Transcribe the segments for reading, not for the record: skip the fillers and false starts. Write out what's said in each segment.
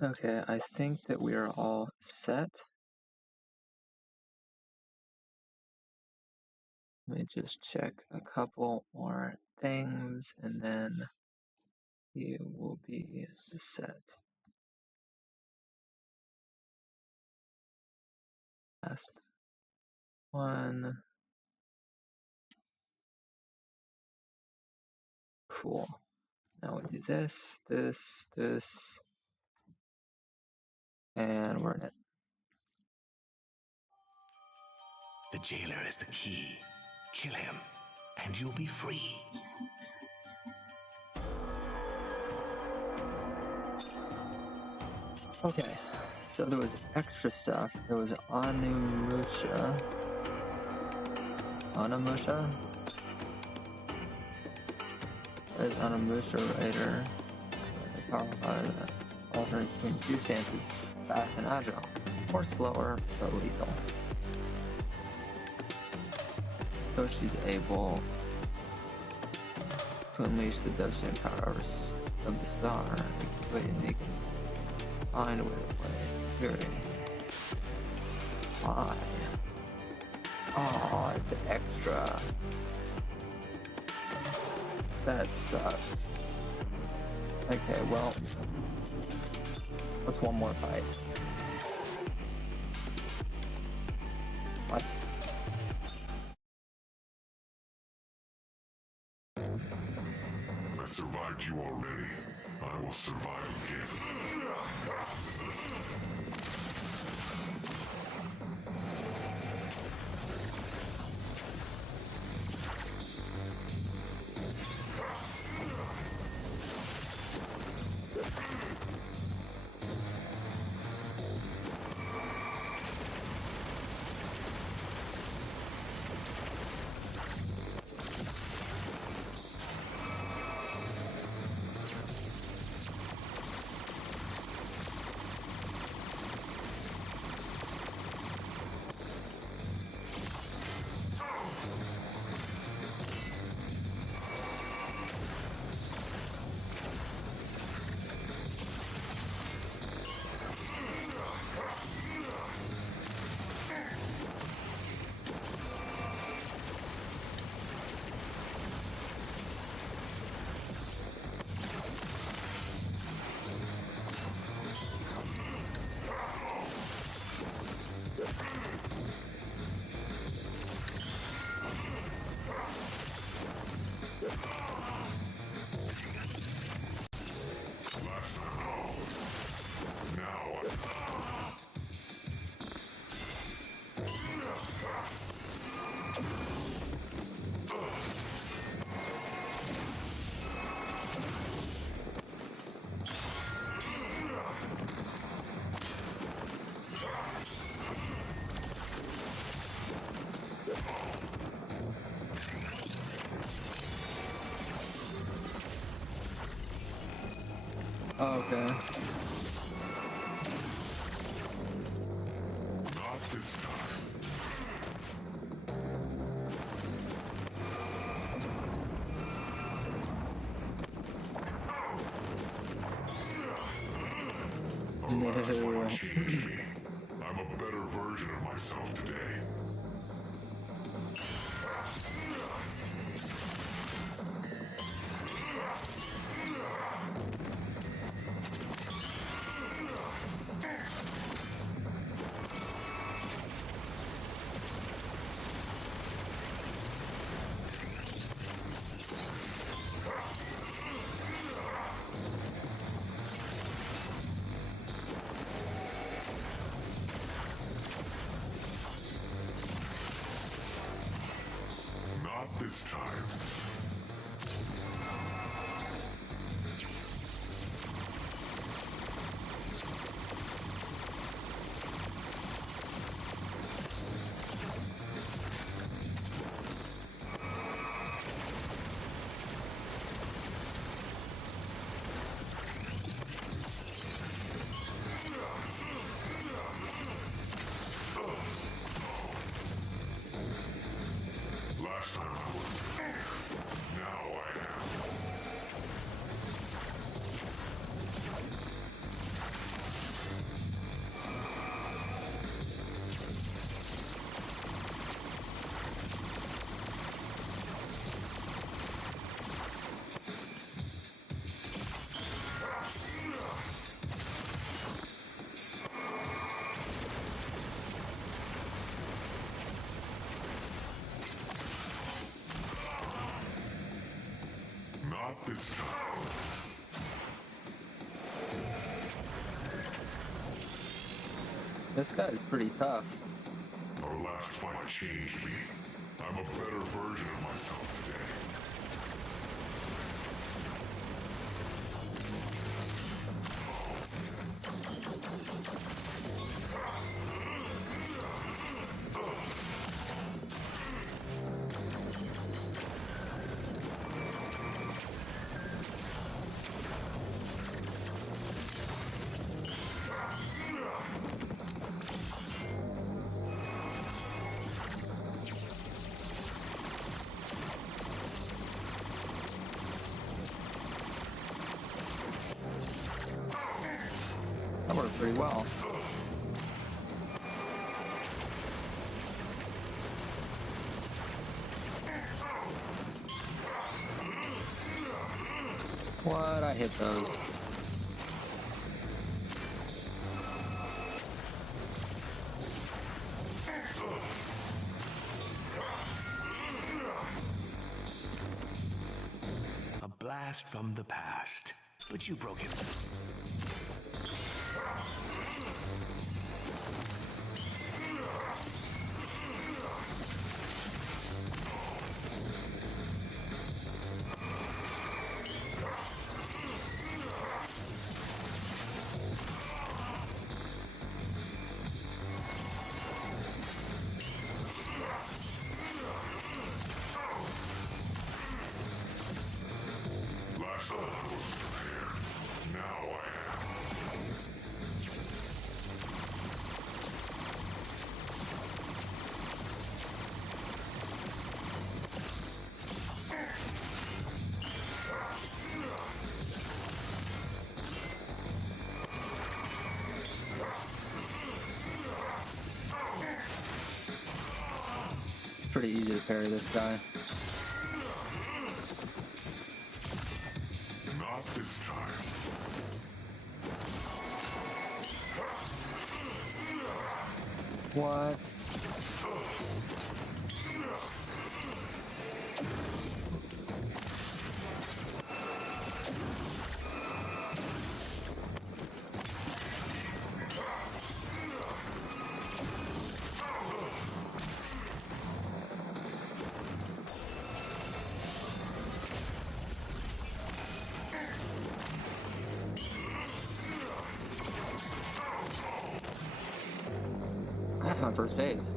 Okay, I think that we are all set. Let me just check a couple more things and then you will be set. Last one. Cool. Now we do this, and we're in it. The jailer is the key. Kill him, and you'll be free. Okay, so there was extra stuff. There was Onimusha. There's Onimusha Raider. The power that alternates between two stances, fast and agile, or slower but lethal. So she's able to unleash the devastating power of the star, and they can find a way to play Fury. Why? Oh, it's extra. That sucks. Okay, well, what's one more fight? What? I survived you already. I will survive again. Oh, okay. Not this time. No. Changed me. I'm a better version of myself today. Not this time. Last time I was this time. This guy's pretty tough. Our last fight changed me. I'm a better version of myself today. That worked pretty well. What? I hit those. A blast from the past. But you broke him. Last time I wasn't prepared. Now I am. It's pretty easy to parry this guy. Not this time. What? That's my first phase.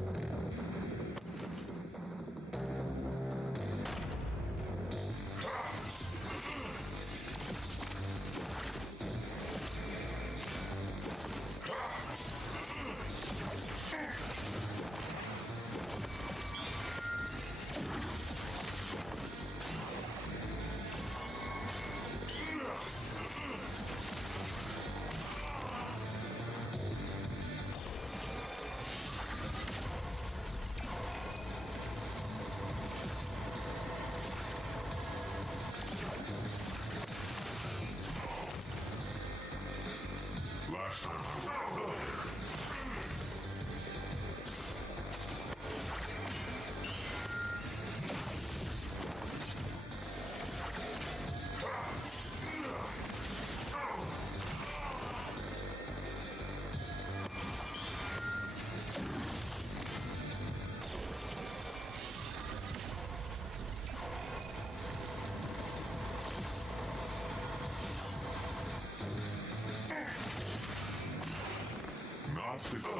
Last time I wasn't prepared. Not this time.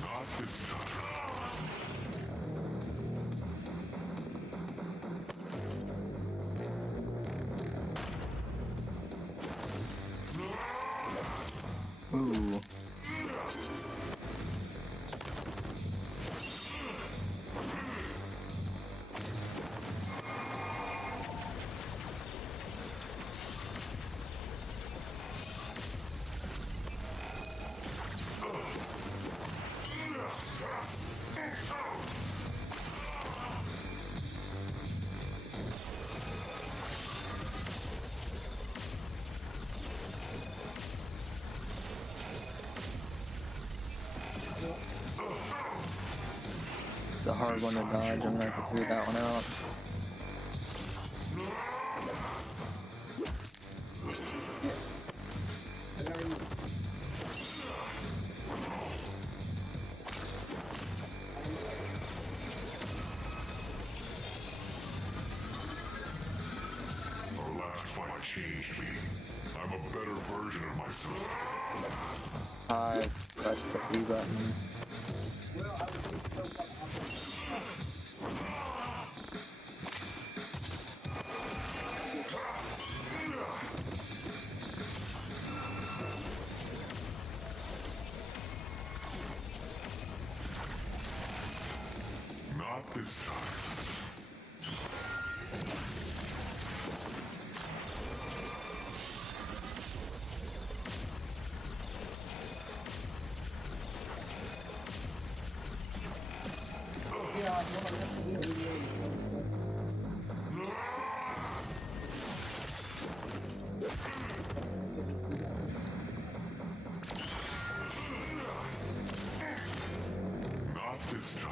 Not this time. Ooh. hard one to dodge. I'm gonna have to figure that one out. Our last fight changed me. I'm a better version of myself. I pressed the B button. Not this time. Not this time.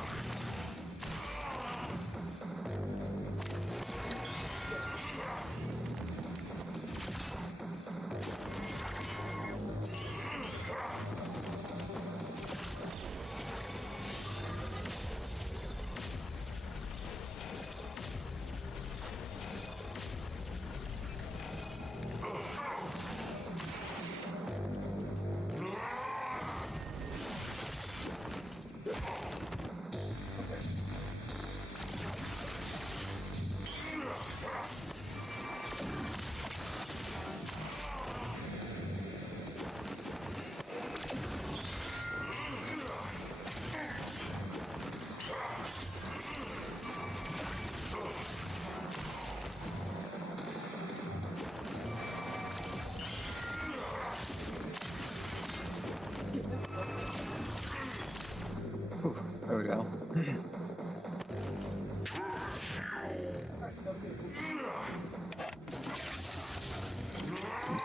Ooh, there we go.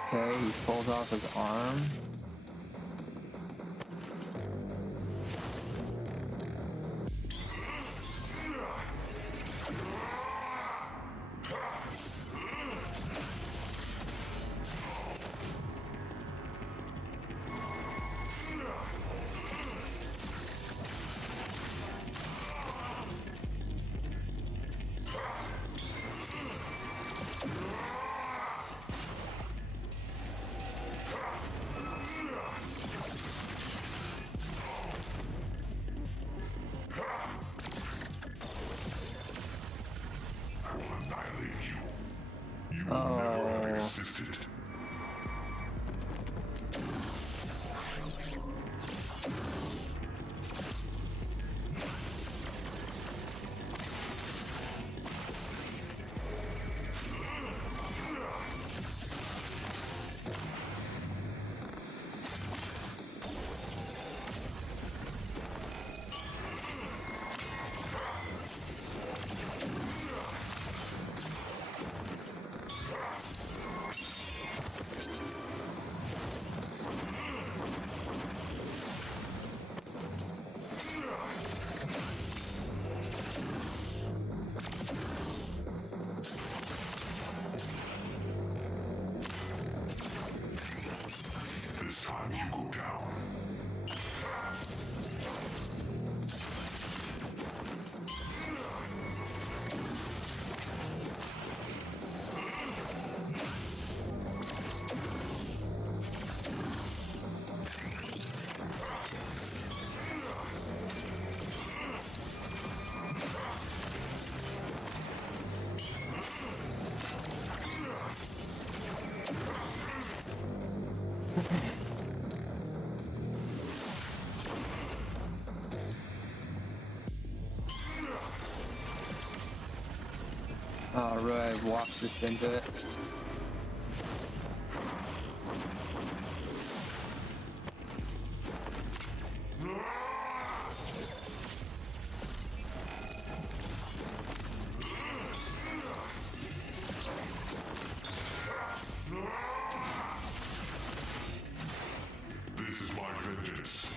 Okay, he pulls off his arm. I will annihilate you. You will never have existed. This time you go down. Alright, walked just into it. This is my vengeance.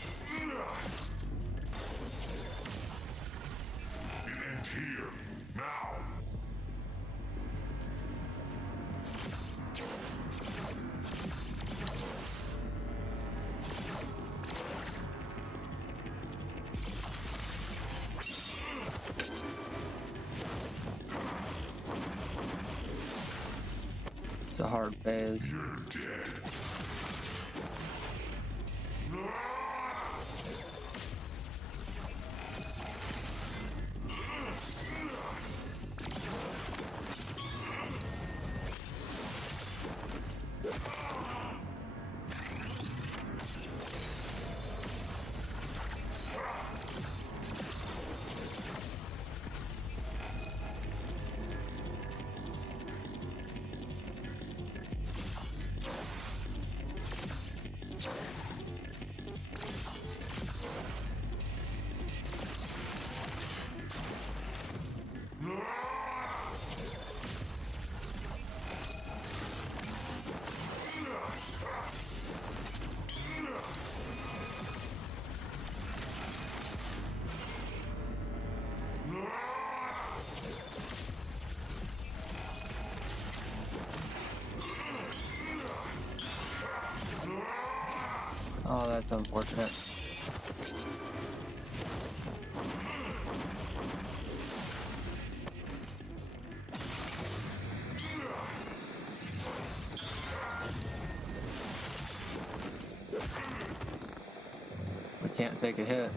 a hard phase. You're dead. Oh, that's unfortunate. We can't take a hit.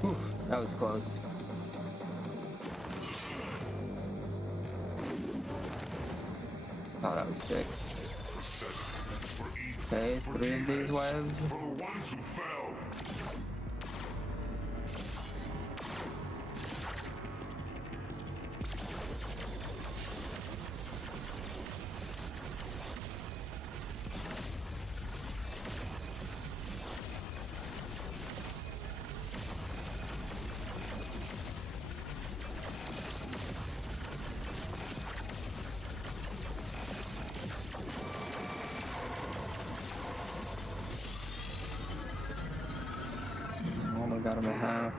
Whew, that was close. Oh, that was sick. Okay, 3 of these waves. For the ones who fell. Only got him a half.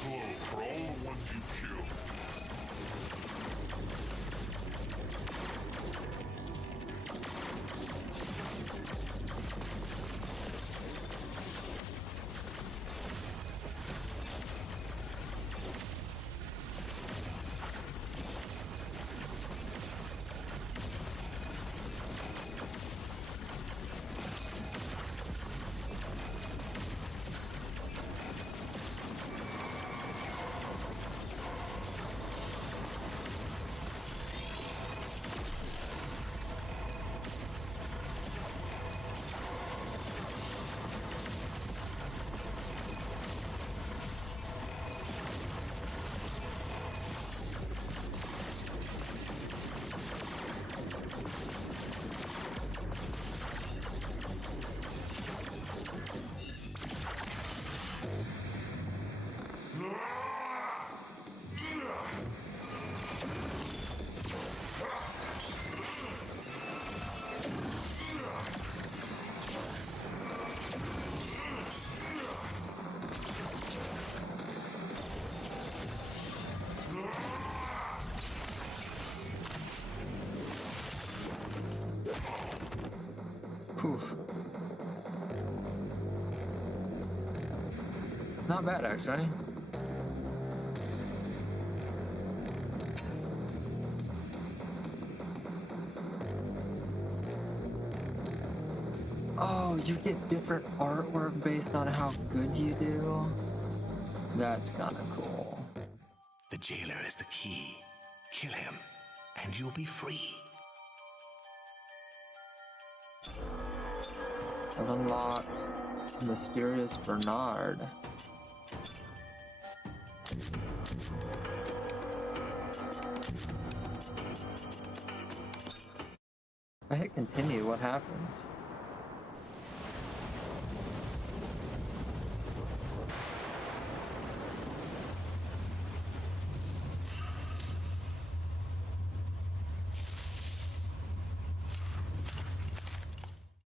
Hello, for all the ones you killed. Poof. Not bad, actually. Oh, you get different artwork based on how good you do? That's kinda cool. The jailer is the key. Kill him, and you'll be free. I've unlocked Mysterious Bernard. If I hit continue, what happens?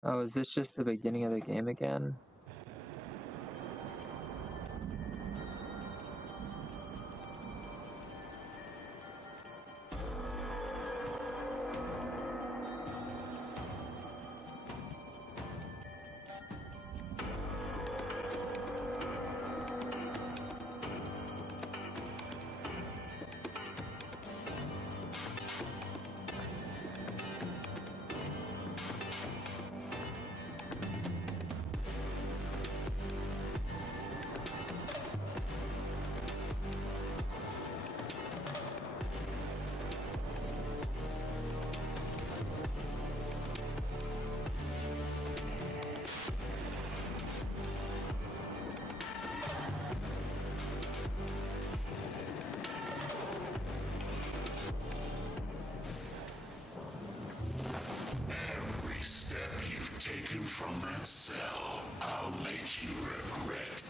Oh, is this just the beginning of the game again? Every step you've taken from that cell, I'll make you regret.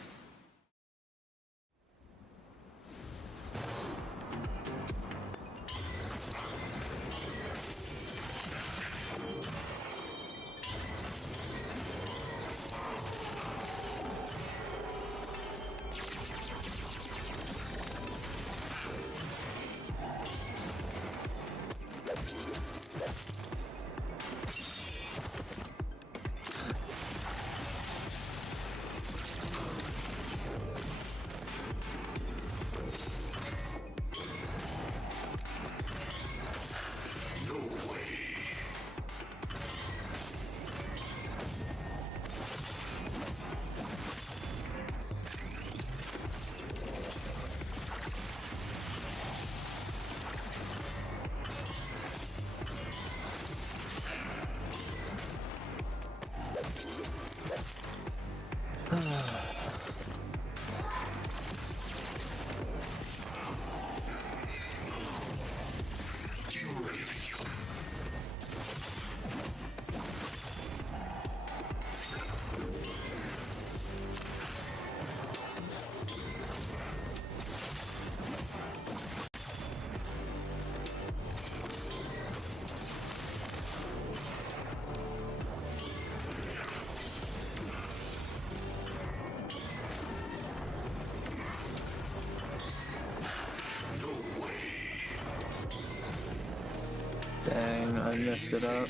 Dang, I messed it up.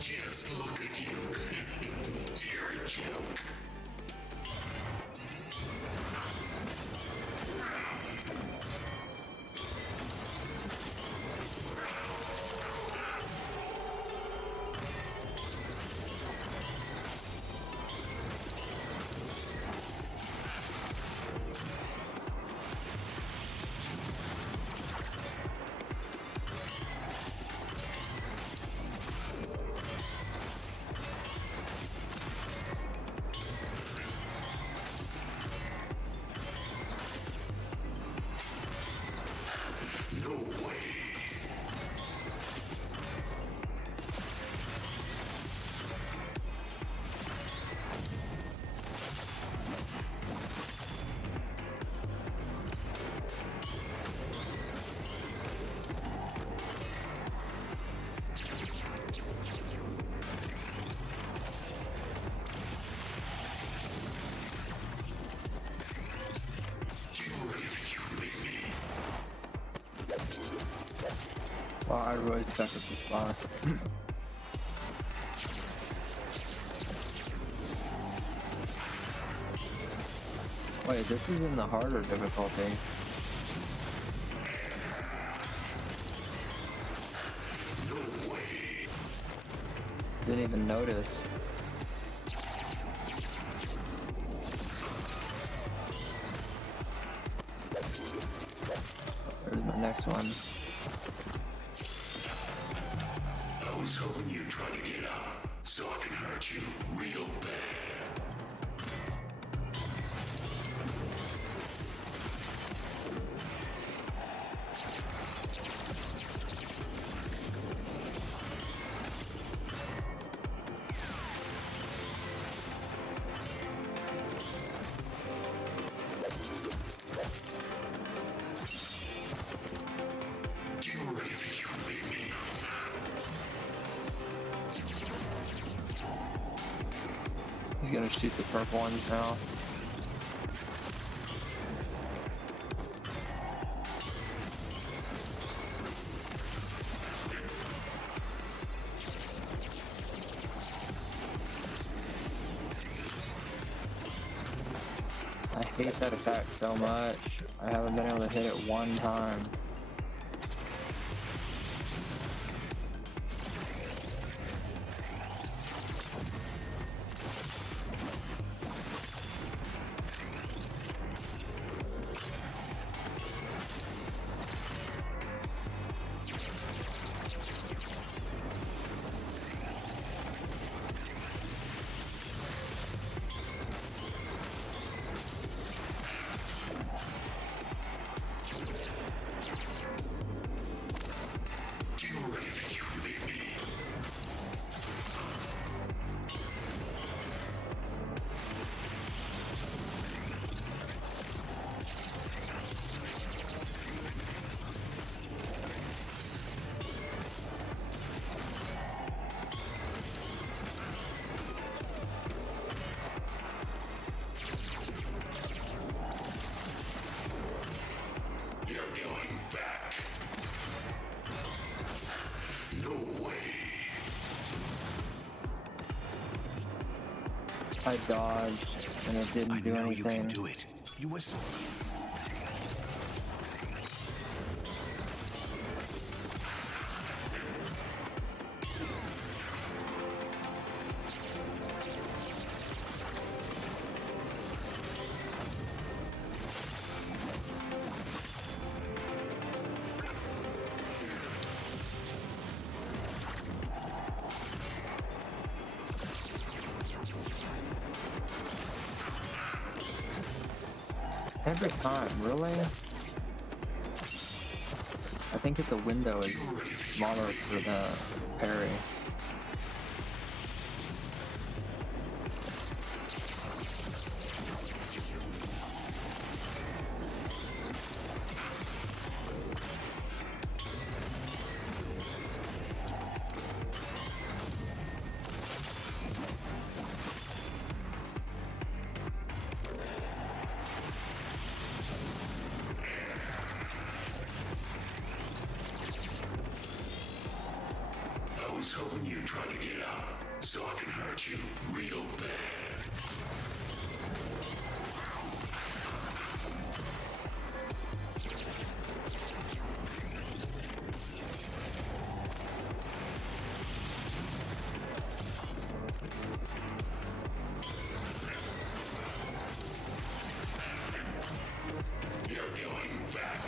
Just look at you. You're a joke. No way. Wow, I really suck at this boss. Wait, this is in the harder difficulty. Didn't even notice. There's my next one. I was hoping you'd try to get up, so I can hurt you real bad. Do you really think you can beat me? gonna shoot the purple ones now. I hate that attack so much. I haven't been able to hit it one time. I dodged and it didn't do anything. You can do it. You were so. Every time, really? I think that the window is smaller for the parry. I was hoping you'd try to get out, so I can hurt you real bad. You're going back.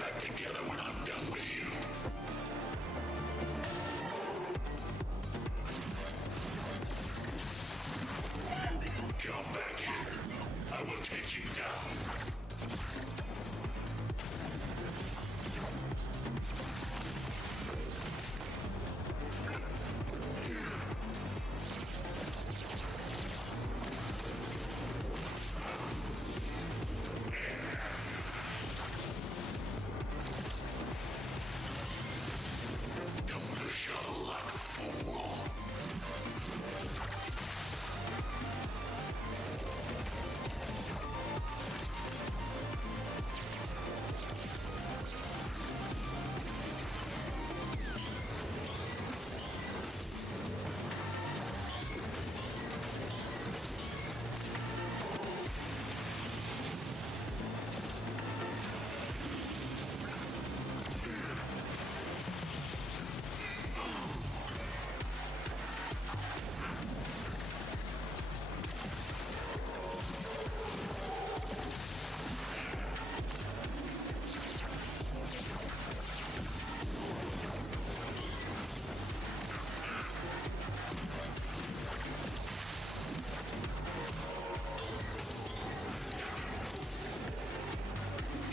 back together when I'm done with you. Come back here. I will take you down. Don't push your luck, fool.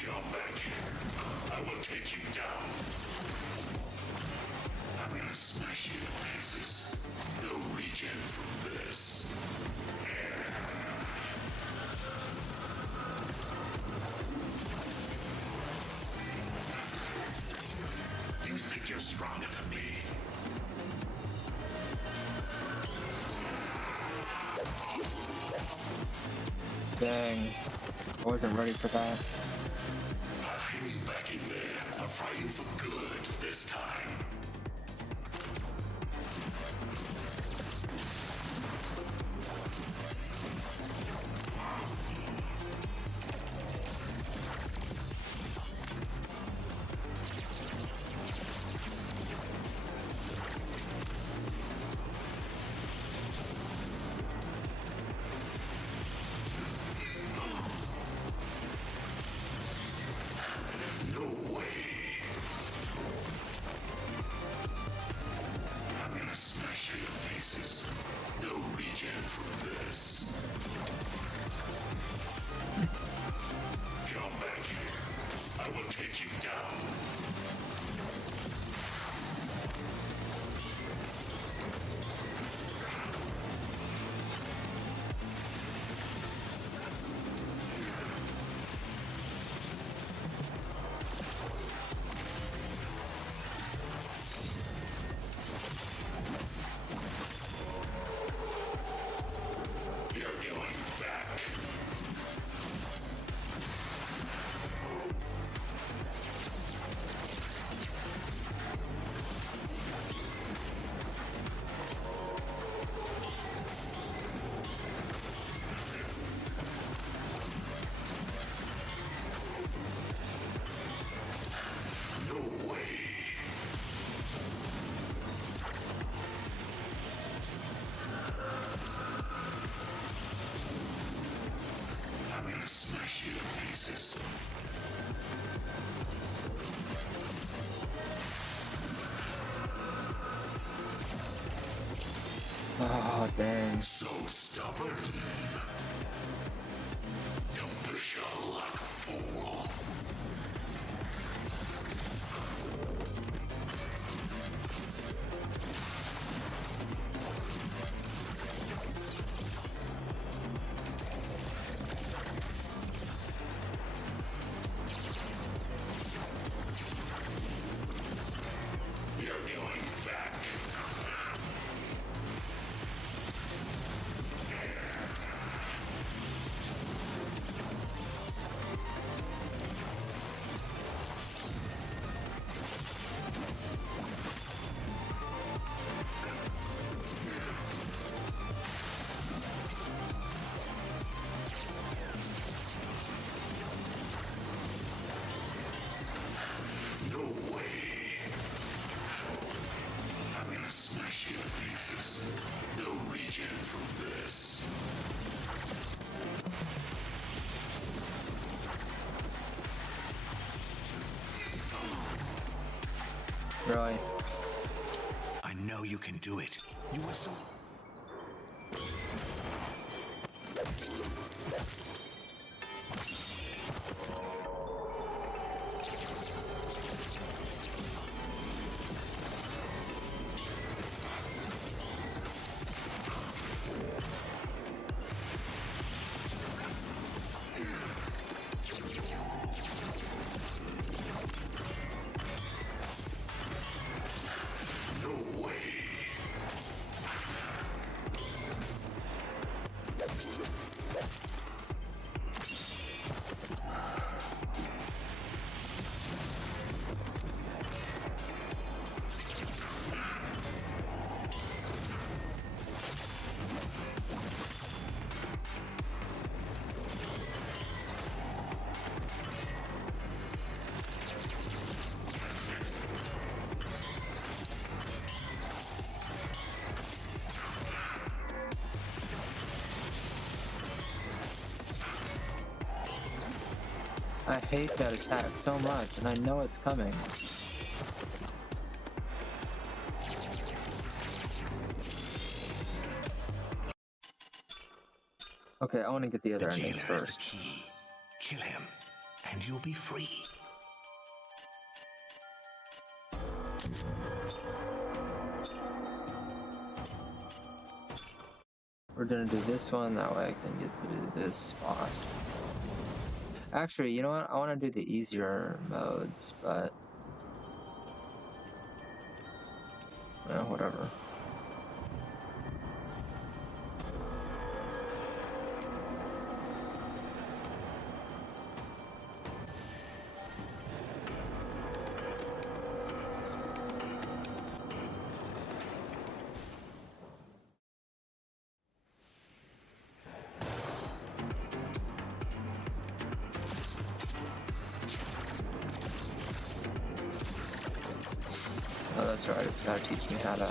Come back here. I will take you down. I'm gonna smash you to pieces. No regen from this. You think you're stronger than me? Dang. I wasn't ready for that. I'll hang you back in there. I'll fry you for good this time. No way. I'm gonna smash you to pieces. No regen from this. Come back here. I will take you down. You're going back. No way. I'm gonna smash you to pieces. Oh, dang. So stubborn. Don't push your luck, fool. You're going back. really. I know you can do it. You were so... No way. I hate that attack so much, and I know it's coming. Okay, I want to get the other The endings jailer is the first. key. Kill him, and you'll be free. We're gonna do this one, that way I can get to do this boss. Actually, you know what? I want to do the easier modes, but... well, whatever. Oh, that's right, it's gotta teach me how to...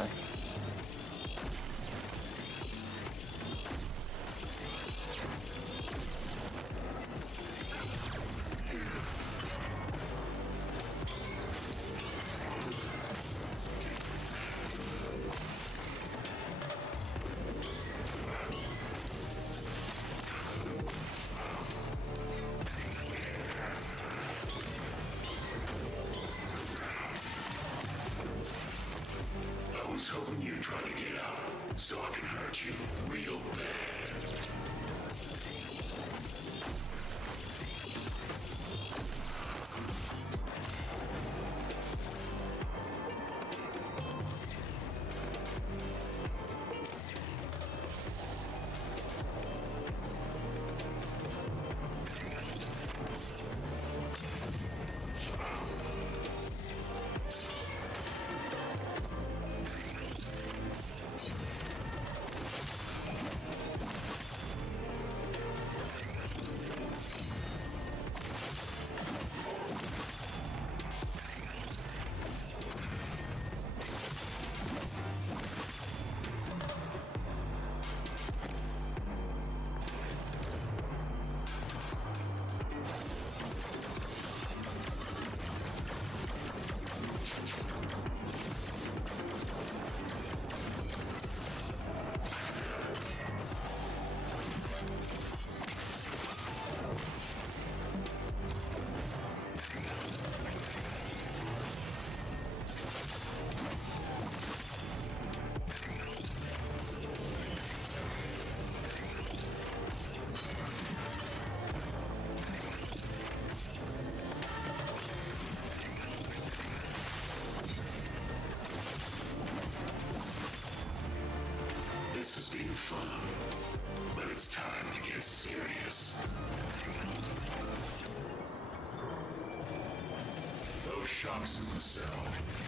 I was hoping you'd try to get out, so I can hurt you real bad. This has been fun, but it's time to get serious. Those shocks in the cell,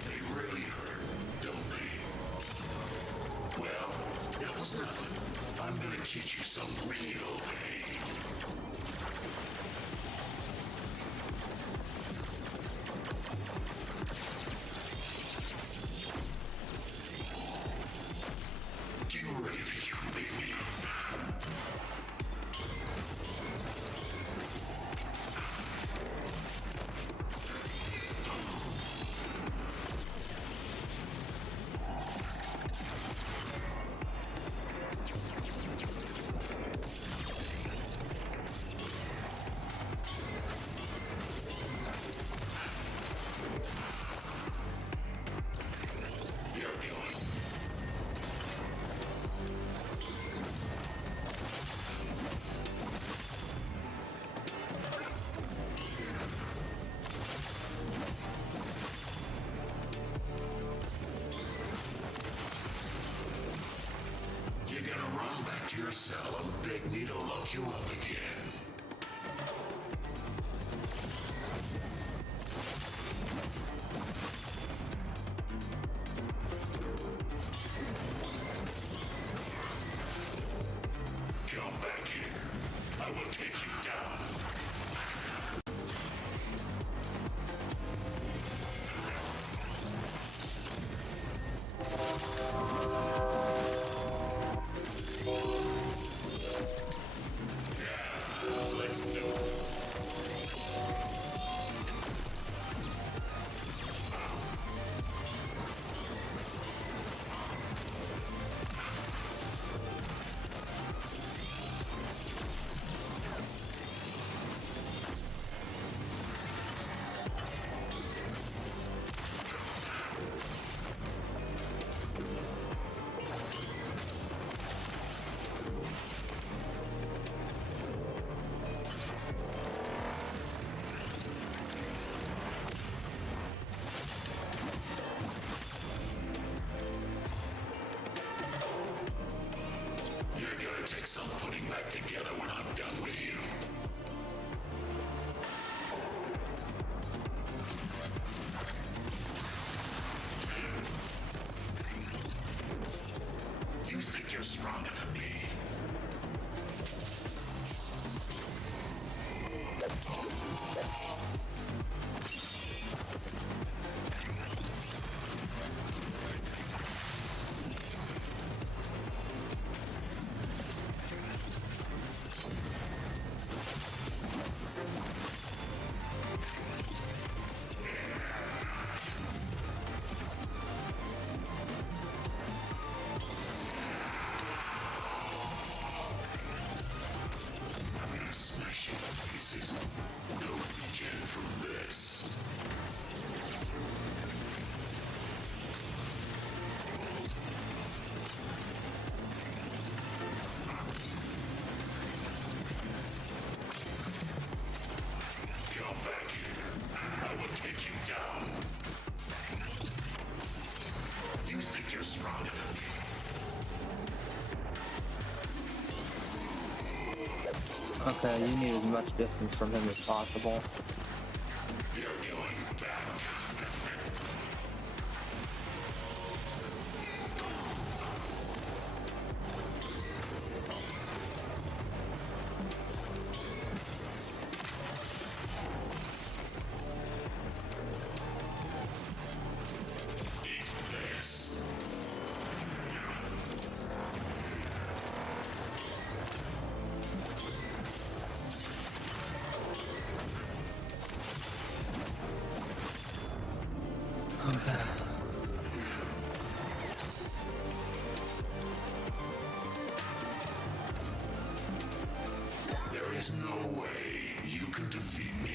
they really hurt, don't they? Well, that was nothing. I'm gonna teach you some real pain. Do you really think you can beat me? your cell and beg me to lock you up again. Come back here. I will take you down. Let's do it. You're gonna take some putting back together when I'm done with you. You think you're stronger than me? I'm gonna smash you to pieces. No regen from this. Come back here. I will take you down. You think you're stronger than me? Okay, you need as much distance from him as possible. You're going back. Eat this. Okay. There is no way you can defeat me.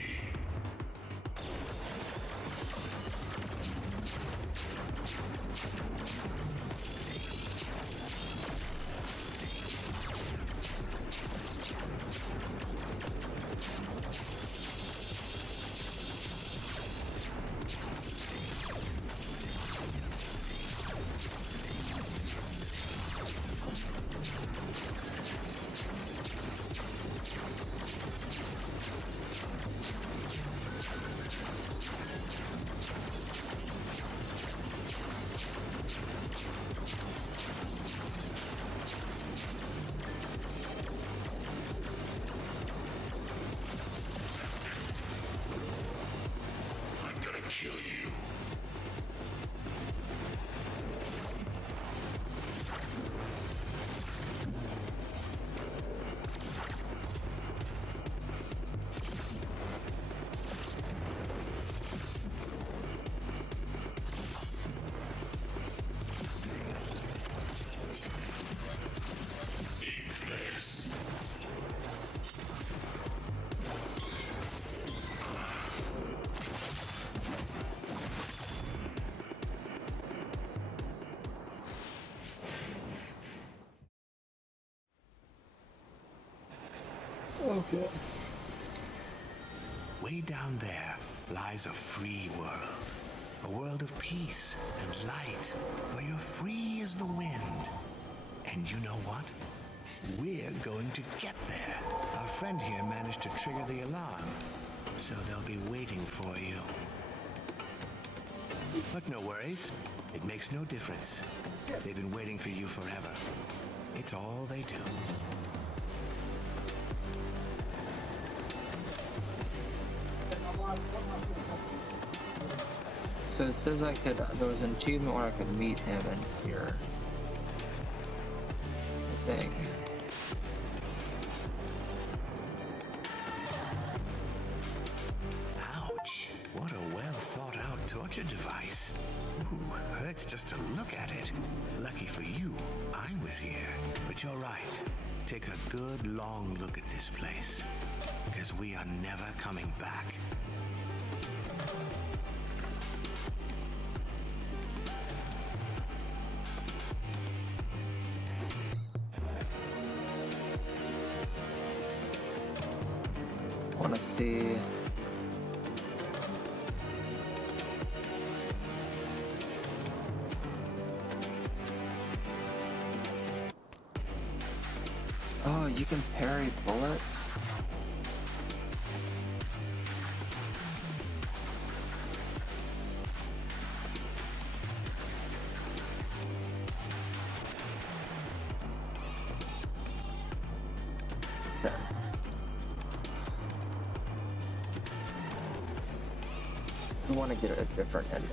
I'm gonna kill you. Eat this. Okay. Way down there lies a free world. A world of peace and light, where you're free as the wind. And you know what? We're going to get there. Our friend here managed to trigger the alarm, so they'll be waiting for you. But no worries. It makes no difference. They've been waiting for you forever. It's all they do. So it says I could, there was an achievement where I could meet him in here. I think. Ouch. What a well thought out torture device. Ooh, hurts just to look at it. Lucky for you, I was here. But you're right. Take a good long look at this place. Because we are never coming back. I want to see. Oh, you can parry bullets? Okay. We want to get a different ending.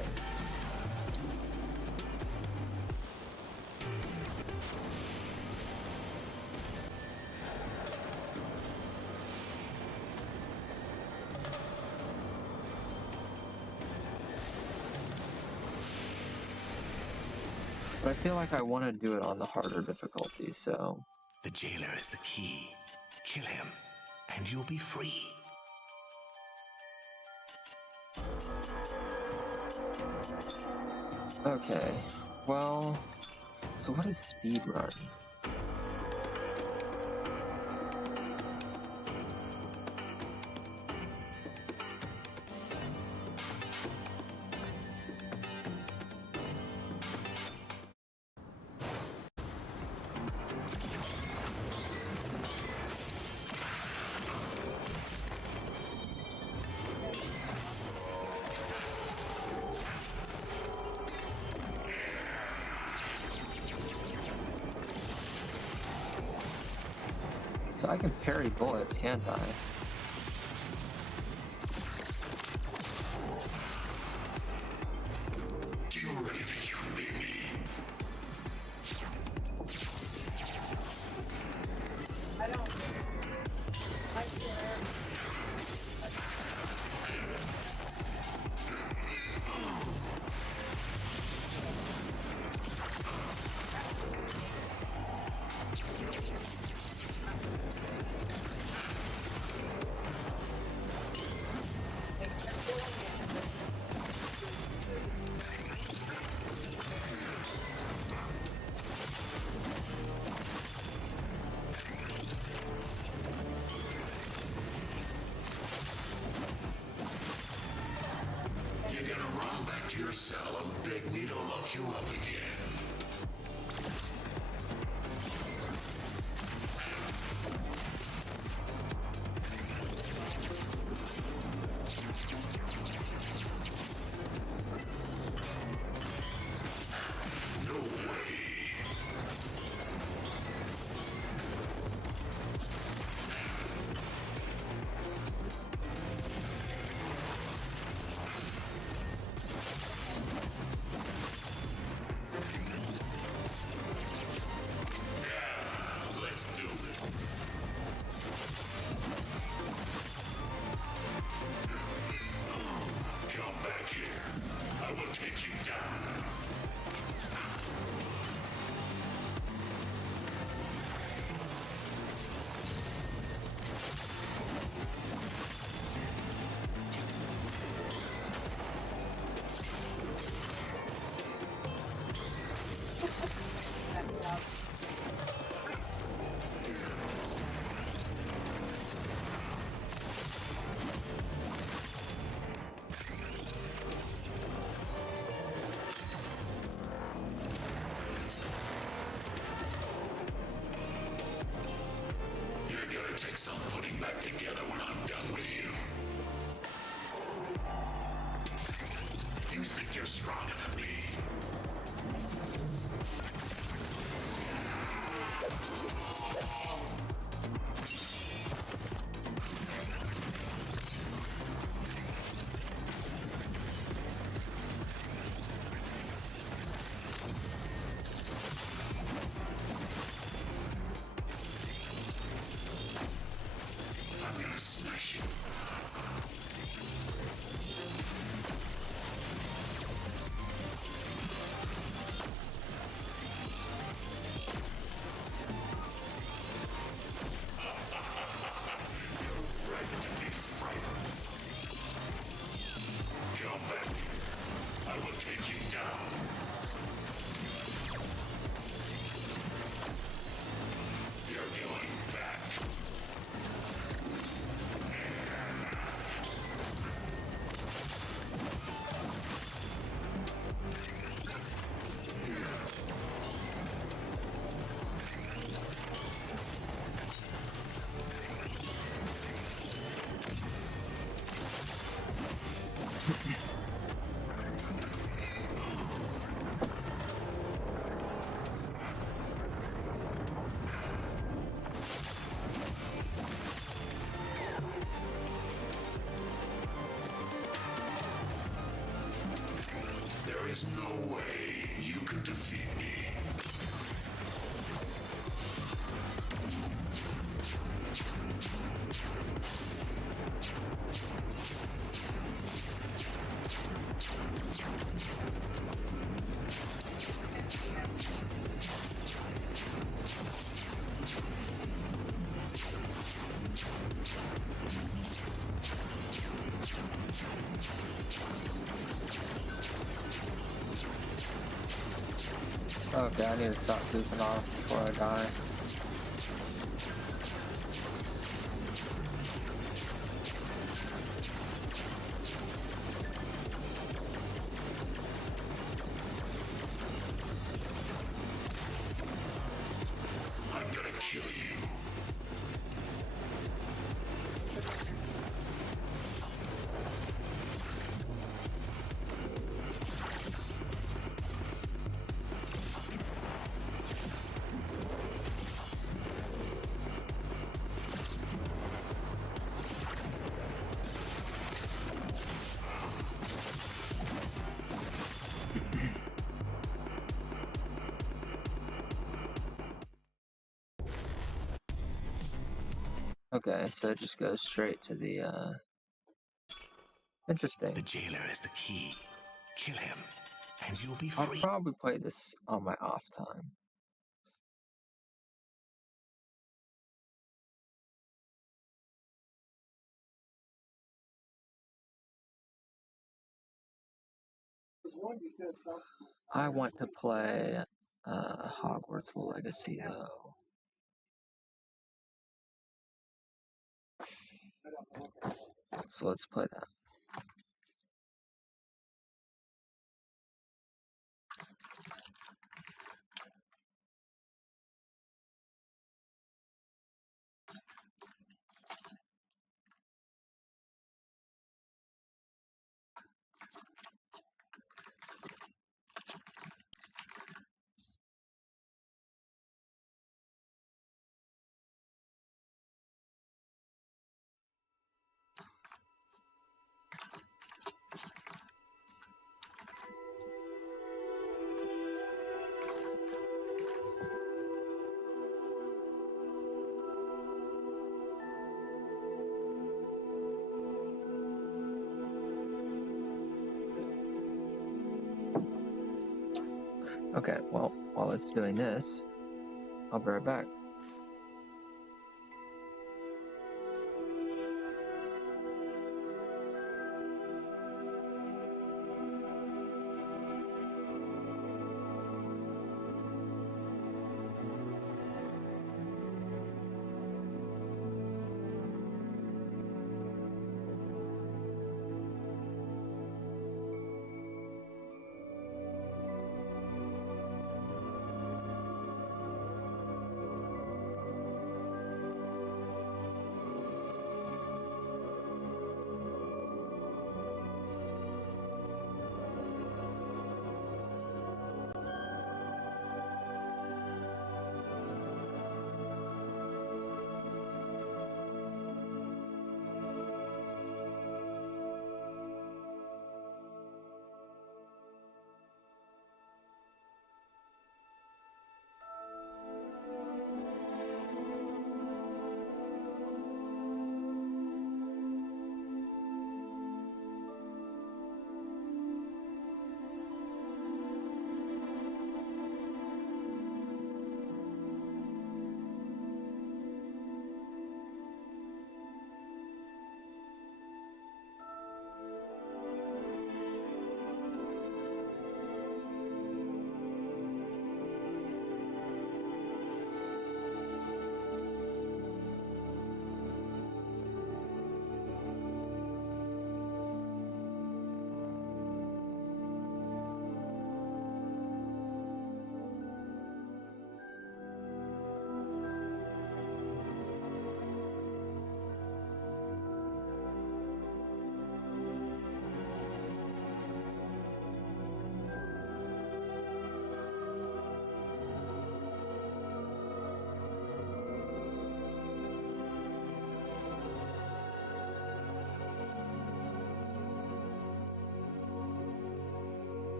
But I feel like I want to do it on the harder difficulty, so... The jailer is the key. Kill him, and you'll be free. Okay, well... So what is speedrun? So I can parry bullets, can't I? Do you really think you can beat me? You're gonna run back to your cell and beg me to lock you up again. No way. some putting back together when I'm done with you. You think you're stronger than me? I'm gonna smash you. Come back. I will take you down. You're going back. There is no way you can defeat me. Okay, I need to stop goofing off before I die. I'm gonna kill you. Okay, so it just goes straight to the, The interesting. jailer is the key. Kill him, and you'll be I'll free. probably play this on my off time. I want to play Hogwarts Legacy though. So let's play that. Okay, well, while it's doing this, I'll be right back.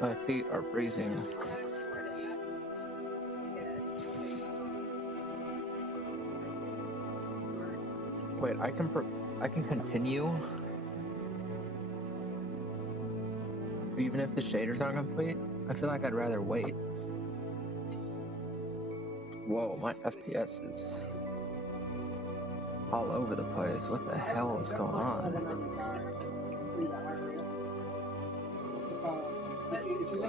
My feet are freezing. Wait, I can continue even if the shaders aren't complete. I feel like I'd rather wait. Whoa, my FPS is all over the place. What the hell is going on?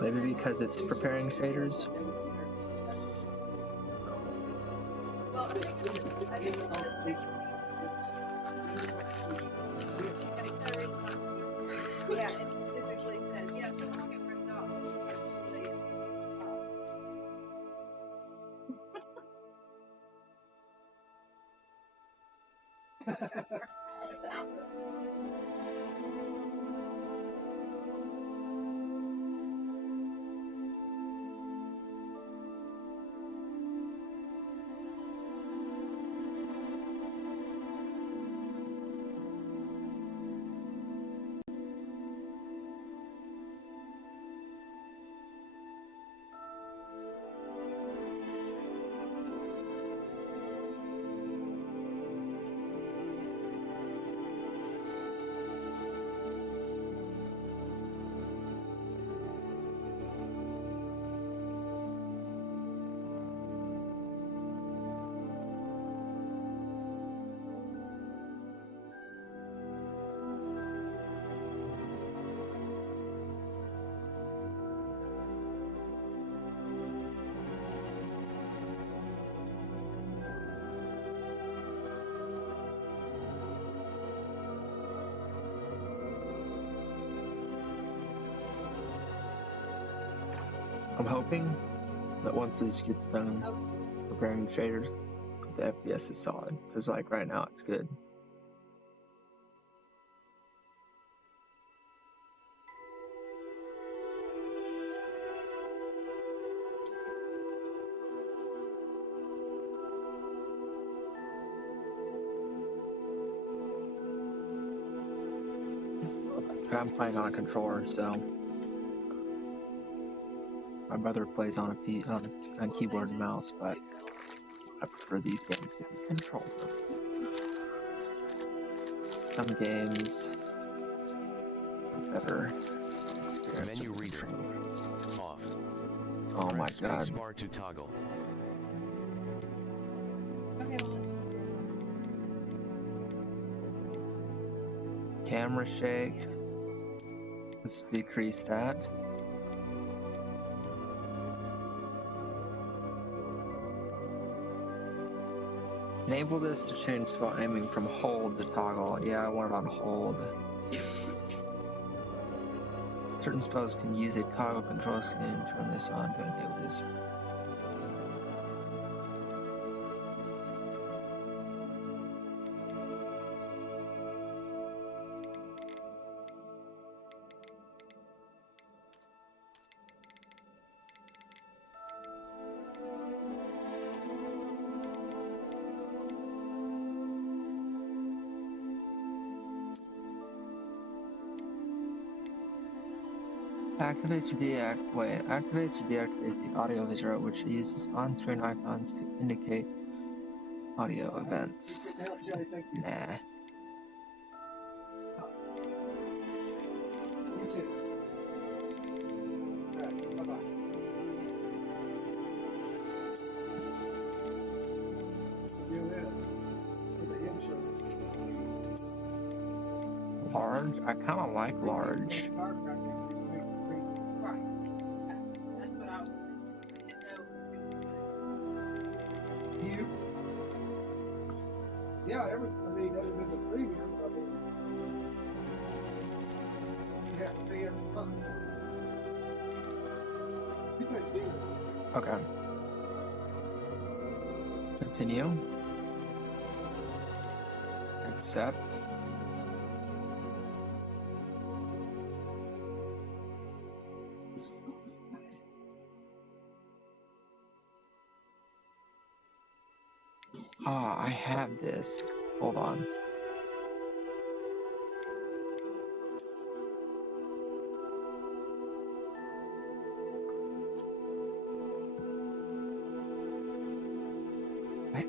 Maybe because it's preparing shaders. Yeah, it typically says, yeah, so I'll get ripped off. I'm hoping that once this gets done preparing shaders, the FPS is solid. Because like right now it's good. I'm playing on a controller, so my brother plays on on keyboard and mouse, but I prefer these games to be controlled. Some games are better experience. Menu reader off. Oh my Press god. spacebar to toggle. Okay, well, let's just do Camera shake. Let's decrease that. Enable this to change spot aiming from hold to toggle. Yeah, I want it on hold. Certain spells can use a toggle control scheme. Turn this on to enable this. Activates or activates or deactivates the audio visual, which uses on-screen icons to indicate audio events. Nah. Large? I kind of like large. Right. That's what I was thinking. I didn't know. You? Yeah, I mean, other than the premium, I mean, you have to pay every month. You can see it. Okay. Continue. Accept. Ah, I have this. Hold on.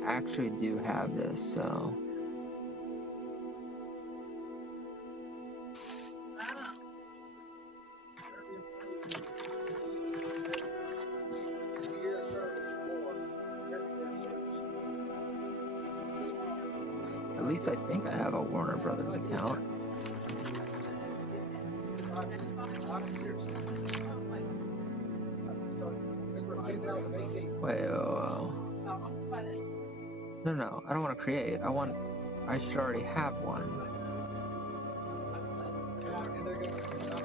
actually do have this, so Year of service more. Every year of service. at least I think I have a Warner Brothers account. 5 years. It's from 2018. Wait, no, I don't want to create. I should already have one. And they're going to make it back.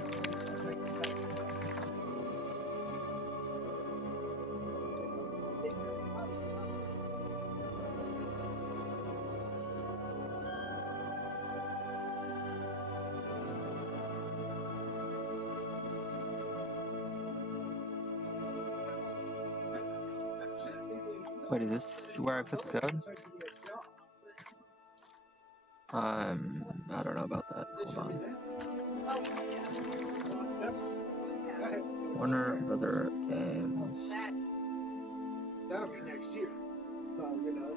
Wait, is this where I put the code? I don't know about that. Hold on. Warner Brother Games. That'll be next year. So, you know.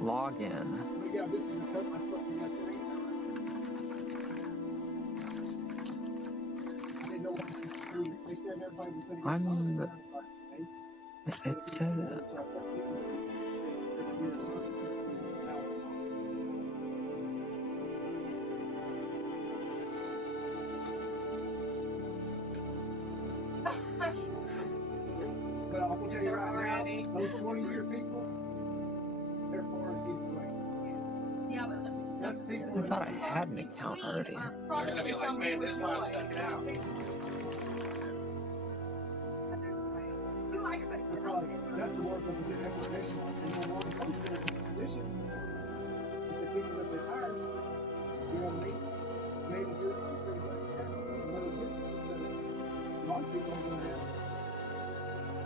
Login. We got this is a cut like something that's saying. I didn't know what they said everybody was going to It said well, I'm gonna tell you right now, those 20-year people, they're foreign people. Yeah, but That's people I thought I had an account already. Because that's the ones that will get application on and no longer come to their positions. But the people that they hire, you know what I mean? Managers and things like that. Another good thing is that a lot of people are going to have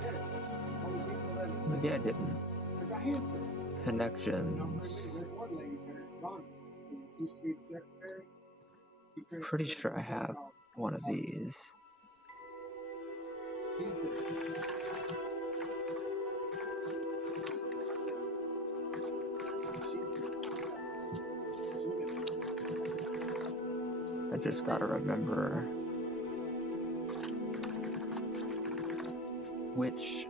editors. Only people that Maybe I didn't. there's a handful. Connections. There's one lady there, Ronnie, who used to be the secretary. Pretty sure I have one of these. I just gotta remember which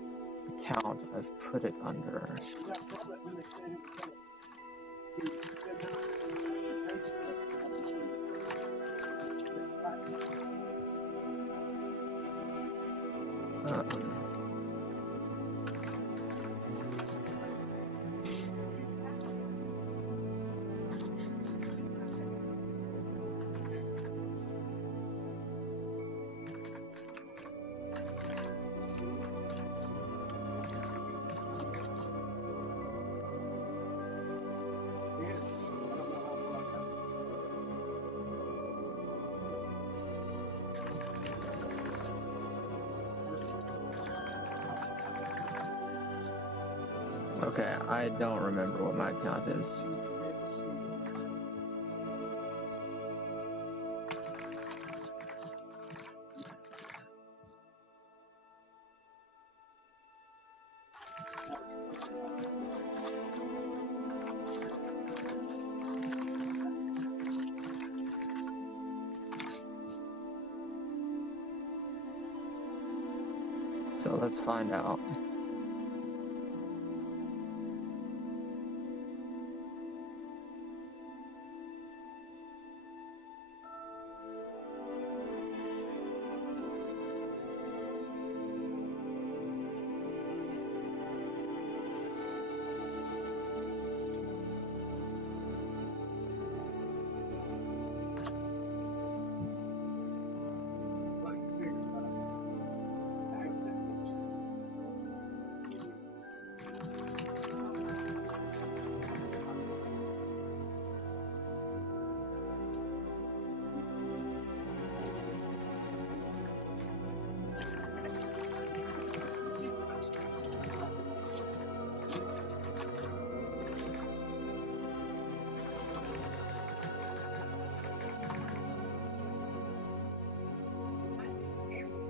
account I've put it under. Okay, I don't remember what my account is. So let's find out.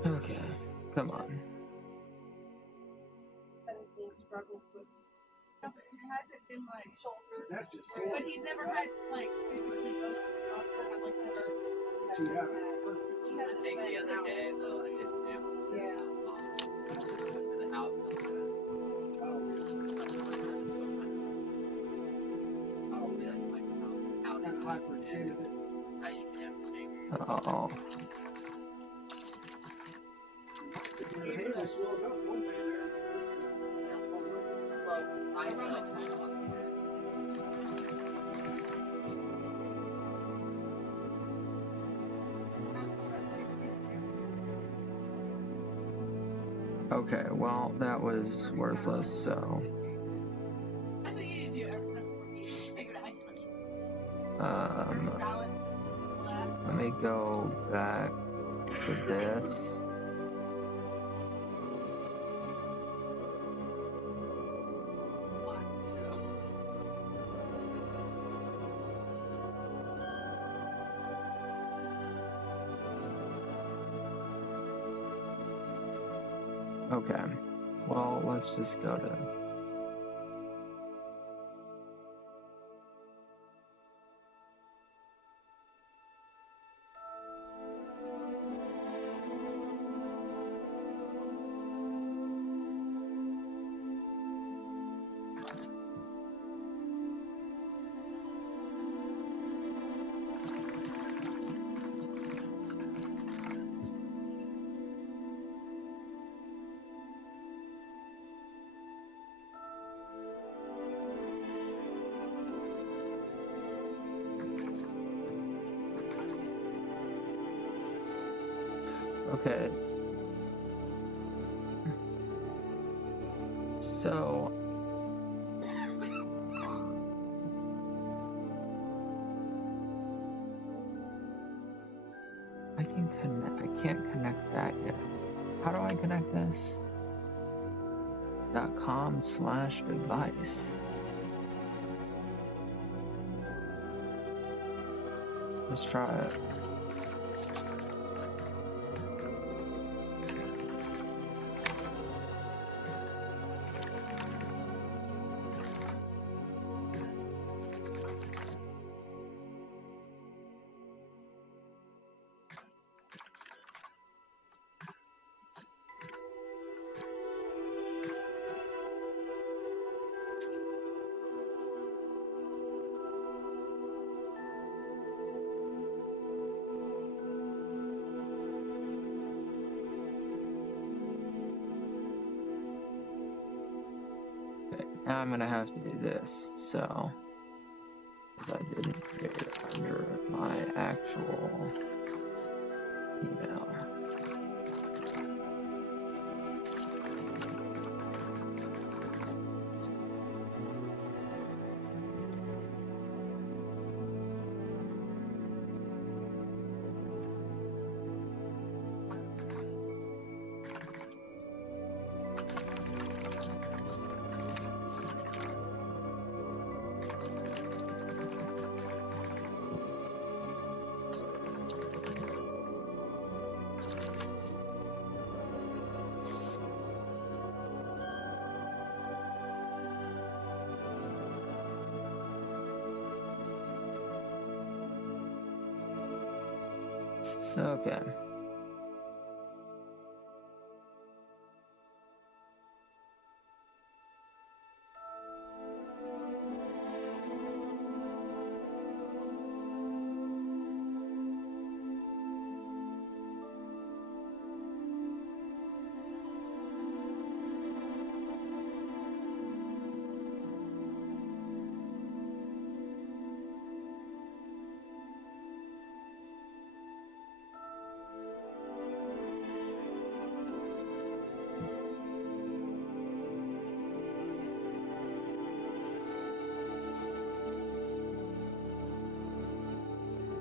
Okay, come on. hasn't been like shoulder, That's just but sore. he's never had to like physically go to the doctor or have like surgery. She had She I hasn't think been the other out. day though I did too. Yeah. As an outcome of that. oh, It's so kind of oh, be like how kind of hyperextended it. how you can make Oh. Her hand was swelled up one day there. well eyesight. Okay, well, that was worthless, so. That's what you need to do every time before you figure it out. Balance. Let me go back to this. Okay, well, let's just go to. Okay. So I can't connect that yet. How do I connect this? .com/device. Let's try it. Now I'm gonna have to do this, so, because I didn't create it under my actual email. Okay.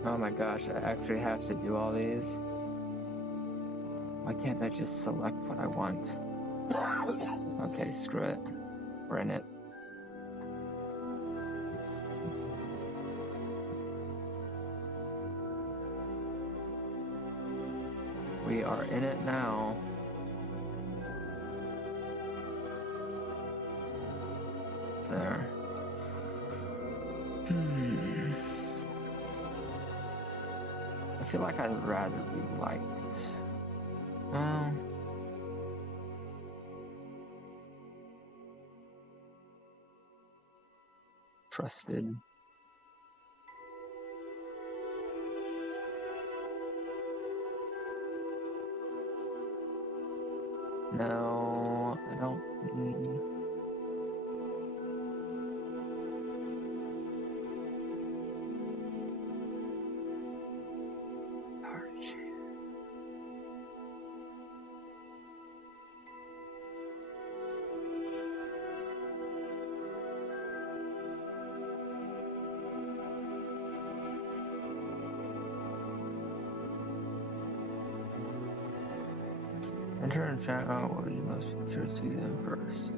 Oh my gosh, I actually have to do all these? Why can't I just select what I want? Okay, screw it. We're in it. We are in it now. There. feel like I'd rather be liked. Well, trusted. No, I don't need. Enter and chat out what you most pictures to them first.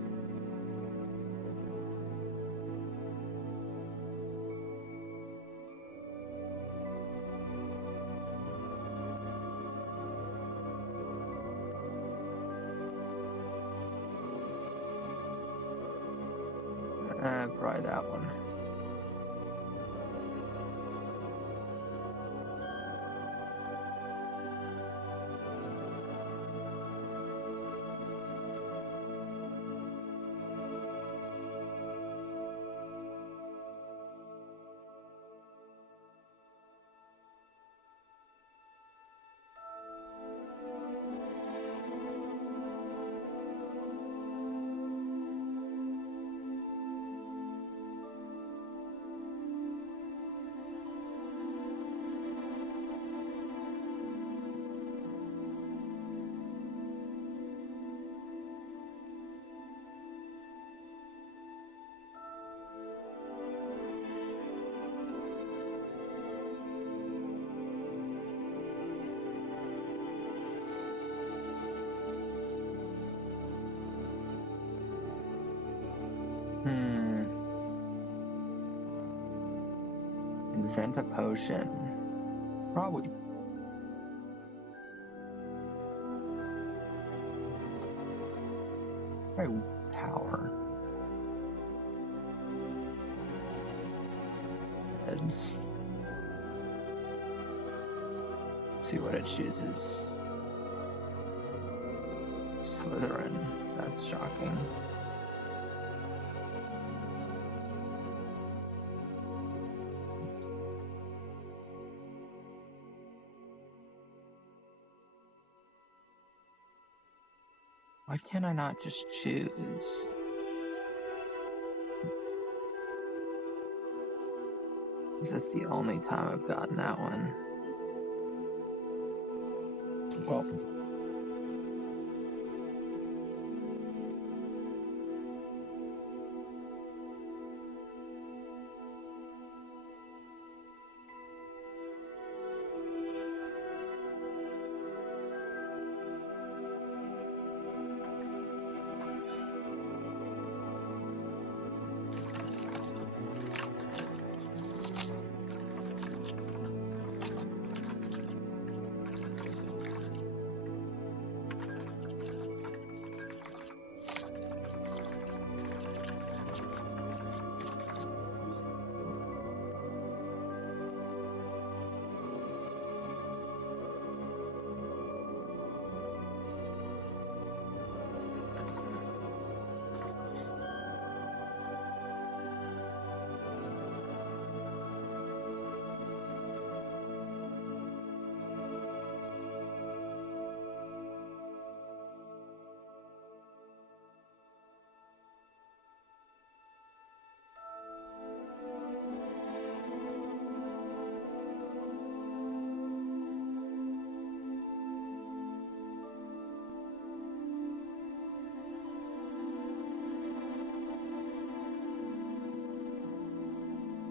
Probably that one. Invent a potion. Probably. Probably power. Heads. See what it chooses. Slytherin. That's shocking. Why can't I not just choose? This is the only time I've gotten that one. Well.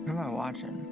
What am I watching?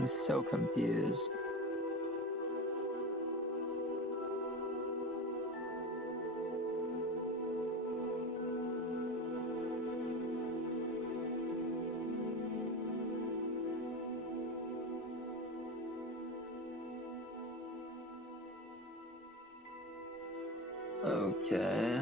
I'm so confused. Okay.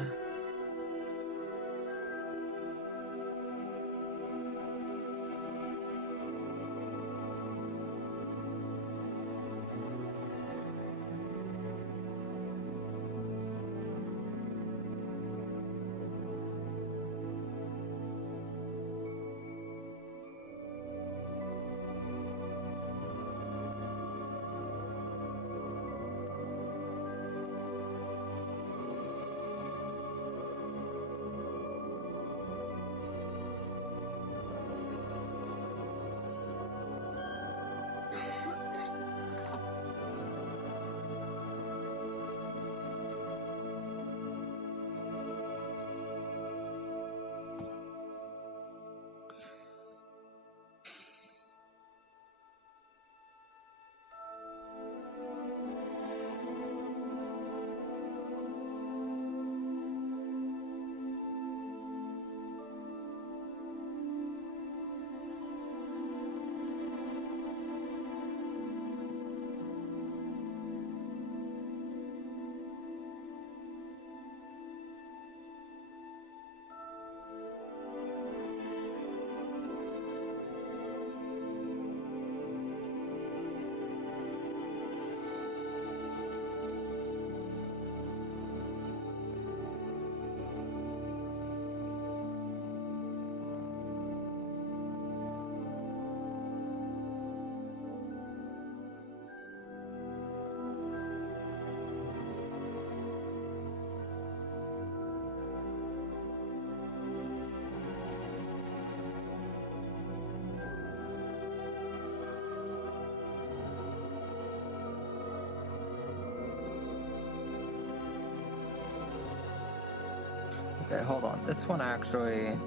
Okay, hold on. This one actually...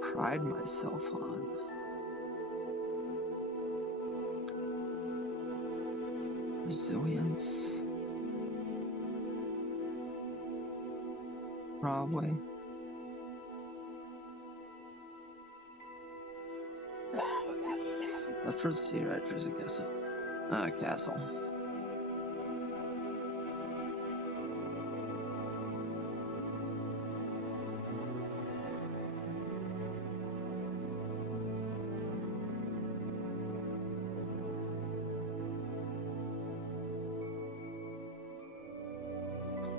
Pride myself on. Resilience. Probably. Left for the sea riders, I guess. Castle.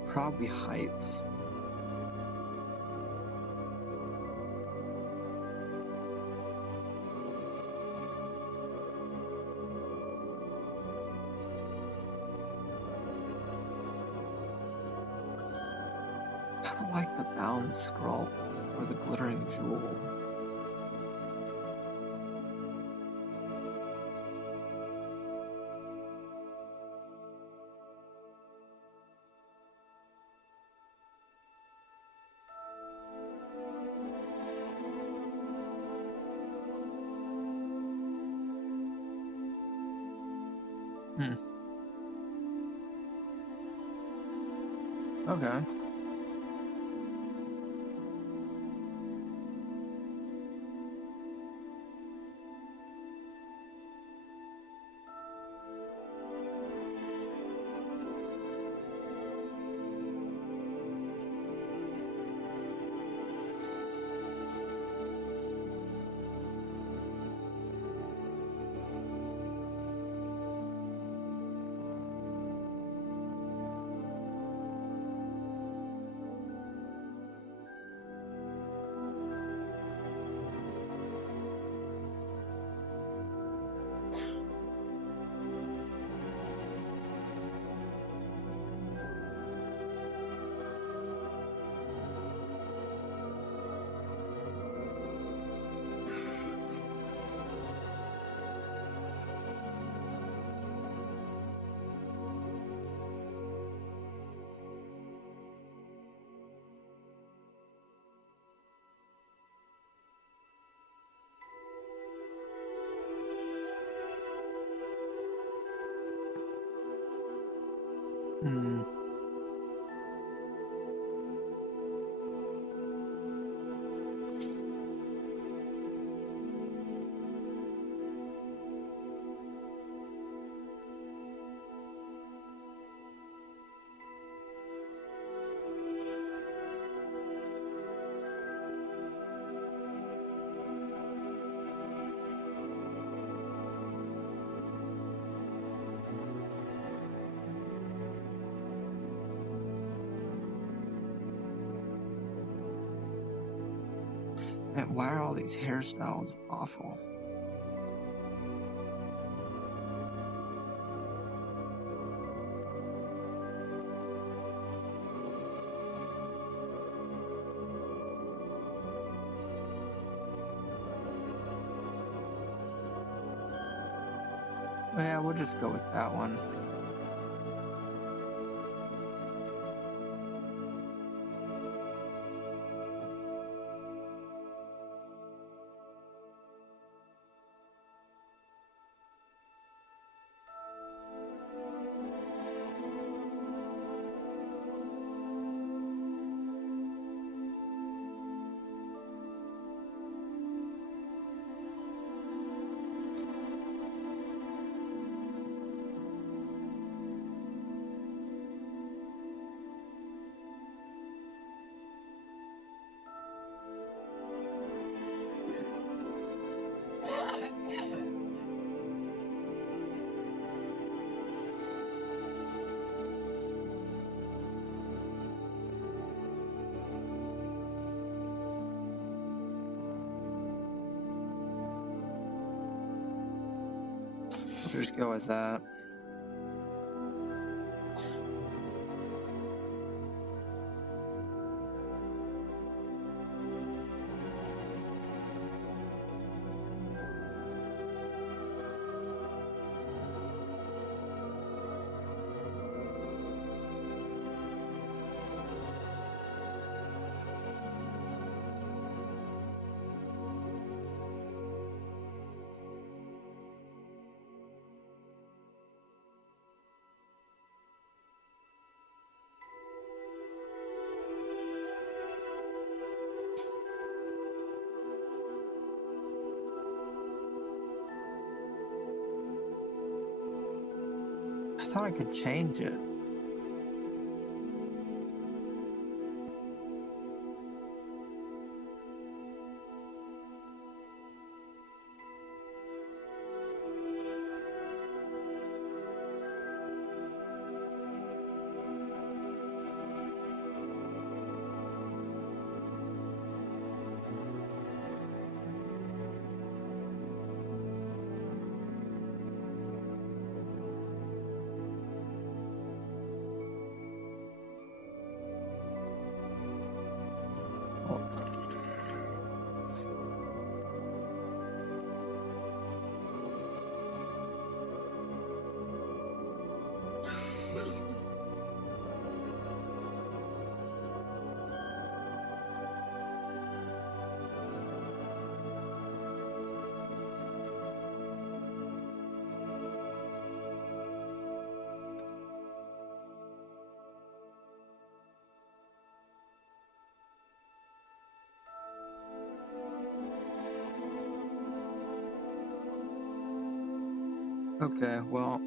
Probably heights. I don't like the bound scroll or the glittering jewel. Okay. Hmm. Man, why are all these hairstyles awful? Yeah, we'll just go with that one. We'll just go with that. I thought I could change it. Okay, well,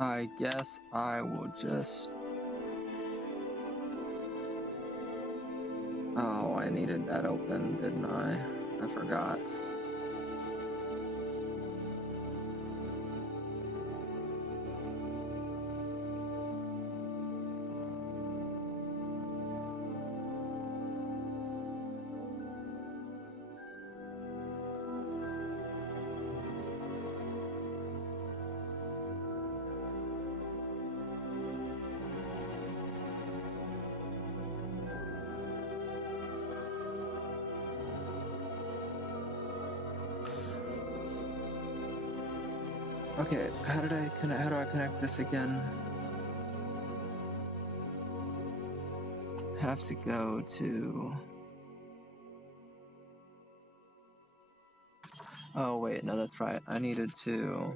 I guess I will just... Oh, I needed that open, didn't I? I forgot. Okay, how do I connect this again? have to go to... Oh wait, no, that's right. I needed to...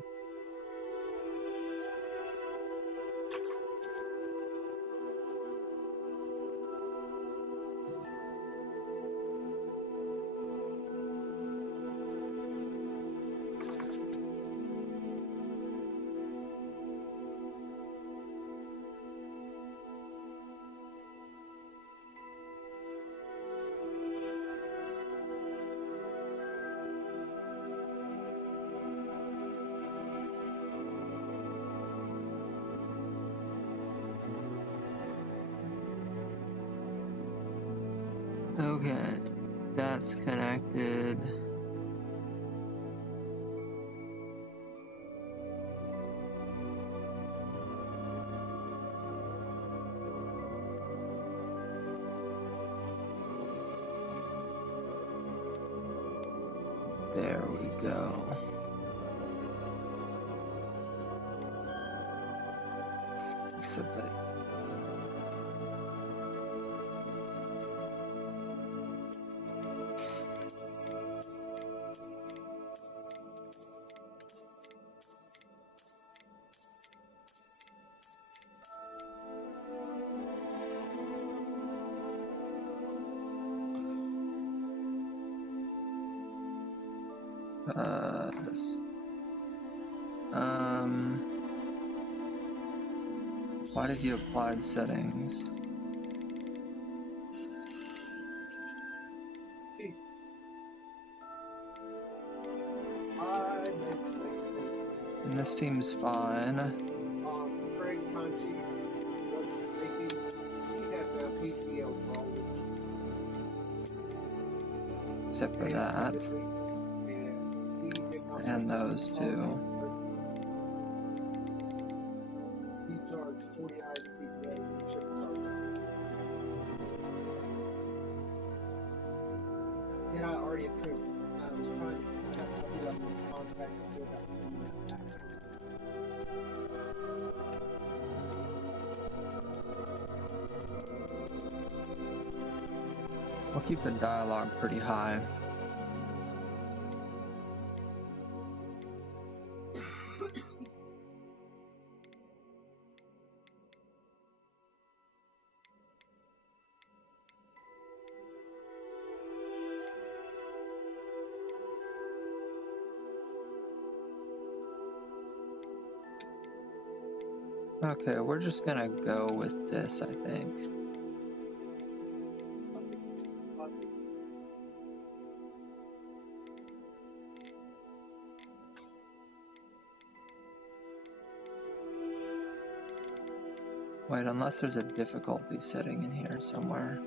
Okay, that's connected. There we go. Except that... this. Why did you apply settings? See, I made a mistake. And this seems fine. Craig's timesheet wasn't making. He had the PPL for all week. Except for that. This week, and he did not And those two. He charged 40 hours to be today. He should have charged. And I already approved. I was trying to do up the contract to see if that's something that happened. We'll keep the dialogue pretty high. Okay, we're just gonna go with this, I think. Wait, unless there's a difficulty setting in here somewhere.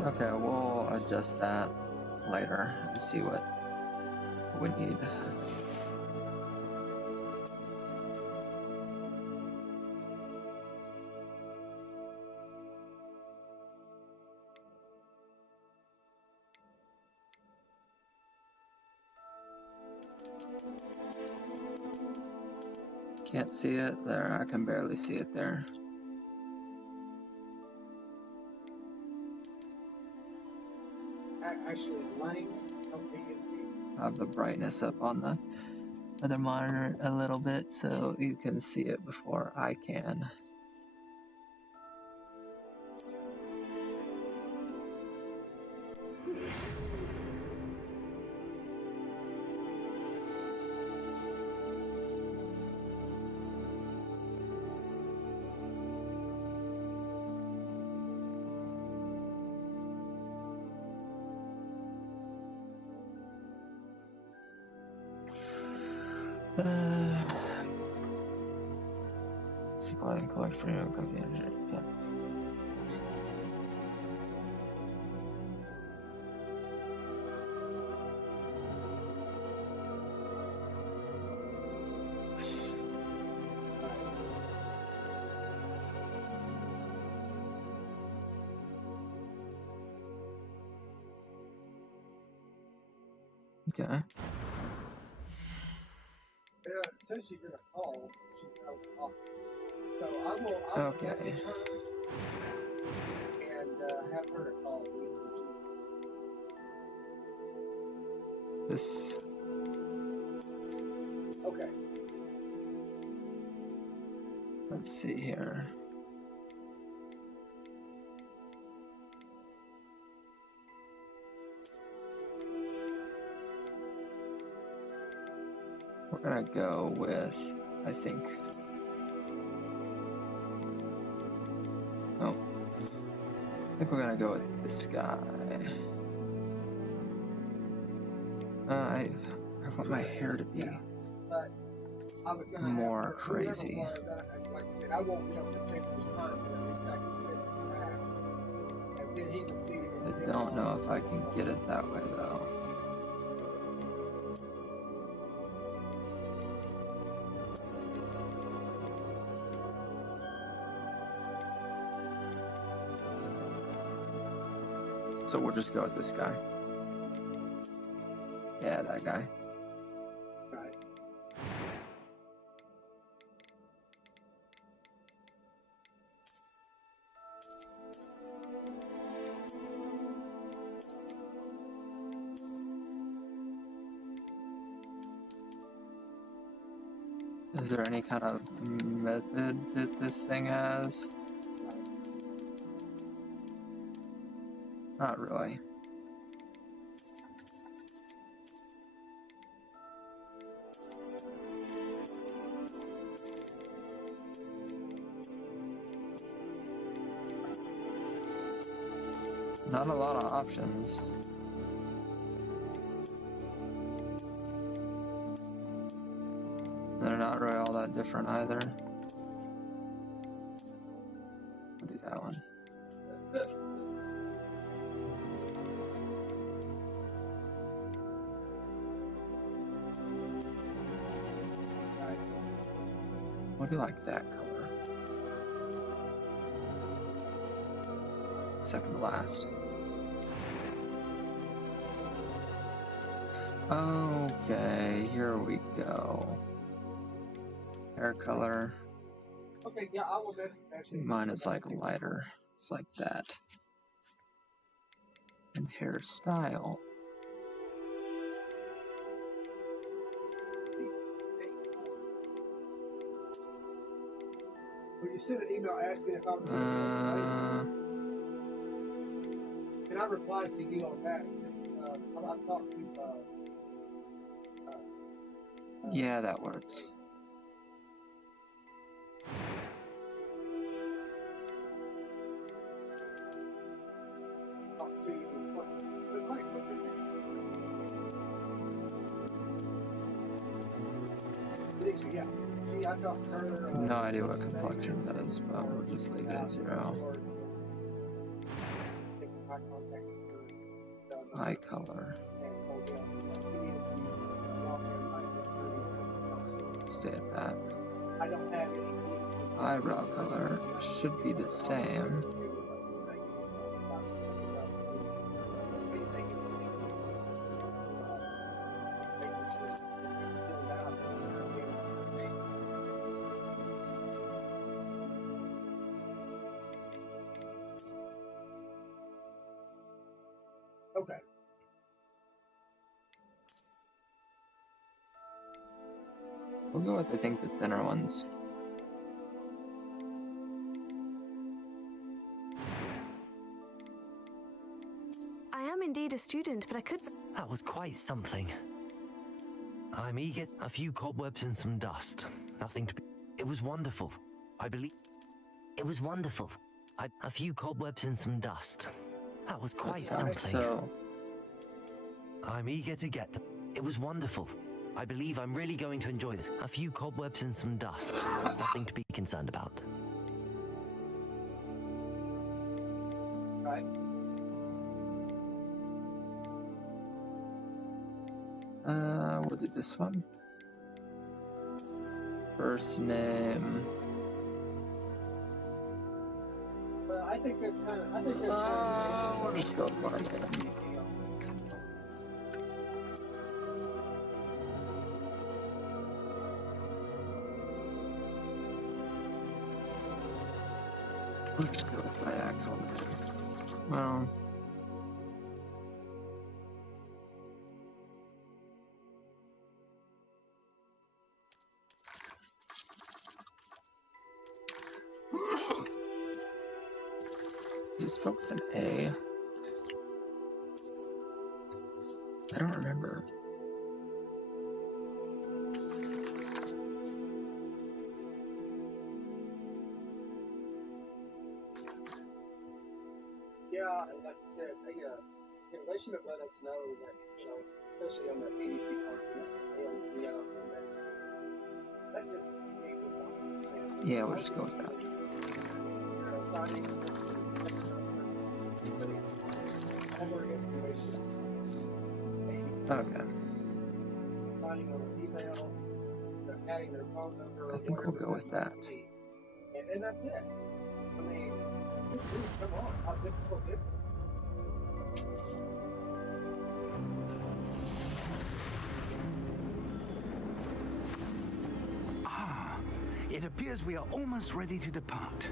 Okay, we'll adjust that later and see what we need. Can't see it there. I can barely see it there. Actually, Lang, LPNT. I have the brightness up on the other monitor a little bit so you can see it before I can. Supply and collect premium copy engine. Yeah. Okay. Yeah, it says she's in a call. She's out of the office. So I will Okay. message her and have her to call me. This. Okay. Let's see here. We're gonna go with, I think. Oh. I think we're gonna go with this guy. I want my hair to be But I was gonna more have her, whoever crazy. it was, like I said, I won't be able to take his time, but at least I can send it back. And then he can see it. in I his don't know inbox. if I can get it that way though. So we'll just go with this guy. Yeah, that guy. Right. Is there any kind of method that this thing has? Not really. Not a lot of options. They're not really all that different either. I'll do that one. What do you like that color? Second to last. Okay, here we go. Hair color. Okay, yeah, I will actually. Mine is like lighter. It's like that. And hairstyle. When you sent an email asking if I was and I replied to you on that and said, I thought you, Yeah, that works. talked to you, but Mike, what's your name? Lisa, yeah. She, I talked to her. No idea what complexion does, but we'll just leave it at 0. Eye color. Stay at that. I don't have any Eyebrow color should be the same. Okay. We'll go with, I think, the thinner ones. I am indeed a student, but I could. That was quite something. I'm eager. A few cobwebs and some dust. Nothing to be. It was wonderful. I believe. It was wonderful. A few cobwebs and some dust. That was quite something. So, I'm eager to get to. It was wonderful. I believe I'm really going to enjoy this. A few cobwebs and some dust. Nothing to be concerned about. Right. we'll do this one. First name. Well, I think that's kind of. I think that's We'll just go with my name. Let's just go with my actual name. Well, is it spelled with an A? I don't remember. Yeah, and like you said, they should have let us know that, especially on that PvP part, they on that just made this not make sense. Yeah, we'll just go with that. Assigning more information. Okay. Signing on an email, adding their phone number. I think we'll go with that. And that's it. I mean, come on, how difficult is it? It appears we are almost ready to depart.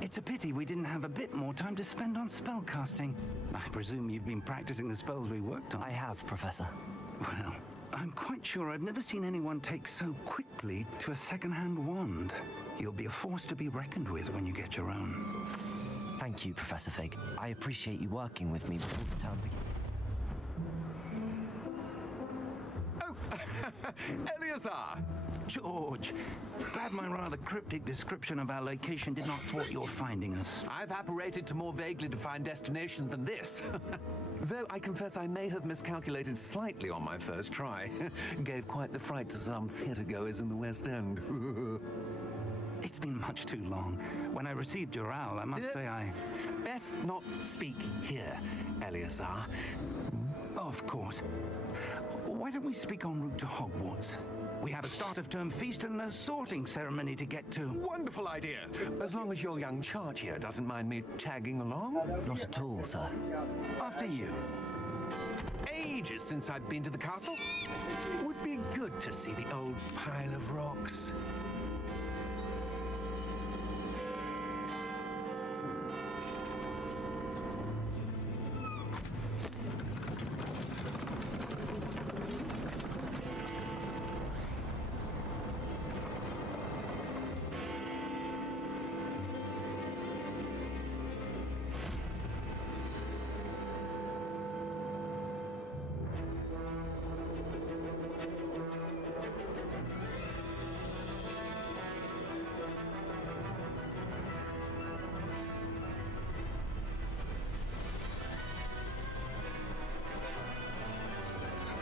It's a pity we didn't have a bit more time to spend on spellcasting. I presume you've been practicing the spells we worked on. I have, Professor. Well, I'm quite sure I've never seen anyone take so quickly to a second-hand wand. You'll be a force to be reckoned with when you get your own. Thank you, Professor Fig. I appreciate you working with me before the term begins. Eleazar! George, glad my rather cryptic description of our location did not thwart your finding us. I've apparated to more vaguely defined destinations than this. Though I confess I may have miscalculated slightly on my first try. Gave quite the fright to some theatergoers in the West End. It's been much too long. When I received your owl, I must say I... Best not speak here, Eleazar. Of course. Why don't we speak en route to Hogwarts? We have a start-of-term feast and a sorting ceremony to get to. Wonderful idea. As long as your young charge here doesn't mind me tagging along. Not at all, sir. After you. Ages since I'd been to the castle. Would be good to see the old pile of rocks.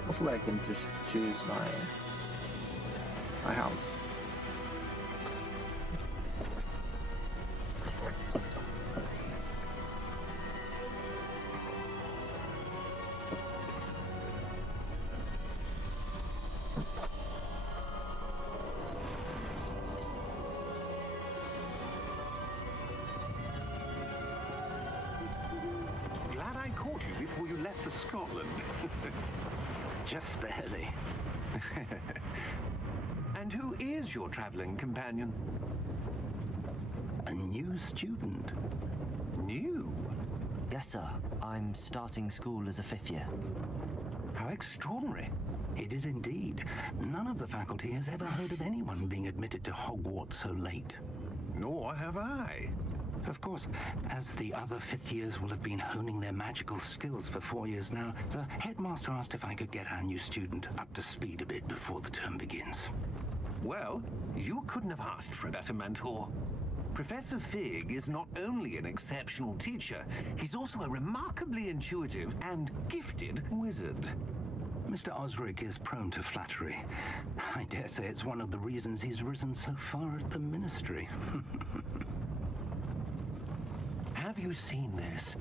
Hopefully I can just choose my house. Glad I caught you before you left for Scotland. Just barely. And who is your traveling companion? A new student. New? Yes, sir. I'm starting school as a 5th year. How extraordinary. It is indeed. None of the faculty has ever heard of anyone being admitted to Hogwarts so late. Nor have I. Of course, as the other 5th years will have been honing their magical skills for 4 years now, the headmaster asked if I could get our new student up to speed a bit before the term begins. Well, you couldn't have asked for a better mentor. Professor Fig is not only an exceptional teacher, he's also a remarkably intuitive and gifted wizard. Mr. Osric is prone to flattery. I dare say it's one of the reasons he's risen so far at the ministry. Have you seen this?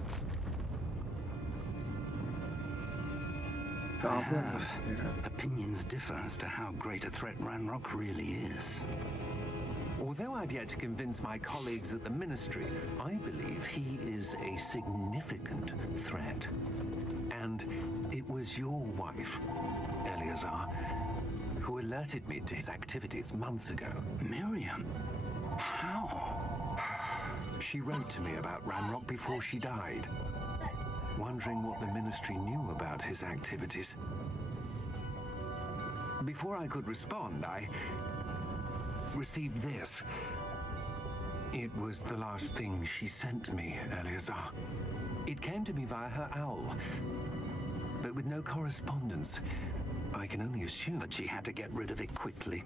I have. Opinions differ as to how great a threat Ranrock really is. Although I've yet to convince my colleagues at the Ministry, I believe he is a significant threat. And it was your wife, Eleazar, who alerted me to his activities months ago. Miriam? How? She wrote to me about Ranrock before she died, wondering what the Ministry knew about his activities. Before I could respond, I received this. It was the last thing she sent me, Eleazar. It came to me via her owl, but with no correspondence. I can only assume that she had to get rid of it quickly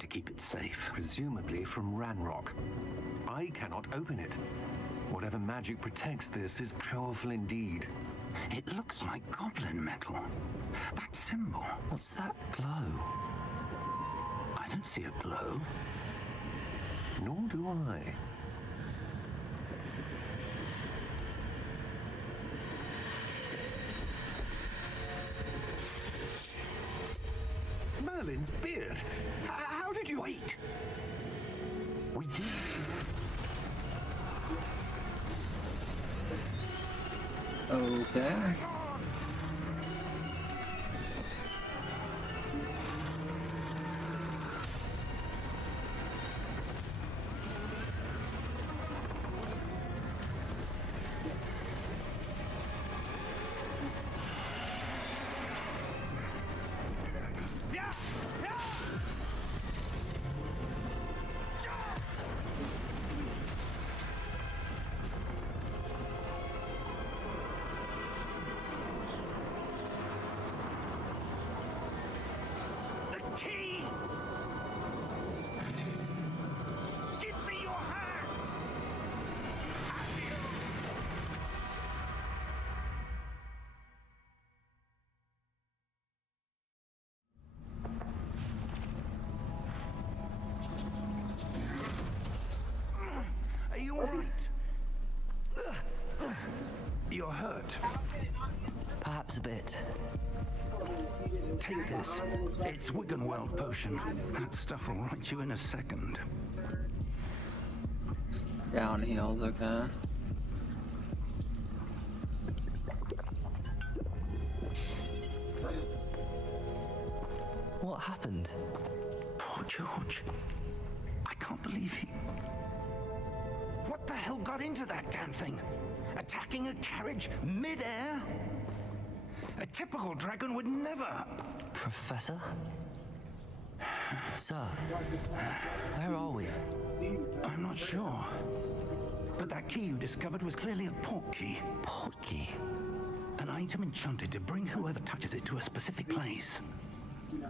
to keep it safe. Presumably from Ranrock. I cannot open it. Whatever magic protects this is powerful indeed. It looks like goblin metal. That symbol. What's that glow? I don't see a glow. Nor do I. Merlin's beard. How did you... Wait! We did... Okay. Key! Give me your hand! Are you all right? You're hurt. Perhaps a bit. Take this. It's Wiggenweld potion. That stuff will right you in a second. Down heals, okay. What happened? Poor George. I can't believe he... What the hell got into that damn thing? Attacking a carriage mid-air? A typical dragon would never... Professor? Sir, where are we? I'm not sure. But that key you discovered was clearly a port key. Port key? An item enchanted to bring whoever touches it to a specific place. I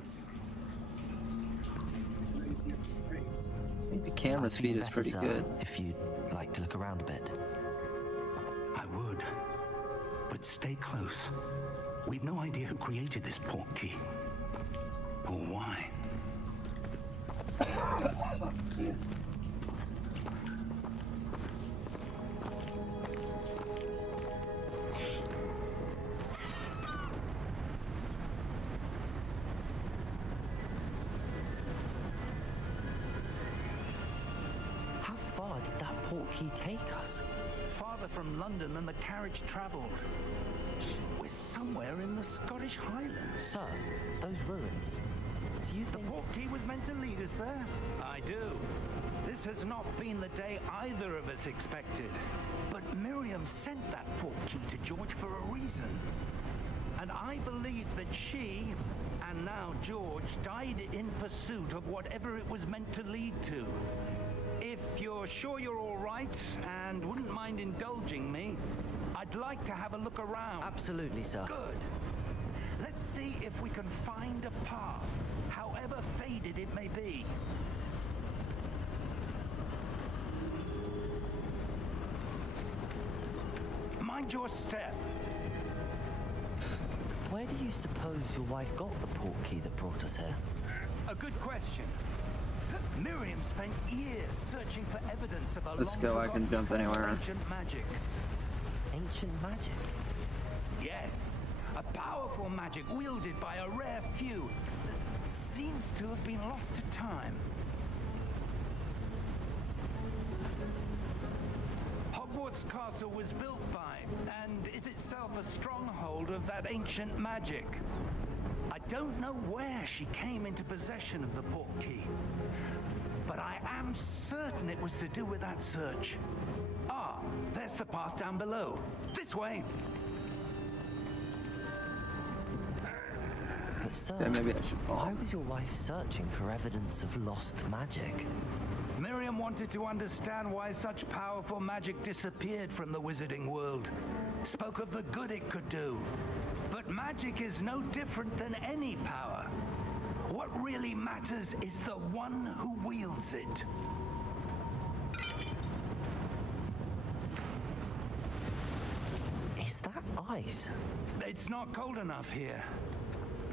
think the camera speed is pretty good. If you'd like to look around a bit. I would. But stay close. We've no idea who created this port key. Or why. How far did that port key take us? Farther from London than the carriage travelled. We're somewhere in the Scottish Highlands. Sir, those ruins. Do you think... The port key was meant to lead us there? I do. This has not been the day either of us expected. But Miriam sent that port key to George for a reason. And I believe that she, and now George, died in pursuit of whatever it was meant to lead to. If you're sure you're all right and wouldn't mind indulging me, I'd like to have a look around. Absolutely, sir. Good. Let's see if we can find a path, however faded it may be. Mind your step. Where do you suppose your wife got the port key that brought us here? A good question. Miriam spent years searching for evidence of a Let's go, I can jump anywhere. Ancient magic. Ancient magic? Yes, a powerful magic wielded by a rare few that seems to have been lost to time. Hogwarts Castle was built by, and is itself a stronghold of that ancient magic. I don't know where she came into possession of the port key, but I am certain it was to do with that search. Ah, there's the path down below. This way. But sir, Yeah, maybe I should follow. why was your wife searching for evidence of lost magic? Miriam wanted to understand why such powerful magic disappeared from the wizarding world. Spoke of the good it could do. But magic is no different than any power. What really matters is the one who wields it. Is that ice? It's not cold enough here.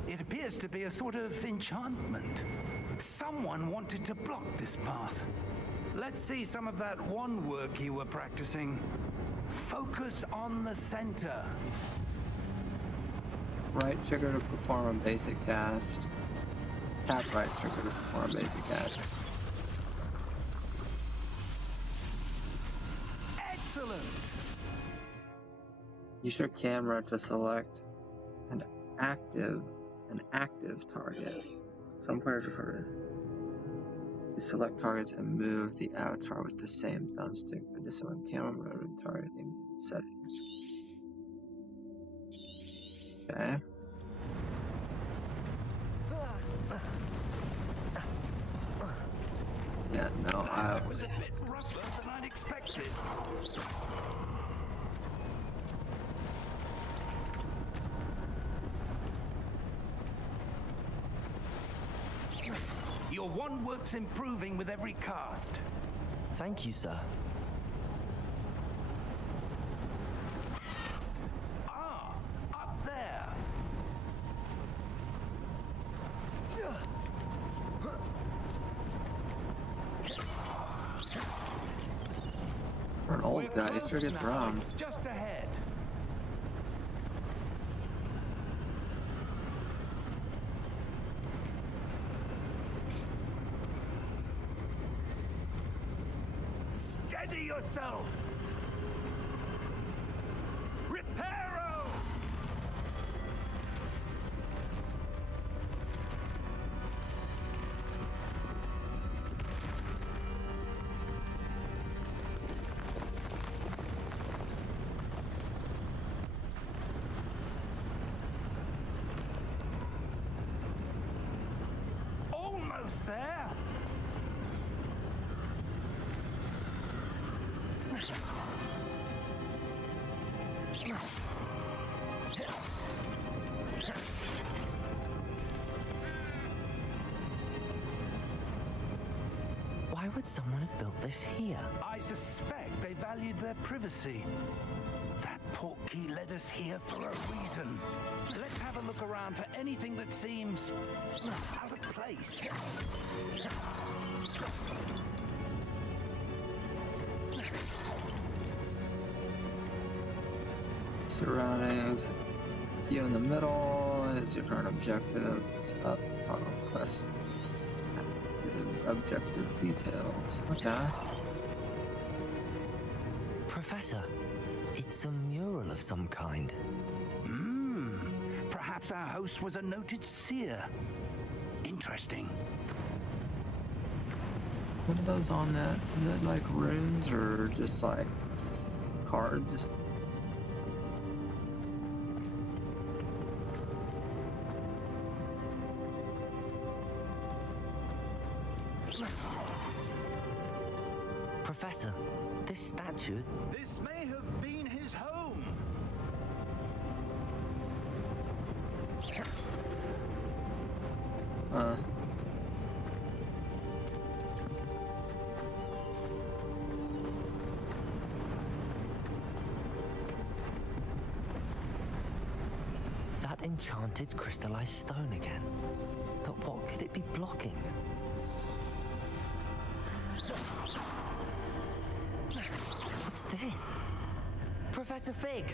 It appears to be a sort of enchantment. Someone wanted to block this path. Let's see some of that wand work you were practicing. Focus on the center. Right trigger to perform a basic cast. Tap right trigger to perform a basic cast. Excellent! Use your camera to select an active target. Some players refer to select targets and move the avatar with the same thumbstick for disabling camera mode and targeting settings. Okay. Yeah, no, That was a bit rougher than I'd expected. Your wand work's improving with every cast. Thank you, sir. Ah, up there. For an old guy, he sure gets now. wrong. It's just ahead. Steady yourself. Reparo. Almost there. Why would someone have built this here? I suspect they valued their privacy. That portkey led us here for a reason. Let's have a look around for anything that seems out of place. Surroundings. You in the middle is your current objective. It's up. Toggle quest. Objective details. Okay. Professor, it's a mural of some kind. Perhaps our host was a noted seer. Interesting. What are those on that? Is it like runes or just like cards? Professor, this statue... This may have been his home. That enchanted crystallized stone again. But what could it be blocking? What's this? Professor Fig!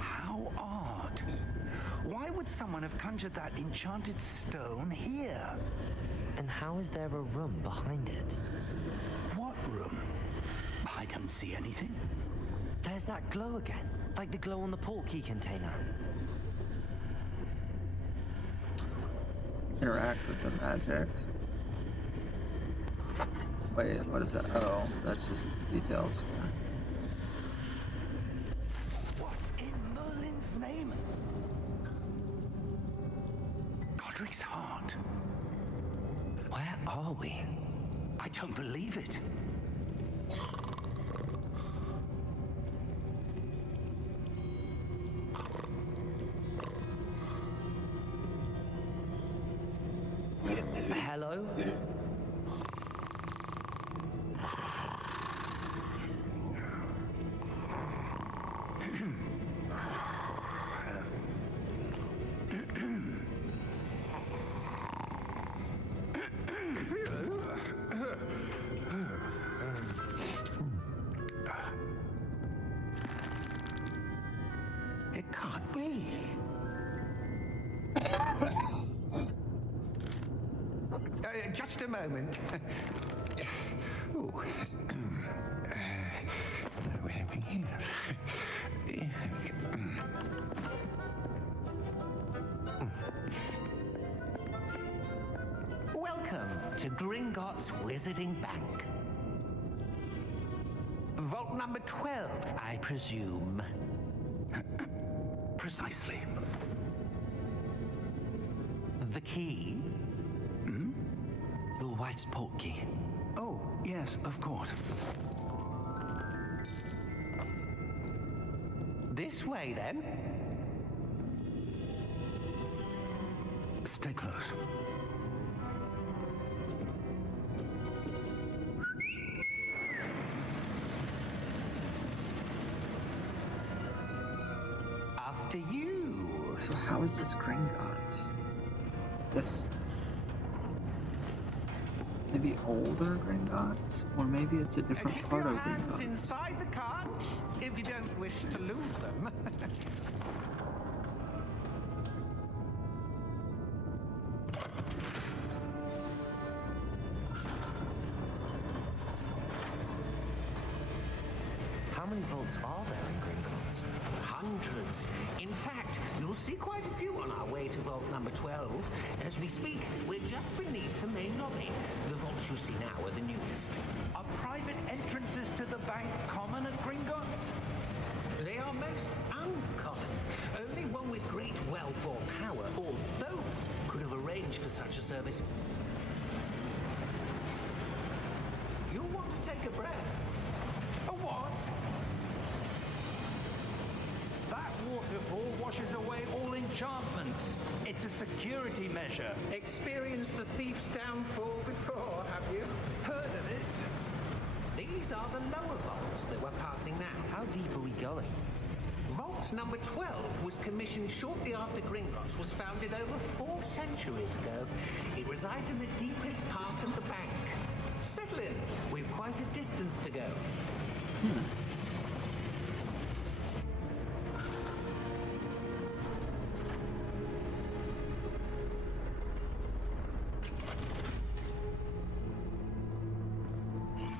How odd. Why would someone have conjured that enchanted stone here? And how is there a room behind it? What room? I don't see anything. There's that glow again, like the glow on the portkey container. Interact with the magic. Wait, what is that? Oh, that's just details. What in Merlin's name? Godric's heart. Where are we? I don't believe it. Hello? It can't be. Just a moment. Ooh. Where are we here? Welcome to Gringotts Wizarding Bank. Vault number 12, I presume. Precisely. The key? Your wife's portkey. Oh, yes, of course. This way, then. Stay close. After you. So how is this Gringotts? This... maybe older Gringotts? Or maybe it's a different Keep part your of hands Gringotts. inside the cards if you don't wish to lose them. How many vaults are there in Gringotts? Hundreds. In fact, you'll see quite a few on our way to vault number 12. As we speak, we're just beneath the main lobby. The vaults you see now are the newest. Are private entrances to the bank common at Gringotts? They are most uncommon. Only one with great wealth or power, or both, could have arranged for such a service. You'll want to take a breath. A what? That waterfall washes away all enchantments. It's a security measure. Experienced the thief's downfall before, have you? Heard of it? These are the lower vaults that we're passing now. How deep are we going? Vault number 12 was commissioned shortly after Gringotts was founded over 4 centuries ago. It resides in the deepest part of the bank. Settle in. We've quite a distance to go.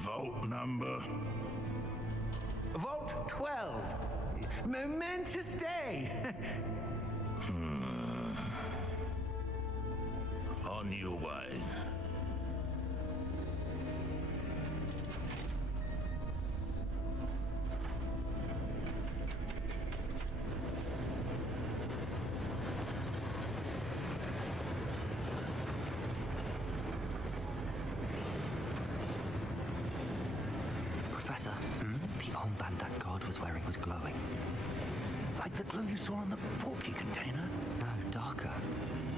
Vault number. Vault 12. Momentous day. On your way. Professor, the armband that guard was wearing was glowing. Like the glow you saw on the portkey container? No, darker.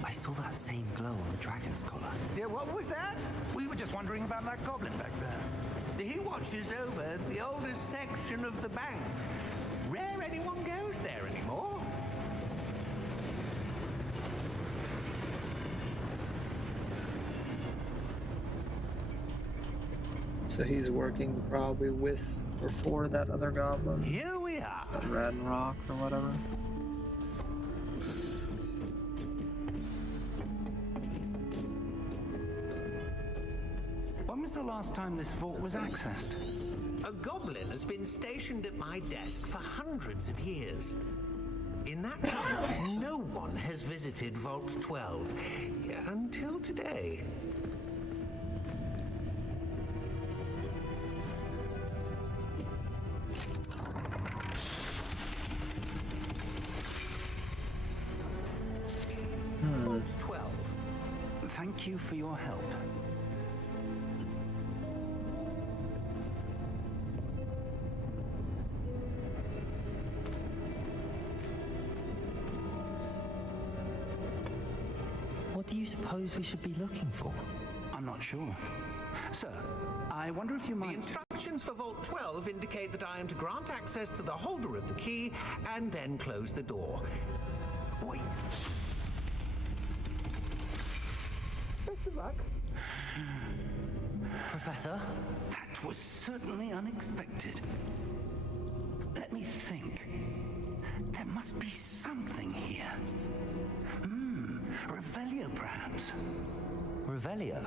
I saw that same glow on the dragon's collar. Yeah, what was that? We were just wondering about that goblin back there. He watches over the oldest section of the bank. Rare anyone goes there anymore. So he's working probably with or for that other goblin? Here we are. That Red Rock or whatever? When was the last time this vault was accessed? A goblin goblin has been stationed at my desk for hundreds of years. In that time, no one has visited Vault 12 until today. Vault 12. Thank you for your help. What do you suppose we should be looking for? I'm not sure. Sir, I wonder if you The might... instructions for Vault 12 indicate that I am to grant access to the holder of the key and then close the door. Wait. Best of luck. Professor? That was certainly unexpected. Let me think. There must be something here. Revelio, perhaps. Revelio?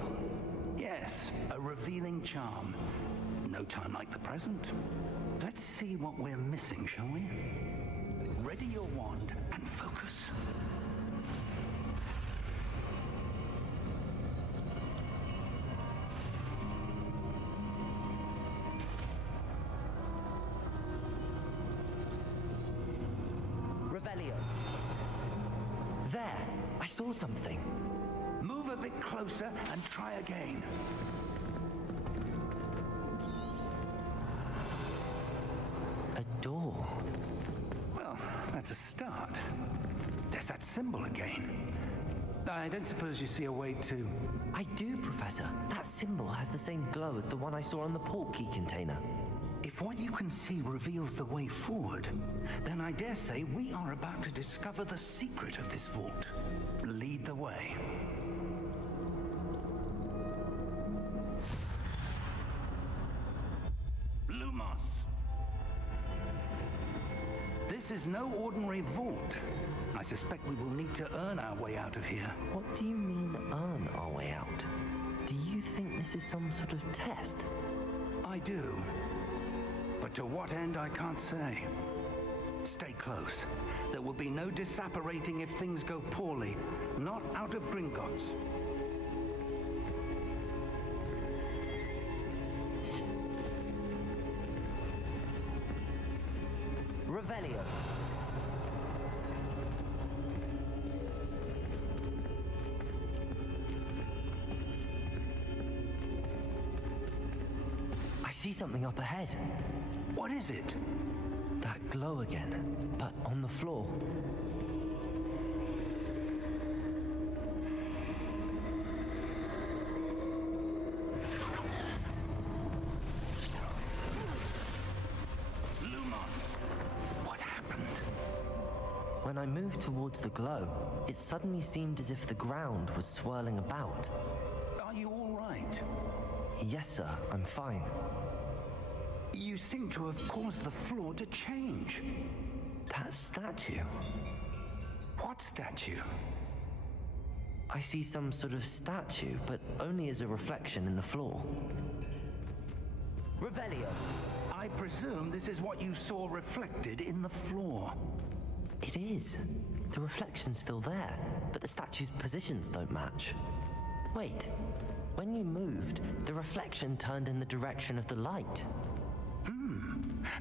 Yes, a revealing charm. No time like the present. Let's see what we're missing, shall we? Ready your wand and focus. Revelio. There, I saw something. Move a bit closer and try again. A door. Well, that's a start. There's that symbol again. I don't suppose you see a way to... I do, Professor. That symbol has the same glow as the one I saw on the port key container. If what you can see reveals the way forward, then I dare say we are about to discover the secret of this vault. Lead the way. Lumos. This is no ordinary vault. I suspect we will need to earn our way out of here. What do you mean, earn our way out? Do you think this is some sort of test? I do. But to what end, I can't say. Stay close. There will be no disapparating if things go poorly. Not out of Gringotts. Revelio. I see something up ahead. What is it? That glow again, but on the floor. Lumos! What happened? When I moved towards the glow, it suddenly seemed as if the ground was swirling about. Are you all right? Yes, sir, I'm fine. You seem to have caused the floor to change. That statue. What statue? I see some sort of statue, but only as a reflection in the floor. Revelio. I presume this is what you saw reflected in the floor. It is. The reflection's still there, but the statue's positions don't match. Wait. When you moved, the reflection turned in the direction of the light.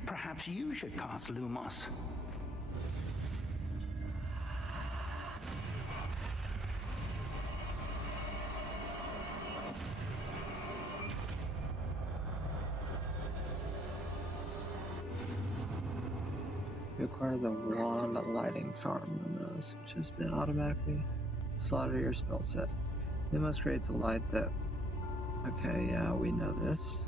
Perhaps you should cast Lumos. You acquire the wand lighting charm Lumos, which has been automatically slotted to your spell set. Lumos creates a light that... Okay, yeah, we know this.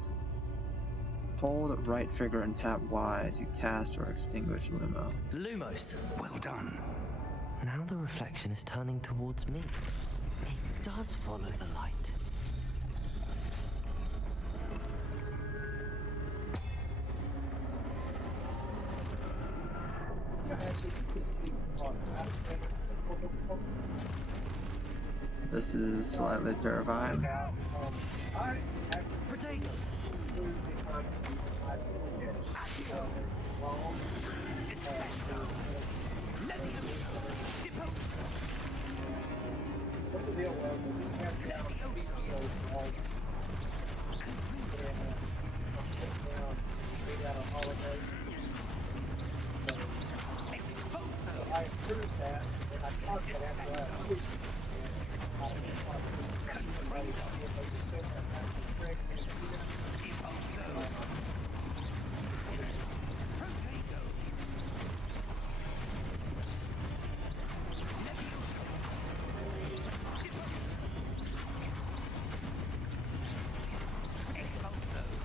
Hold right trigger and tap Y to cast or extinguish Lumo. Lumos. Well done. Now the reflection is turning towards me. It does follow the light. This is slightly terrifying. Now, I actually Protego. included the content I long. What the deal was is he had down video called and took down, made out a holiday. So I approved that, and I talked to that after last week. And I just wanted to get somebody to see if they could send that back to Craig and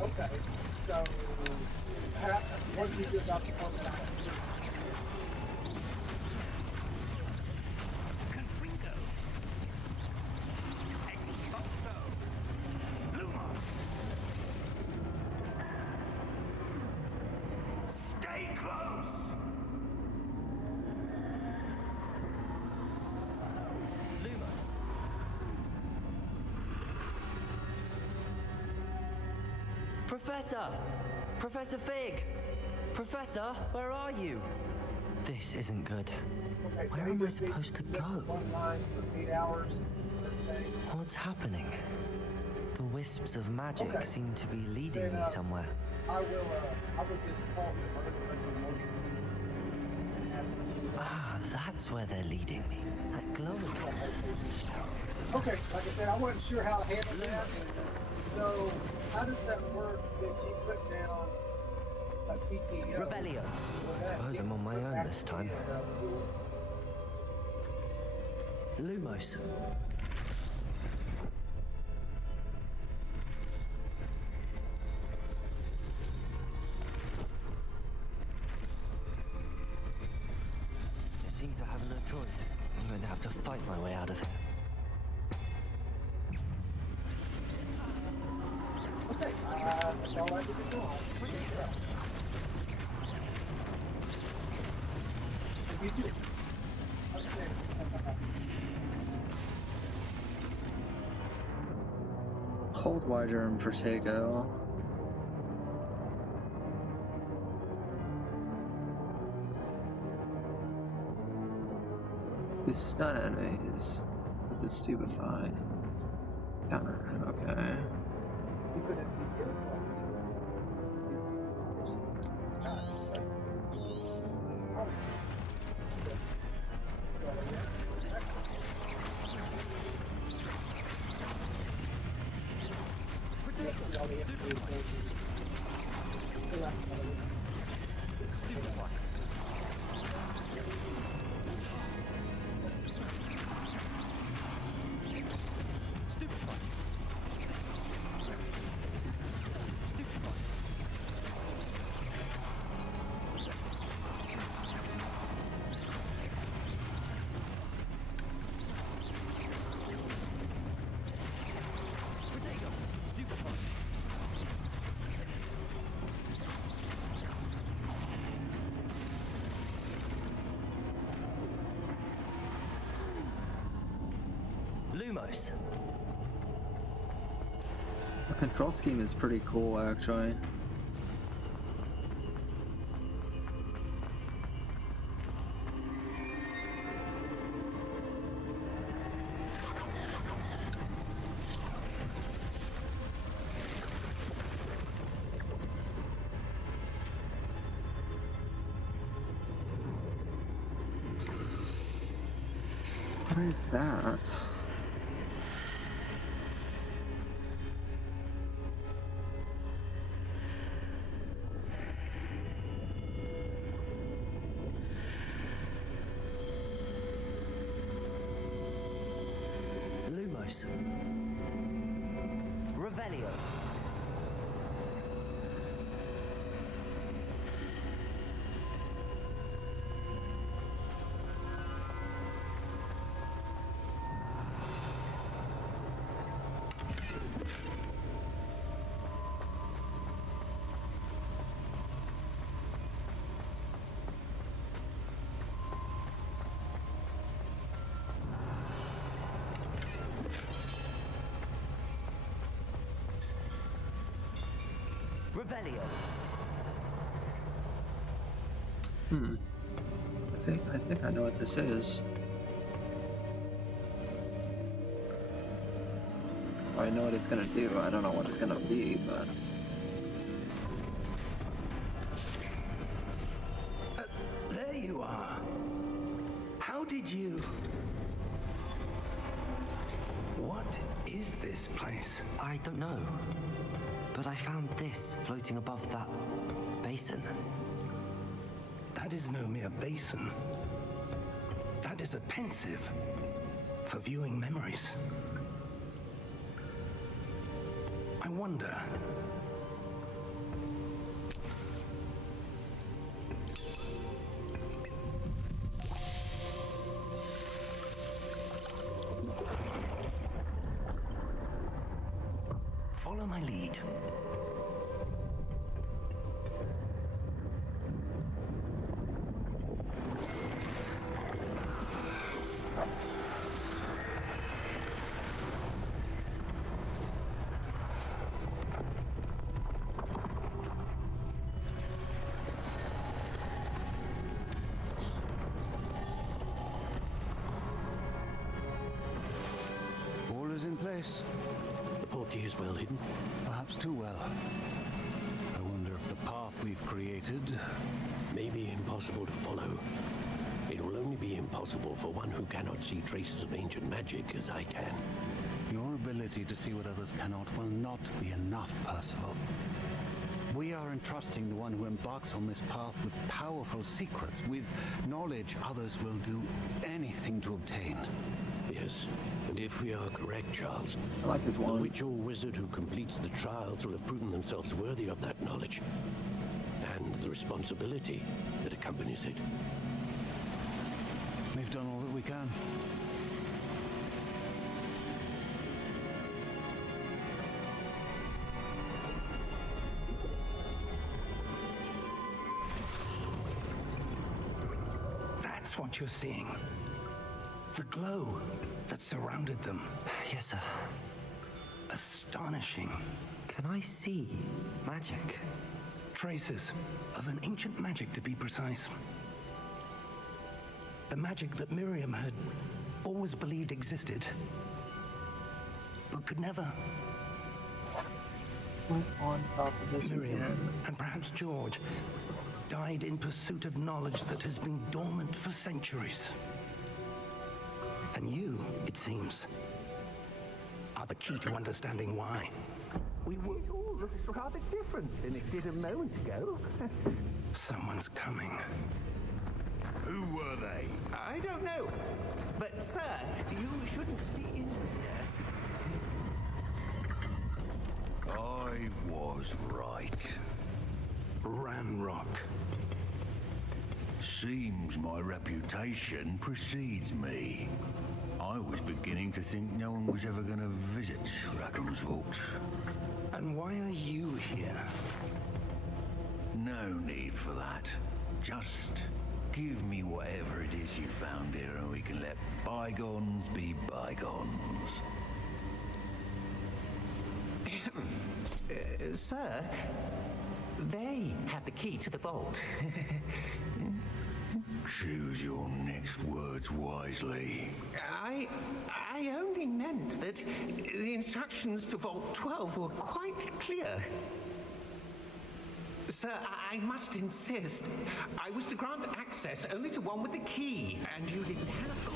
okay, so what did you do about the one that I had? Stay close! Lumos. Professor! Professor Fig! Professor, where are you? This isn't good. Okay, so Where he am I just needs supposed to sit go? one line for 8 hours per day. What's happening? The wisps of magic Okay. seem to be leading Then, me somewhere. I will just call him early in the morning. Ah, that's where they're leading me. That glowing. Okay, like I said, I wasn't sure how to handle that. So, how does that work since you put down a PTO? Revelio. I suppose I'm on my own this time. Lumos. It seems I have no choice. I'm going to have to fight my way out of here. Okay, that's all I need to know. If you do. Okay. Cold Wider and Protego. You stun enemies with the Stupefy. Counter, okay. Even if you get Lumos. The control scheme is pretty cool, actually. What is that? Lumos. Revelio. Revelio. I think I know what this is. Or I know what it's gonna do. I don't know what it's gonna be, but There you are. How did you... What is this place? I don't know. But I found this floating above that basin. That is no mere basin. That is a pensive for viewing memories. I wonder... Follow my lead. All is in place. The portkey is well hidden. Perhaps too well. I wonder if the path we've created... May be impossible to follow. It will only be impossible for one who cannot see traces of ancient magic as I can. Your ability to see what others cannot will not be enough, Percival. We are entrusting the one who embarks on this path with powerful secrets, with knowledge others will do anything to obtain. Yes, and if we are correct, Charles, I like this the one. witch or wizard who completes the trials will have proven themselves worthy of that knowledge and the responsibility that accompanies it. We've done all that we can. That's what you're seeing. The glow that surrounded them. Yes, sir. Astonishing. Can I see magic? Traces of an ancient magic, to be precise. The magic that Miriam had always believed existed, but could never. On top of this Miriam, again. and perhaps George, died in pursuit of knowledge that has been dormant for centuries. And you, it seems, are the key to understanding why. We were all rather different than it did a moment ago. Someone's coming. Who were they? I don't know. But, sir, you shouldn't be in here. I was right. Ranrock. Seems my reputation precedes me. I was beginning to think no one was ever going to visit Rackham's Vault. And why are you here? No need for that. Just give me whatever it is you found here and we can let bygones be bygones. Sir, they have the key to the vault. Choose your next words wisely. I only meant that the instructions to Vault 12 were quite clear. Sir, I must insist. I was to grant access only to one with the key, and you didn't have...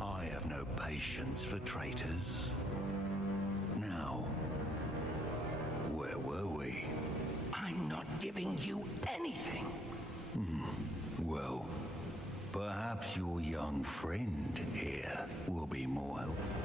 I have no patience for traitors. Now, where were we? I'm not giving you anything. Well, perhaps your young friend here will be more helpful.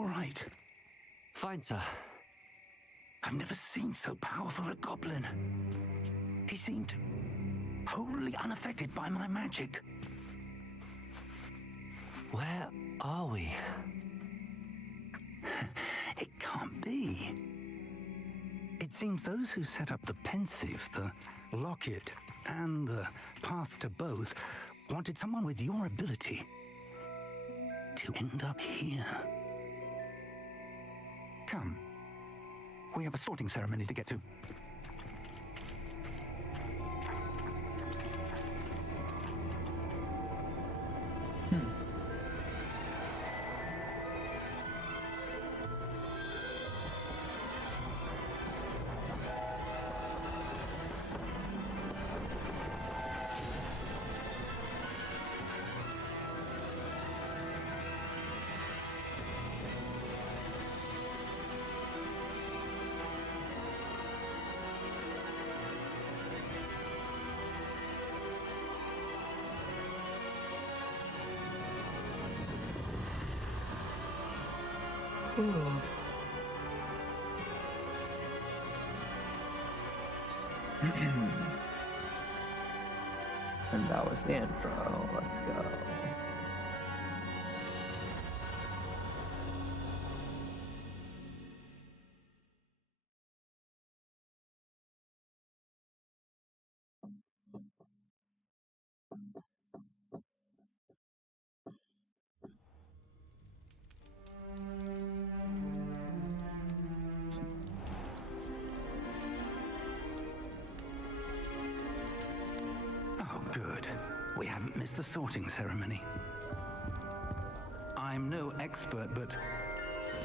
all right? Fine, sir. I've never seen so powerful a goblin. He seemed wholly unaffected by my magic. Where are we? It can't be. It seems those who set up the pensive, the locket, and the path to both wanted someone with your ability to end up here. Come. We have a sorting ceremony to get to. And that was the intro. Let's go. Oh, good. We haven't missed the sorting ceremony. I'm no expert, but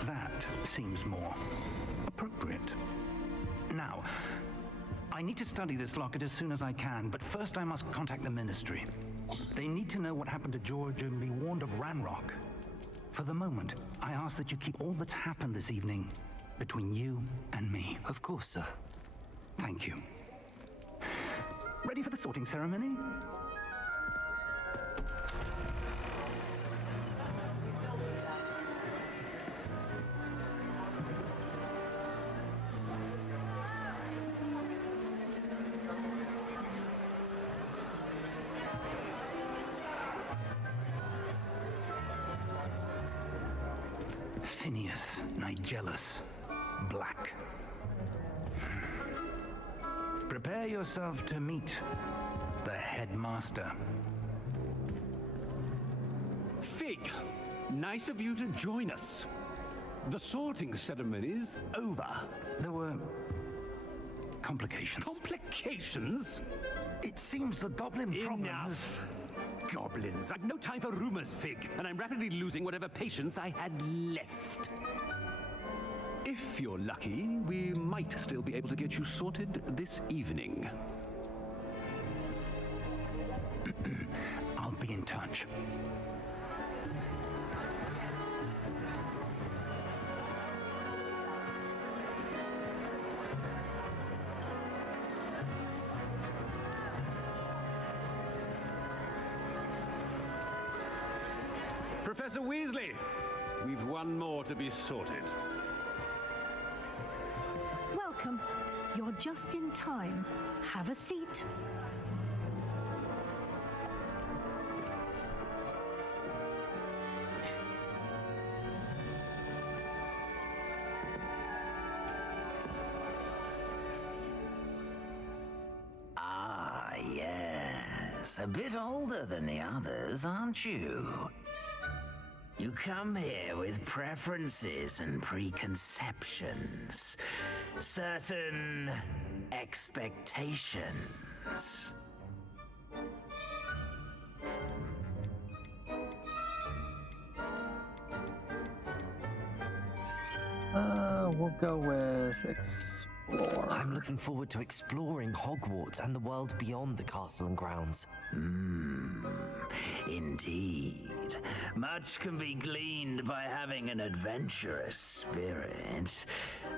that seems more appropriate. Now, I need to study this locket as soon as I can, but first I must contact the Ministry. They need to know what happened to George and be warned of Ranrock. For the moment, I ask that you keep all that's happened this evening between you and me. Of course, sir. Thank you. Ready for the sorting ceremony? Phineas Nigellus Black. Prepare yourself to meet the headmaster. Fig, nice of you to join us. The sorting ceremony's over. There were complications. Complications? It seems the goblin problem Enough. Goblins. I've no time for rumors, Fig, and I'm rapidly losing whatever patience I had left. If you're lucky, we might still be able to get you sorted this evening. I'll be in touch. Professor Weasley, we've one more to be sorted. Welcome. You're just in time. Have a seat. Ah, yes. A bit older than the others, aren't you? You come here with preferences and preconceptions. Certain expectations. We'll go with explore. I'm looking forward to exploring Hogwarts and the world beyond the castle and grounds. Indeed. Much can be gleaned by having an adventurous spirit,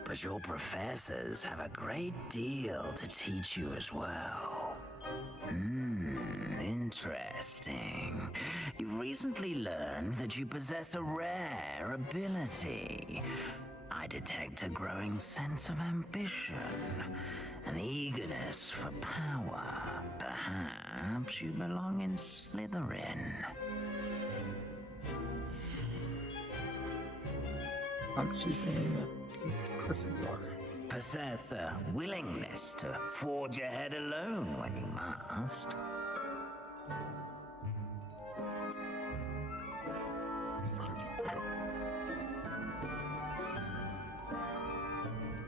but your professors have a great deal to teach you as well. Interesting. Interesting. You've recently learned that you possess a rare ability. I detect a growing sense of ambition, an eagerness for power. Perhaps you belong in Slytherin. I'm choosing Gryffindor. Possess a willingness to forge ahead alone when you must.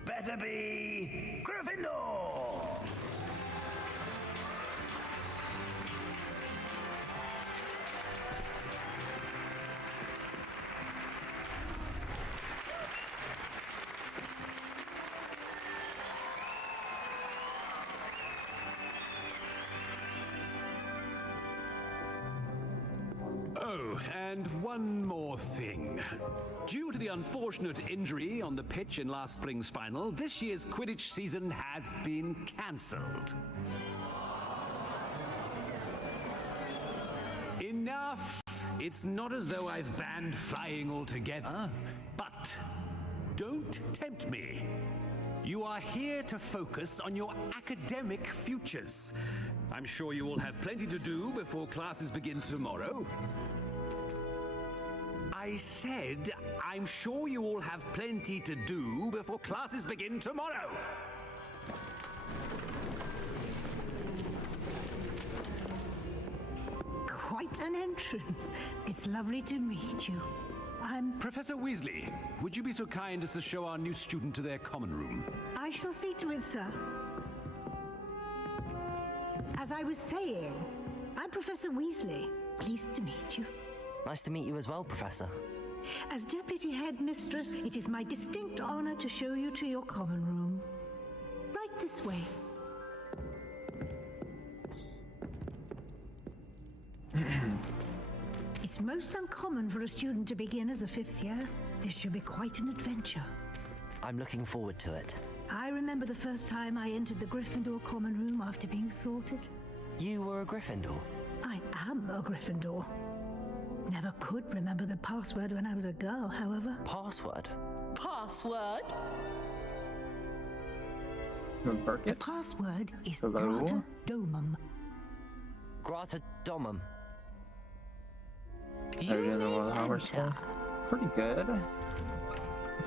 Better be Gryffindor! Oh, and one more thing. Due to the unfortunate injury on the pitch in last spring's final, this year's Quidditch season has been cancelled. Enough! It's not as though I've banned flying altogether, but don't tempt me. You are here to focus on your academic futures. I'm sure you all have plenty to do before classes begin tomorrow. I said, I'm sure you all have plenty to do before classes begin tomorrow. Quite an entrance. It's lovely to meet you. I'm... Professor Weasley, would you be so kind as to show our new student to their common room? I shall see to it, sir. As I was saying, I'm Professor Weasley. Pleased to meet you. Nice to meet you as well, Professor. As Deputy Headmistress, it is my distinct honor to show you to your common room. Right this way. It's most uncommon for a student to begin as a fifth year. This should be quite an adventure. I'm looking forward to it. I remember the first time I entered the Gryffindor common room after being sorted. You were a Gryffindor? I am a Gryffindor. Never could remember the password when I was a girl, however. Password? Password? The password is Hello? Grata Domum. Grata Domum. How are you doing the Royal Hogwarts stuff? Pretty good.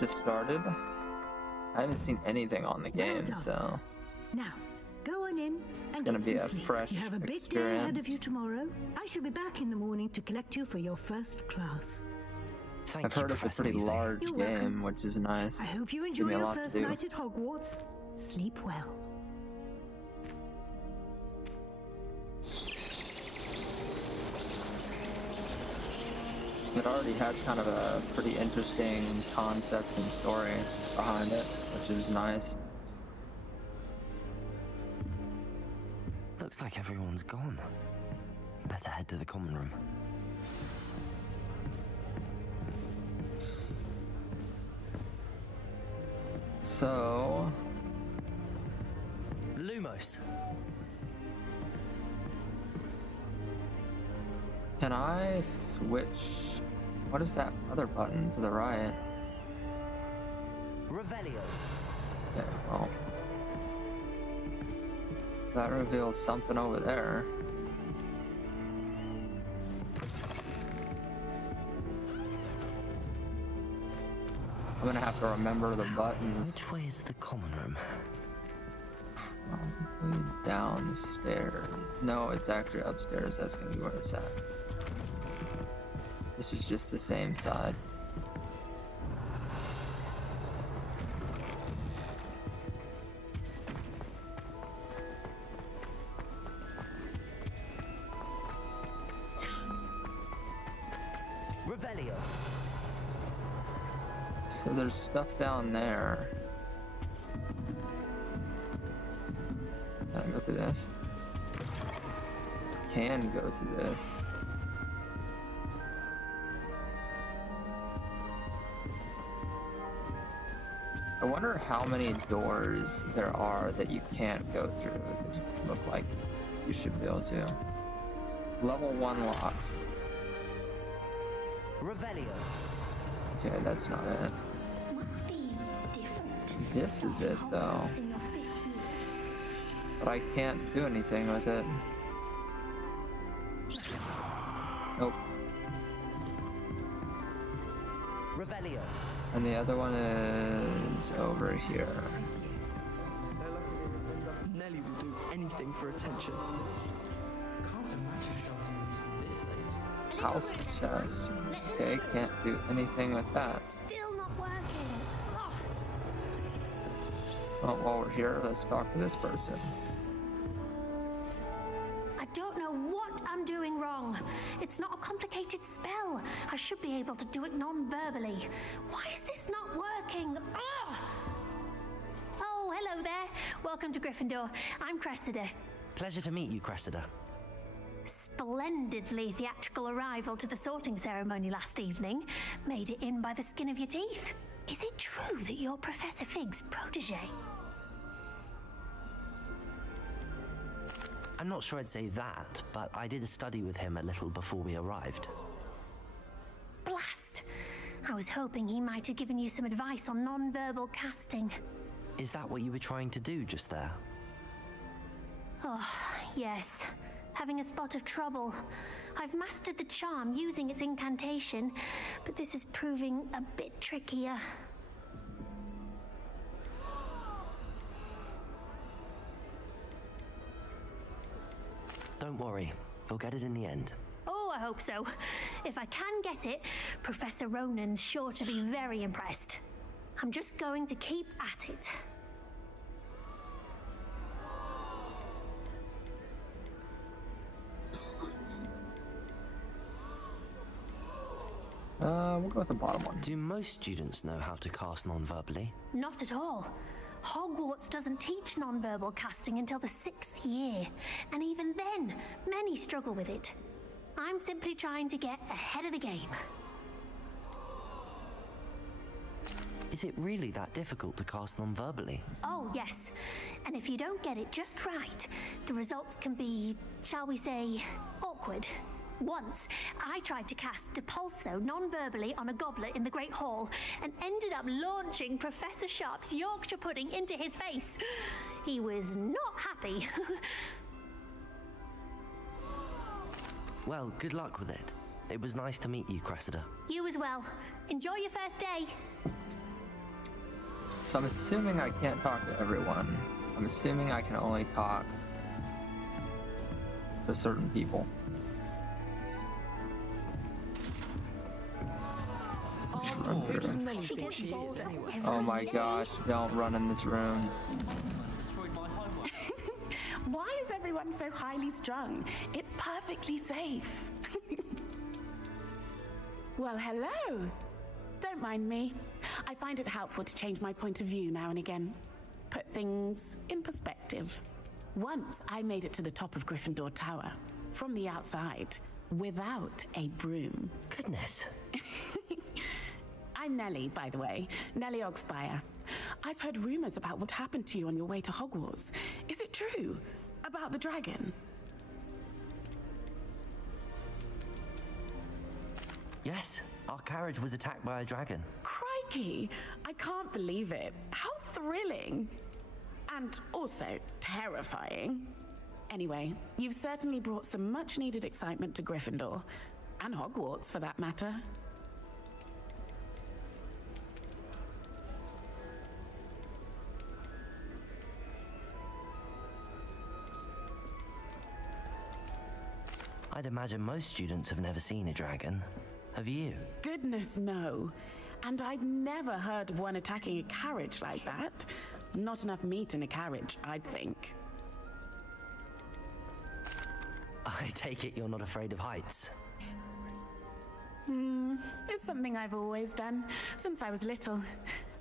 Just started. I haven't seen anything on the game, so Now, go on in it's and gonna get be some a sleep. fresh You have a big day ahead of you experience. tomorrow. I shall be back in the morning to collect you for your first class. Thank I've you, heard it's a Professor pretty Weasley. large You're game, welcome. which is nice. I hope you Give enjoy me a your lot to first do. night at Hogwarts. Sleep well. It already has kind of a pretty interesting concept and story behind it, which is nice. Looks like everyone's gone. Better head to the common room. So, Lumos. can I switch? What is that other button to the right? Revelio. Okay, well, that reveals something over there. I'm gonna have to remember the buttons. Which way is the common room? Probably downstairs. No, it's actually upstairs. That's gonna be where it's at. This is just the same side. Revelio. So there's stuff down there. Can I go through this? Can go through this. I wonder how many doors there are that you can't go through that look like you should be able to. Level 1 lock. Revelio. Okay, that's not it. Must be different. This is it, though. But I can't do anything with it. Nope. Revelio. And the other one is over here. Nelly will do anything for attention. House chest. Okay, can't do anything with that. Still not working. Oh. Well, while we're here, let's talk to this person. I don't know what I'm doing wrong. It's not a complicated spell. I should be able to do it non-verbally. Why is this not working? Oh, hello there. Welcome to Gryffindor. I'm Cressida. Pleasure to meet you, Cressida. Splendidly theatrical arrival to the sorting ceremony last evening. Made it in by the skin of your teeth. Is it true that you're Professor Fig's protege? I'm not sure I'd say that, but I did study with him a little before we arrived. Blast! I was hoping he might have given you some advice on non-verbal casting. Is that what you were trying to do just there? Oh, yes. Having a spot of trouble. I've mastered the charm using its incantation, but this is proving a bit trickier. Don't worry, you'll get it in the end. Oh, I hope so. If I can get it, Professor Ronan's sure to be very impressed. I'm just going to keep at it. We'll go with the bottom one. Do most students know how to cast non-verbally? Not at all. Hogwarts doesn't teach nonverbal casting until the 6th year, and even then, many struggle with it. I'm simply trying to get ahead of the game. Is it really that difficult to cast non-verbally? Oh, yes. And if you don't get it just right, the results can be, shall we say, awkward. Once, I tried to cast Depulso non-verbally on a goblet in the Great Hall and ended up launching Professor Sharp's Yorkshire pudding into his face. He was not happy. Well, good luck with it. It was nice to meet you, Cressida. You as well. Enjoy your first day. So I'm assuming I can't talk to everyone. I'm assuming I can only talk to certain people. Who does Nelly think she is anyway? Oh my gosh, don't run in this room. Why is everyone so highly strung? It's perfectly safe. Well, hello. Don't mind me. I find it helpful to change my point of view now and again. Put things in perspective. Once I made it to the top of Gryffindor Tower, from the outside, without a broom. Goodness. I'm Nellie, by the way. Nellie Ogspire. I've heard rumors about what happened to you on your way to Hogwarts. Is it true? About the dragon? Yes, our carriage was attacked by a dragon. Crikey! I can't believe it. How thrilling! And also terrifying. Anyway, you've certainly brought some much-needed excitement to Gryffindor. And Hogwarts, for that matter. I'd imagine most students have never seen a dragon. Have you? Goodness, no. And I've never heard of one attacking a carriage like that. Not enough meat in a carriage, I'd think. I take it you're not afraid of heights. It's something I've always done, since I was little.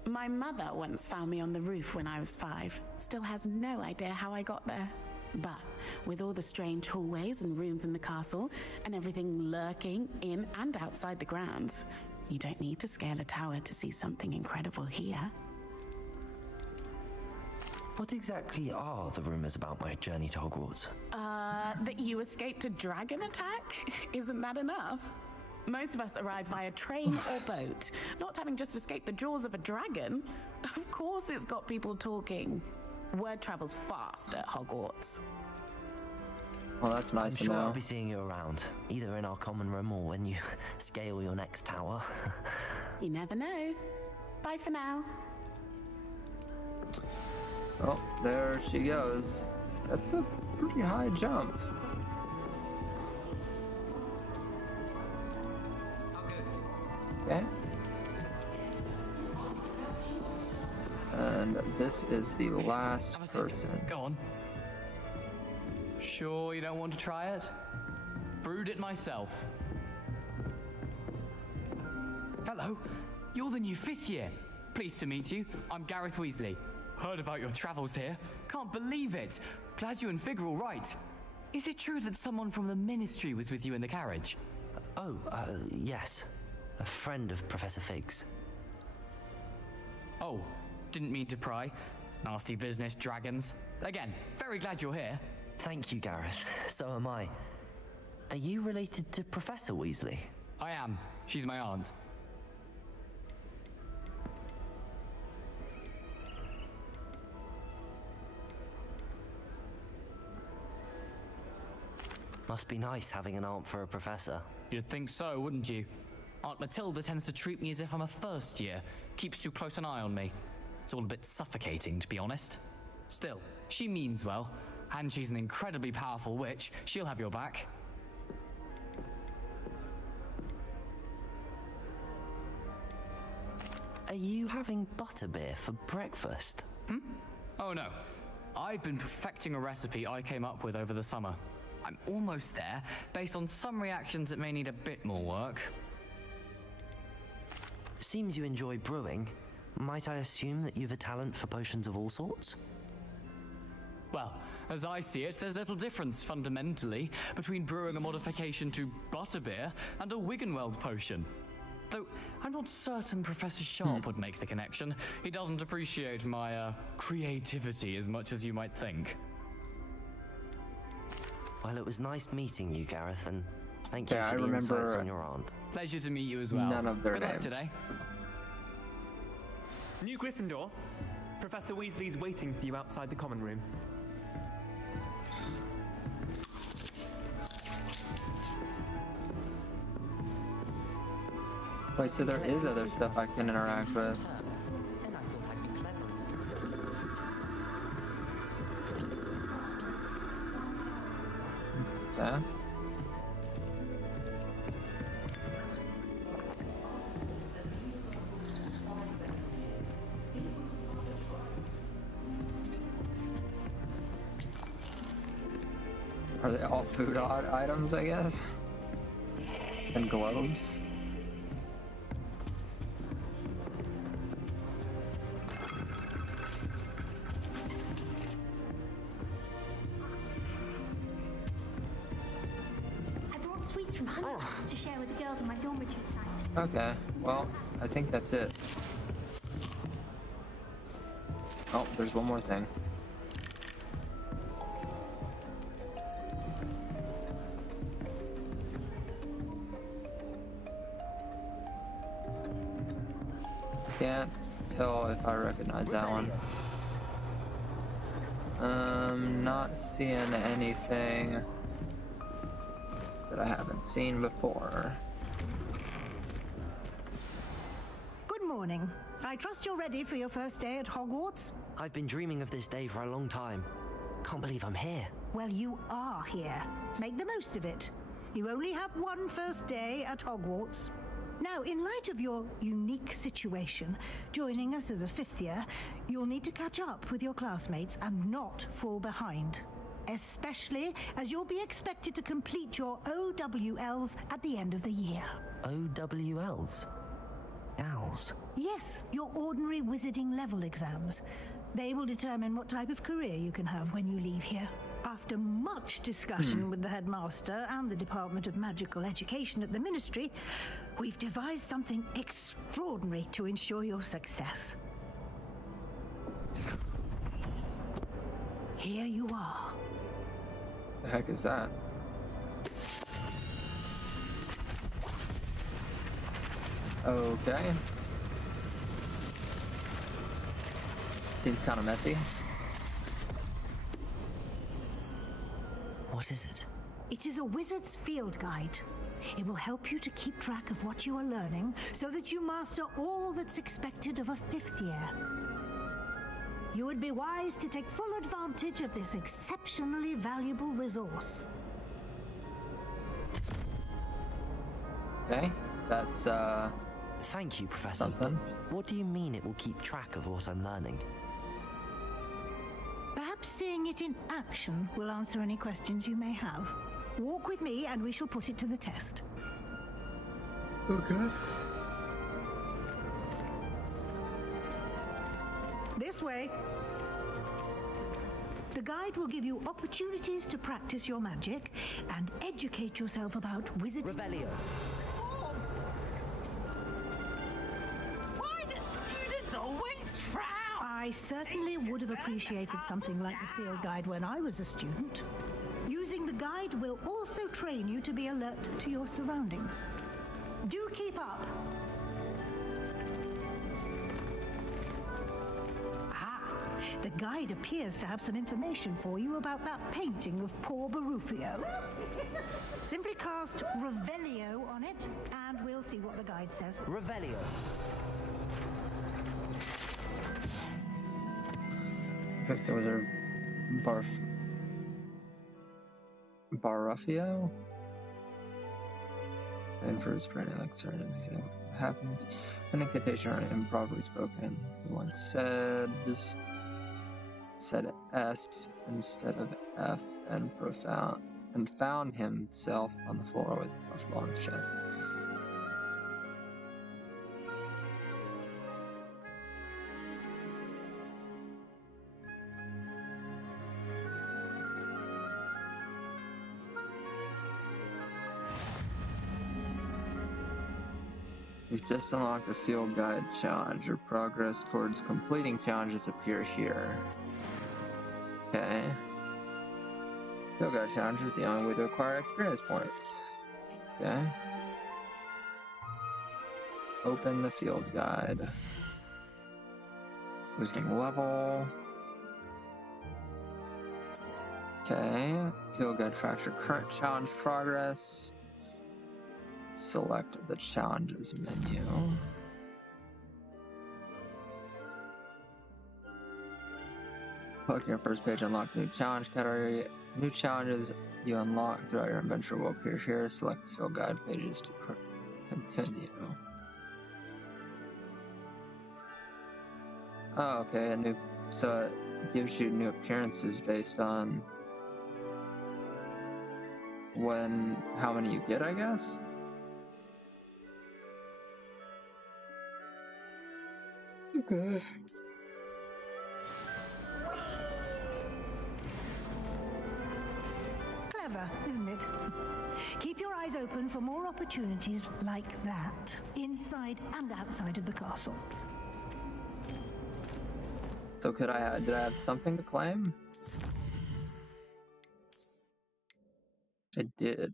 My mother once found me on the roof when I was 5. Still has no idea how I got there. But with all the strange hallways and rooms in the castle, and everything lurking in and outside the grounds, you don't need to scale a tower to see something incredible here. What exactly are the rumors about my journey to Hogwarts? That you escaped a dragon attack? Isn't that enough? Most of us arrive via train or boat, not having just escaped the jaws of a dragon. Of course it's got people talking. Word travels fast at Hogwarts. Well, that's nice I'm to sure know. I'll be seeing you around, either in our common room or when you scale your next tower. You never know. Bye for now. Oh, there she goes. That's a pretty high jump. Okay. And this is the last person. Go on. Sure you don't want to try it? Brewed it myself. Hello, you're the new 5th year. Pleased to meet you. I'm Gareth Weasley. Heard about your travels here. Can't believe it. Glad you and Fig are all right. Is it true that someone from the Ministry was with you in the carriage? Yes. A friend of Professor Fig's. Oh, didn't mean to pry. Nasty business, dragons. Again, very glad you're here. Thank you, Gareth. So am I. Are you related to Professor Weasley? I am. She's my aunt. Must be nice having an aunt for a professor. You'd think so, wouldn't you? Aunt Matilda tends to treat me as if I'm a first year. Keeps too close an eye on me. It's all a bit suffocating, to be honest. Still, she means well. And she's an incredibly powerful witch. She'll have your back. Are you having butterbeer for breakfast? Oh no. I've been perfecting a recipe I came up with over the summer. I'm almost there. Based on some reactions, it may need a bit more work. Seems you enjoy brewing. Might I assume that you've a talent for potions of all sorts? Well, as I see it, there's little difference, fundamentally, between brewing a modification to butterbeer and a Wiggenweld potion. Though, I'm not certain Professor Sharp would make the connection. He doesn't appreciate my, creativity as much as you might think. Well, it was nice meeting you, Gareth, and thank you Yeah, for I the insights remember on your aunt. Pleasure to meet you as well. none of their Good luck names. today. New Gryffindor, Professor Weasley's waiting for you outside the common room. Wait, so there is other stuff I can interact with. Okay. Are they all food items, I guess? And globes? I brought sweets from Honeypots to share with the girls in my dormitory tonight. Okay, well, I think that's it. Oh, there's one more thing. Can't tell if I recognize that one. Not seeing anything that I haven't seen before. Good morning. I trust you're ready for your first day at Hogwarts? I've been dreaming of this day for a long time. Can't believe I'm here. Well, you are here. Make the most of it. You only have one first day at Hogwarts. Now, in light of your unique situation, joining us as a 5th year, you'll need to catch up with your classmates and not fall behind. Especially as you'll be expected to complete your OWLs at the end of the year. OWLs? Owls? Yes, your ordinary wizarding level exams. They will determine what type of career you can have when you leave here. After much discussion with the headmaster and the Department of Magical Education at the Ministry, we've devised something extraordinary to ensure your success. Here you are. The heck is that? Okay. Seems kind of messy. What is it? It is a wizard's field guide. It will help you to keep track of what you are learning so that you master all that's expected of a 5th year. You would be wise to take full advantage of this exceptionally valuable resource. Okay, that's Thank you, Professor. something. What do you mean it will keep track of what I'm learning? Perhaps seeing it in action will answer any questions you may have. Walk with me and we shall put it to the test. Okay. This way. The guide will give you opportunities to practice your magic and educate yourself about wizarding. Revelio. Why do students always frown? I certainly would have appreciated something like the field guide when I was a student. Using the guide will also train you to be alert to your surroundings. Do keep up. The guide appears to have some information for you about that painting of poor Barufio. Simply cast Revelio on it, and we'll see what the guide says. Revelio. Pixar was a Barufio? And for his pretty like certain happens. An incantation are improperly spoken. He once said S instead of F and found himself on the floor with a long chest. You've just unlocked a field guide challenge. Your progress towards completing challenges appear here. Okay. Field guide challenge is the only way to acquire experience points. Okay. Open the field guide. Boosting level. Okay. Field guide tracks your current challenge progress. Select the challenges menu. Click your first page, unlock new challenge category. New challenges you unlock throughout your adventure will appear here. Select the field guide pages to continue. Oh, okay. So it gives you new appearances based on how many you get, I guess. Okay. Clever, isn't it? Keep your eyes open for more opportunities like that, inside and outside of the castle. So did I have something to claim? I did.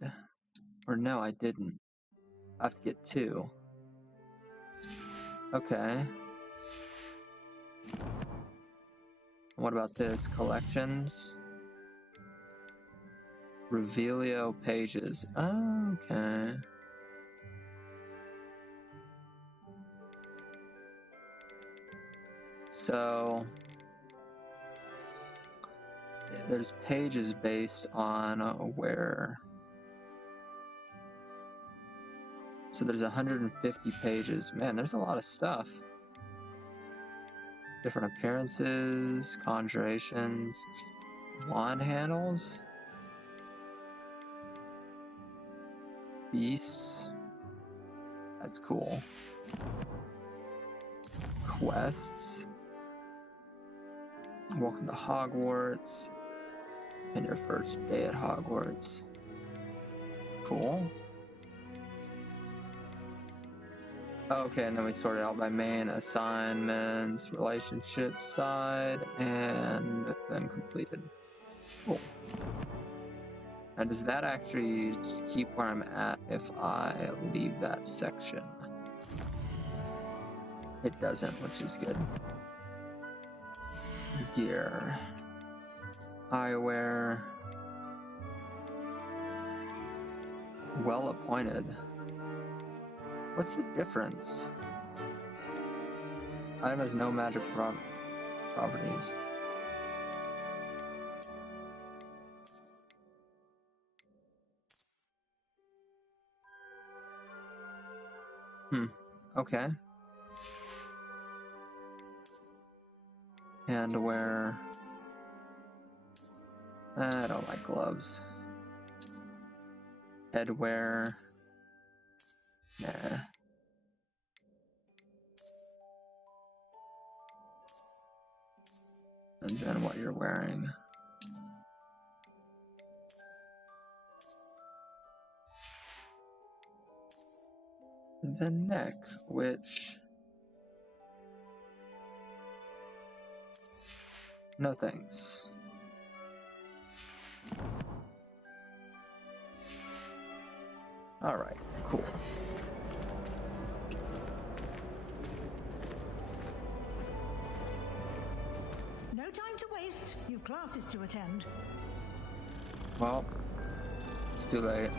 Or no, I didn't. I have to get 2. Okay. What about this? Collections? Revelio pages. Okay. So there's pages based on where. So there's 150 pages. Man, there's a lot of stuff. Different appearances, conjurations, wand handles, beasts. That's cool. Quests. Welcome to Hogwarts. And your first day at Hogwarts. Cool. Okay, and then we sorted out by main assignments, relationship side, and then completed. Cool. And does that actually keep where I'm at if I leave that section? It doesn't, which is good. Gear. Eyewear. Well appointed. What's the difference? Item has no magic properties. Okay. Handwear. I don't like gloves. Headwear. Nah. And then what you're wearing. And then neck, which... no thanks. Alright, cool. No time to waste. You've classes to attend. Well, it's too late.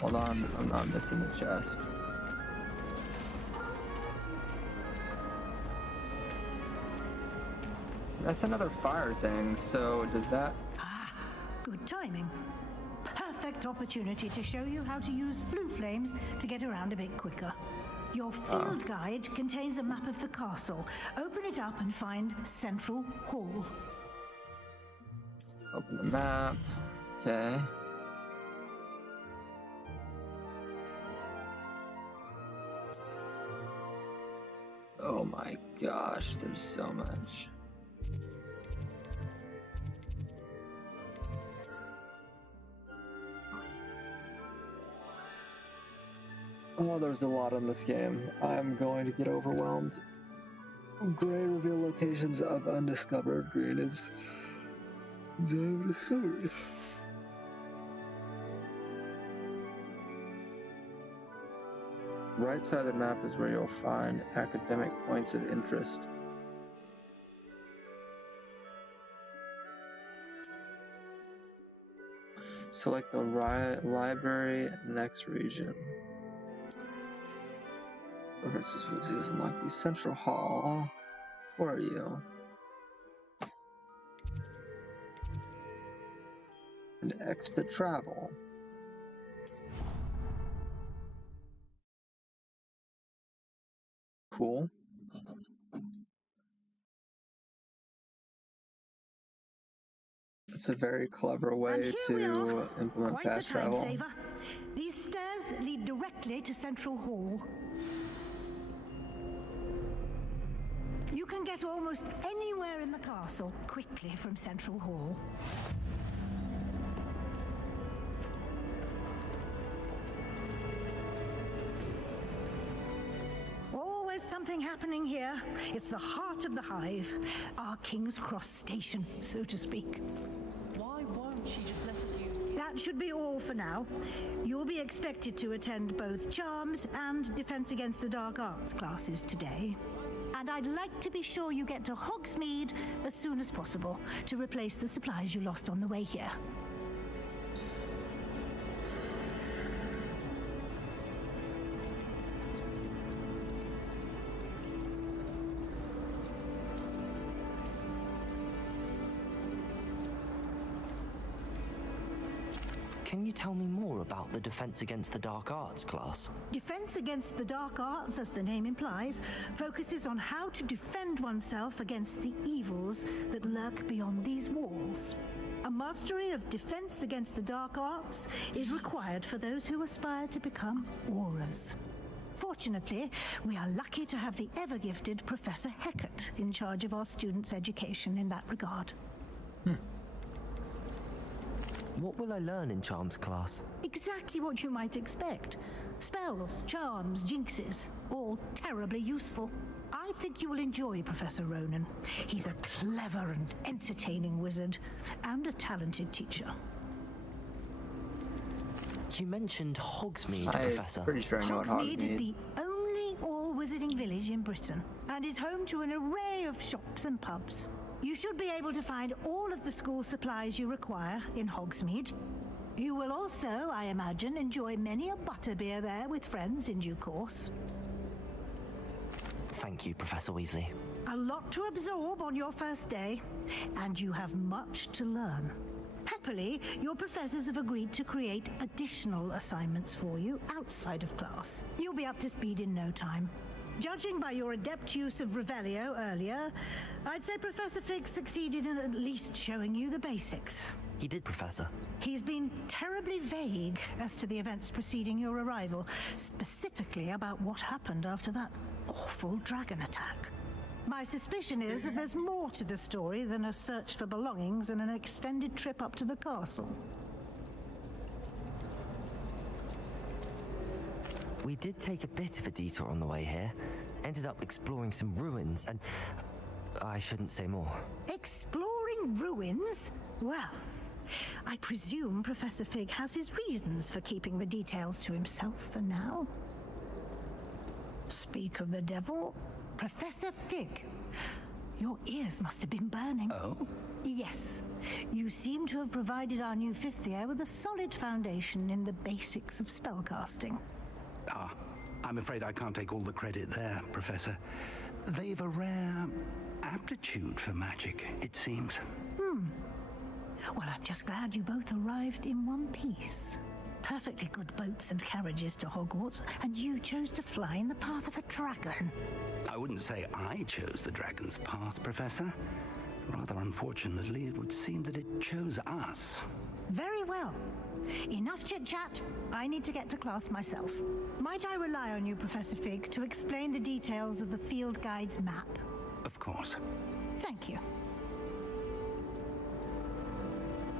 Hold on, I'm not missing the chest. That's another fire thing, so does that... Ah, good timing. Perfect opportunity to show you how to use flue flames to get around a bit quicker. Your field guide contains a map of the castle. Open it up and find Central Hall. Open the map. Okay. Oh my gosh, there's so much. Oh, there's a lot in this game. I'm going to get overwhelmed. Gray reveal locations of undiscovered. Green is undiscovered. Right side of the map is where you'll find academic points of interest. Select the library next region. References foods unlock the Central Hall for you. And X to travel. Cool. It's a very clever way to implement Quite fast the time travel. saver. These stairs lead directly to Central Hall. You can get almost anywhere in the castle quickly from Central Hall. Always something happening here. It's the heart of the hive, our King's Cross station, so to speak. Why won't she just let us use... That should be all for now. You'll be expected to attend both Charms and Defense Against the Dark Arts classes today. And I'd like to be sure you get to Hogsmeade as soon as possible to replace the supplies you lost on the way here. Can you tell me more about the Defense Against the Dark Arts class? Defense Against the Dark Arts, as the name implies, focuses on how to defend oneself against the evils that lurk beyond these walls. A mastery of Defense Against the Dark Arts is required for those who aspire to become Aurors. Fortunately, we are lucky to have the ever-gifted Professor Heckert in charge of our students' education in that regard. What will I learn in Charms class? Exactly what you might expect. Spells, charms, jinxes, all terribly useful. I think you will enjoy Professor Ronan. He's a clever and entertaining wizard, and a talented teacher. You mentioned Hogsmeade, I'm Professor. pretty sure I know what Hogsmeade is Hogsmeade. the only all-wizarding village in Britain, and is home to an array of shops and pubs. You should be able to find all of the school supplies you require in Hogsmeade. You will also, I imagine, enjoy many a butterbeer there with friends in due course. Thank you, Professor Weasley. A lot to absorb on your first day, and you have much to learn. Happily, your professors have agreed to create additional assignments for you outside of class. You'll be up to speed in no time. Judging by your adept use of Revelio earlier, I'd say Professor Fig succeeded in at least showing you the basics. He did, Professor. He's been terribly vague as to the events preceding your arrival, specifically about what happened after that awful dragon attack. My suspicion is that there's more to the story than a search for belongings and an extended trip up to the castle. We did take a bit of a detour on the way here. Ended up exploring some ruins and... I shouldn't say more. Exploring ruins? Well, I presume Professor Fig has his reasons for keeping the details to himself for now. Speak of the devil, Professor Fig. Your ears must have been burning. Oh? Yes. You seem to have provided our new fifth year with a solid foundation in the basics of spellcasting. Ah, I'm afraid I can't take all the credit there, Professor. They've a rare aptitude for magic, it seems. Well, I'm just glad you both arrived in one piece. Perfectly good boats and carriages to Hogwarts, and you chose to fly in the path of a dragon. I wouldn't say I chose the dragon's path, Professor. Rather unfortunately, it would seem that it chose us. Very well. Enough chit-chat. I need to get to class myself. Might I rely on you, Professor Fig, to explain the details of the field guide's map? Of course. Thank you.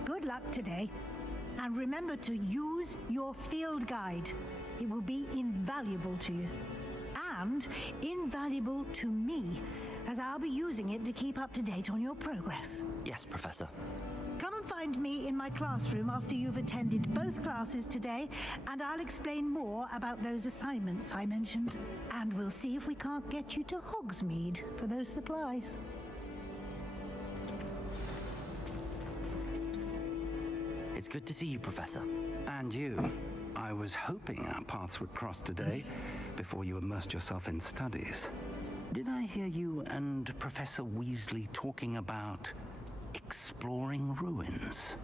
Good luck today. And remember to use your field guide. It will be invaluable to you. And invaluable to me, as I'll be using it to keep up to date on your progress. Yes, Professor. Come and find me in my classroom after you've attended both classes today, and I'll explain more about those assignments I mentioned. And we'll see if we can't get you to Hogsmeade for those supplies. It's good to see you, Professor. And you. I was hoping our paths would cross today, before you immersed yourself in studies. Did I hear you and Professor Weasley talking about exploring ruins?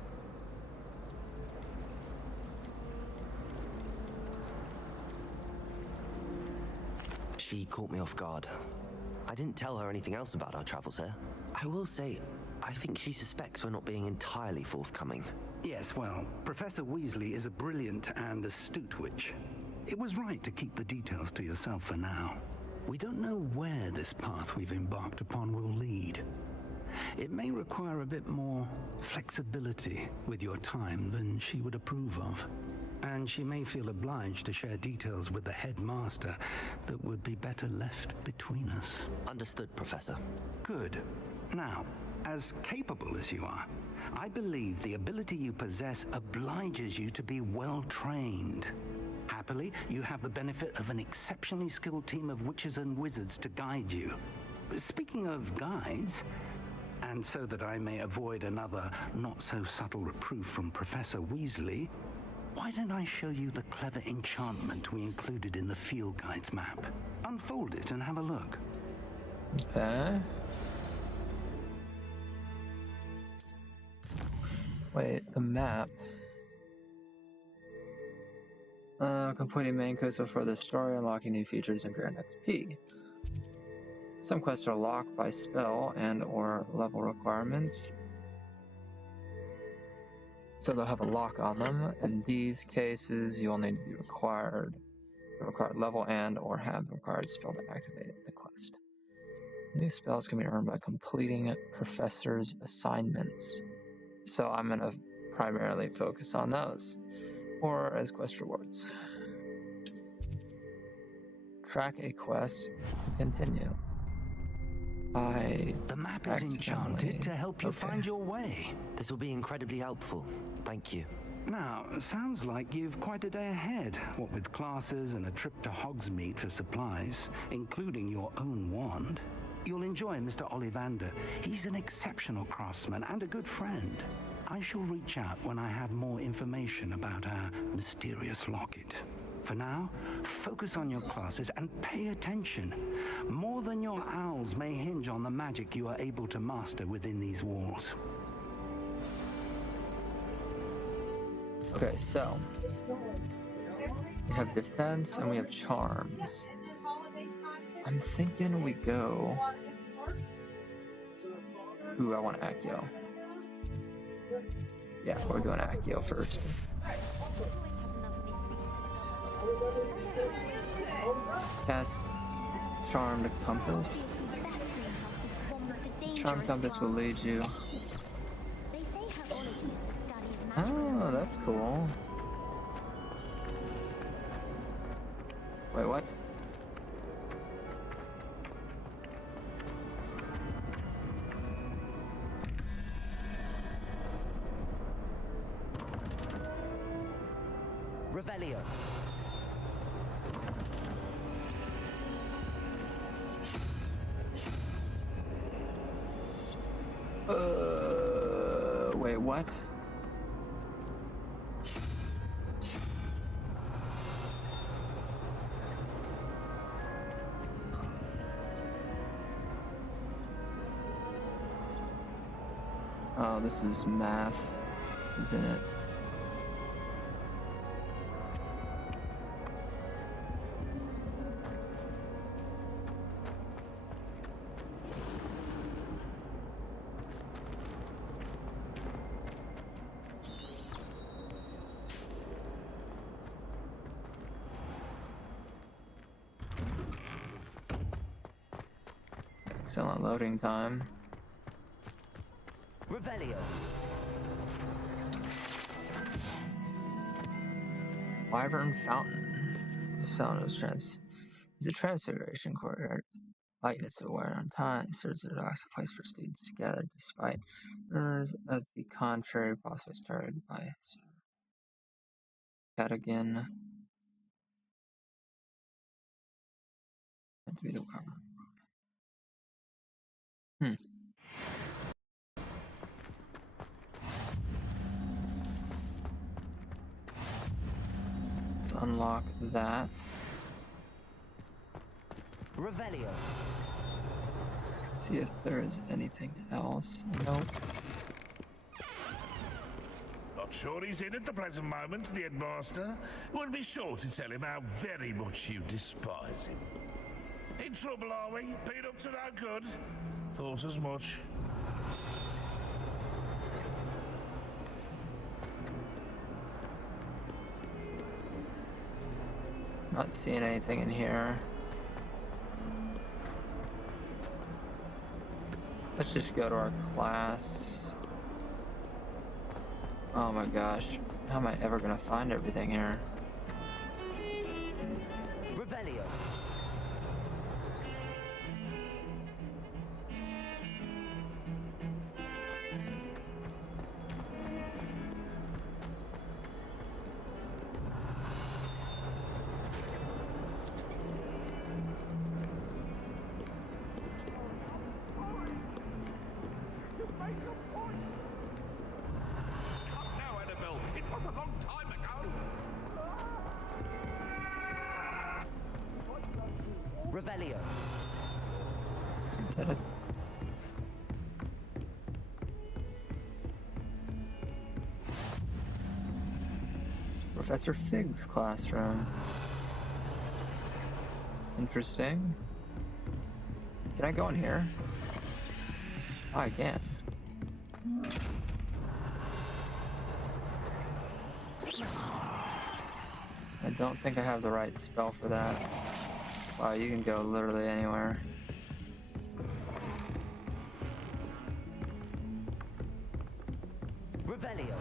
She caught me off guard. I didn't tell her anything else about our travels here. I will say, I think she suspects we're not being entirely forthcoming. Yes, well, Professor Weasley is a brilliant and astute witch. It was right to keep the details to yourself for now. We don't know where this path we've embarked upon will lead. It may require a bit more flexibility with your time than she would approve of. And she may feel obliged to share details with the headmaster that would be better left between us. Understood, Professor. Good. Now, as capable as you are, I believe the ability you possess obliges you to be well trained. Happily, you have the benefit of an exceptionally skilled team of witches and wizards to guide you. Speaking of guides, and so that I may avoid another not-so-subtle reproof from Professor Weasley, why don't I show you the clever enchantment we included in the field guide's map? Unfold it and have a look. Okay. Wait, the map. Completing main quests for further story, unlocking new features, and grant XP. Some quests are locked by spell and or level requirements, so they'll have a lock on them. In these cases, you'll need to be required level and or have the required spell to activate the quest. New spells can be earned by completing professor's assignments. So I'm gonna primarily focus on those, or as quest rewards. Track a quest to continue. The map is enchanted to help you find your way. This will be incredibly helpful. Thank you. Now, sounds like you've quite a day ahead, what with classes and a trip to Hogsmeade for supplies, including your own wand. You'll enjoy Mr. Ollivander. He's an exceptional craftsman and a good friend. I shall reach out when I have more information about our mysterious locket. For now, focus on your classes and pay attention. More than your owls may hinge on the magic you are able to master within these walls. Okay, so we have defense and we have charms. I'm thinking we go. Ooh, I want Accio. Yeah, we're doing Accio first. Cast Charmed Compass. Charmed Compass will lead you. Oh, that's cool. Wait, what? Revelio. Wait, what? Oh, this is math, isn't it? Excellent loading time. Revelio. Wyvern Fountain. This fountain is a transfiguration courtyard. Lightness of wire on time serves as a docile place for students to gather, despite rumors of the contrary, possibly started by Sir Cadogan. Meant to be the wyvern. Let's unlock that. Revelio. See if there is anything else. Nope. Not sure he's in at the present moment, the headmaster. Would be sure to tell him how very much you despise him. In trouble, are we? Been up to no good? Thought as much. Not seeing anything in here. Let's just go to our class. Oh my gosh. How am I ever gonna find everything here? Revelio. Revelio. Is that it? Professor Fig's classroom. Interesting. Can I go in here? Oh, I can. I don't think I have the right spell for that. Wow, you can go literally anywhere. Revelio.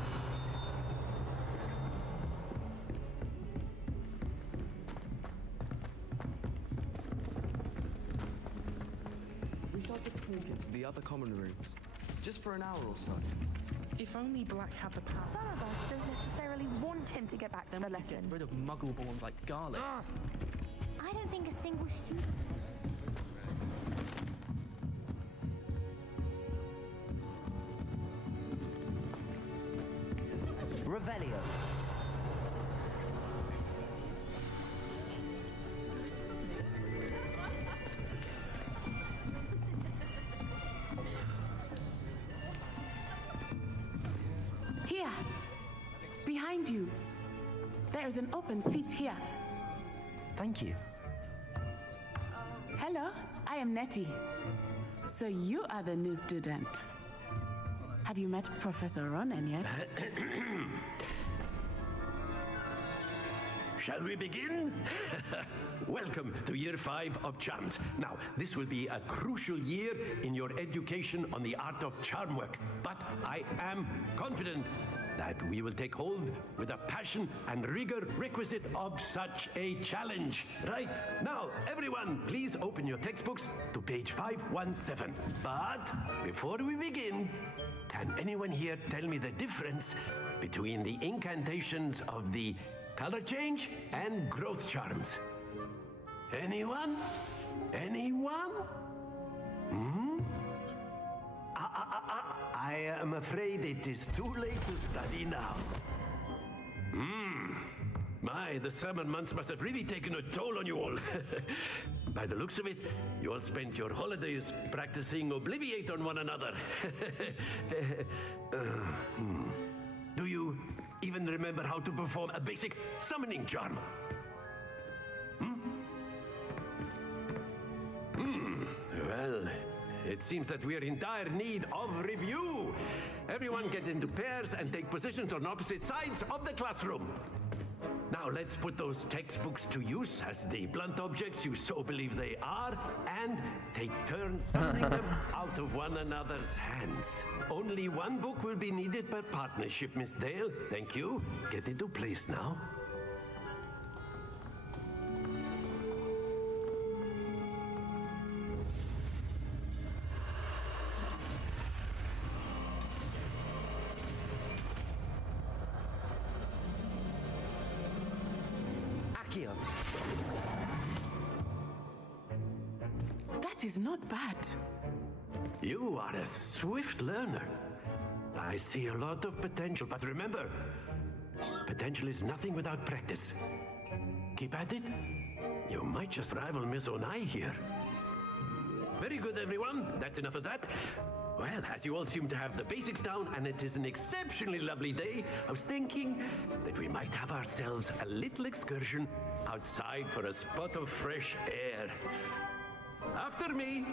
about to port it to the other common rooms? Just for an hour or so. If only Black had the power. Some of us don't necessarily want him to get back to the lesson. Get rid of muggle-borns like garlic. I don't think a single student. Revelio. Here, behind you. There is an open seat here. Thank you. Hello, I am Nettie. So you are the new student. Have you met Professor Ronan yet? Shall we begin? Welcome to Year 5 of Charms. Now, this will be a crucial year in your education on the art of charm work, but I am confident that we will take hold with the passion and rigor requisite of such a challenge. Right, now, everyone, please open your textbooks to page 517. But before we begin, can anyone here tell me the difference between the incantations of the color change and growth charms? Anyone? Anyone? I am afraid it is too late to study now. My, the summer months must have really taken a toll on you all. By the looks of it, you all spent your holidays practicing Obliviate on one another. Do you even remember how to perform a basic summoning charm? Well, it seems that we are in dire need of review. Everyone get into pairs and take positions on opposite sides of the classroom. Now let's put those textbooks to use as the blunt objects you so believe they are, and take turns summoning them out of one another's hands. Only one book will be needed per partnership, Miss Dale. Thank you. Get into place now. That is not bad. You are a swift learner. I see a lot of potential, but remember, potential is nothing without practice. Keep at it. You might just rival Miss Onai here. Very good, everyone. That's enough of that. Well, as you all seem to have the basics down, and it is an exceptionally lovely day, I was thinking that we might have ourselves a little excursion outside for a spot of fresh air. After me.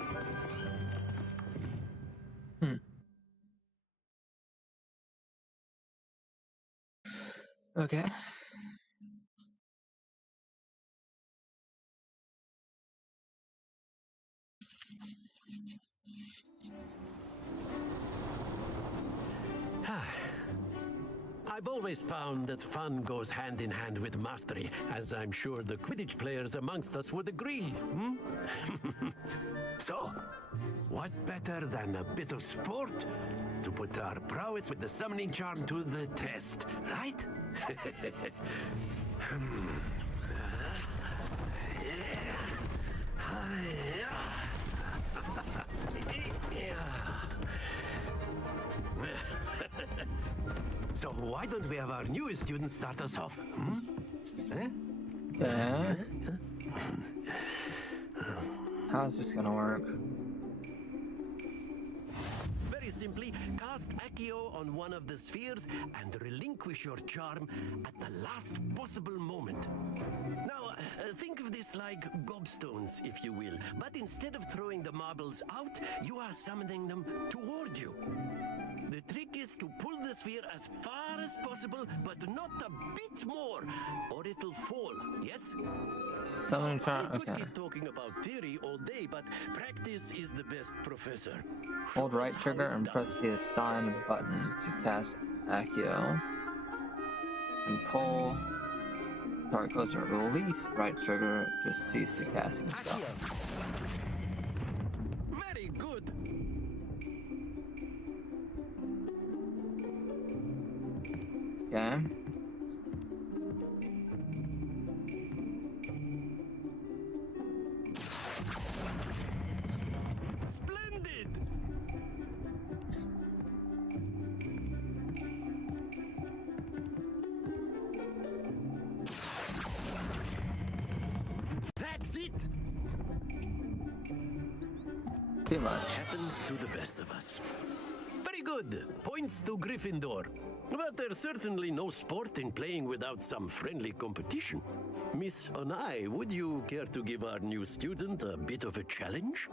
Okay. I've always found that fun goes hand in hand with mastery, as I'm sure the Quidditch players amongst us would agree. So, what better than a bit of sport to put our prowess with the summoning charm to the test, right? So why don't we have our newest student start us off? Yeah. How's this gonna work? Very simply, cast Accio on one of the spheres and relinquish your charm at the last possible moment. Now, think of this like gobstones, if you will, but instead of throwing the marbles out, you are summoning them toward you. The trick is to pull the sphere as far as possible, but not a bit more, or it'll fall, yes? Summoning charm, I could okay. keep talking about theory all day, but practice is the best professor. Hold right trigger and press the assign button to cast Accio. And pull target closer. Release right trigger to cease the casting spell. Very good. Okay. Splendid! That's it! Too much. Happens to the best of us. Very good. Points to Gryffindor. But there's certainly no sport in playing without some friendly competition. Miss Onai, would you care to give our new student a bit of a challenge?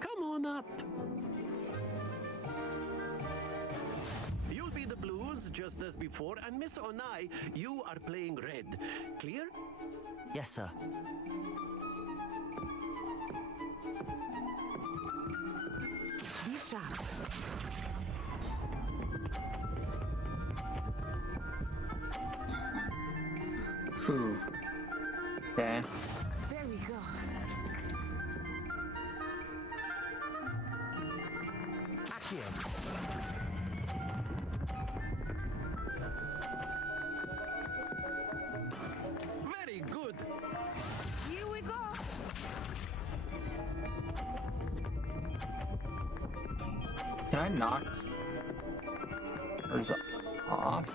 Come on up. You'll be the blues just as before, and Miss Onai, you are playing red. Clear? Yes, sir. Be sharp. Phew. Okay. There we go. Accio. Very good. Here we go. Can I knock hers off?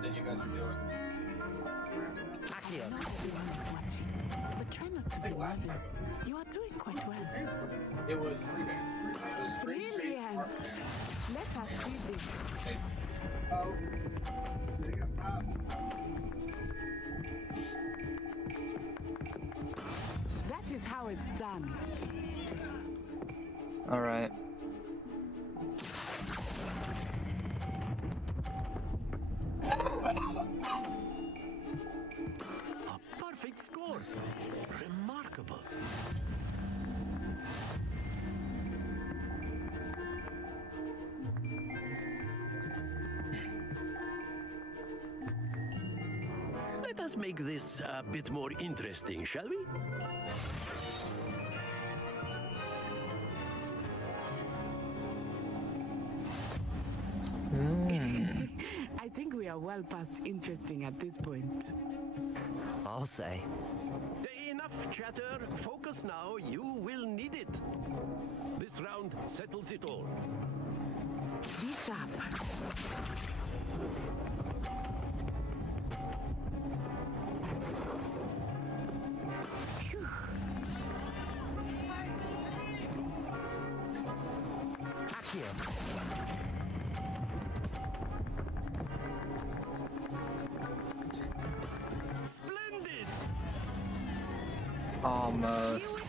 That you guys are doing. Not everyone is watching, but try not to be nervous. You are doing quite well. It was three band. It was three straight. Brilliant. Let us see this. Oh, they got problems. That is how it's done. All right. A perfect score. Remarkable. Let us make this a bit more interesting, shall we? I think we are well past interesting at this point. I'll say. Enough chatter. Focus now. You will need it. This round settles it all. Be sharp. Phew. Accio. Splendid! Almost.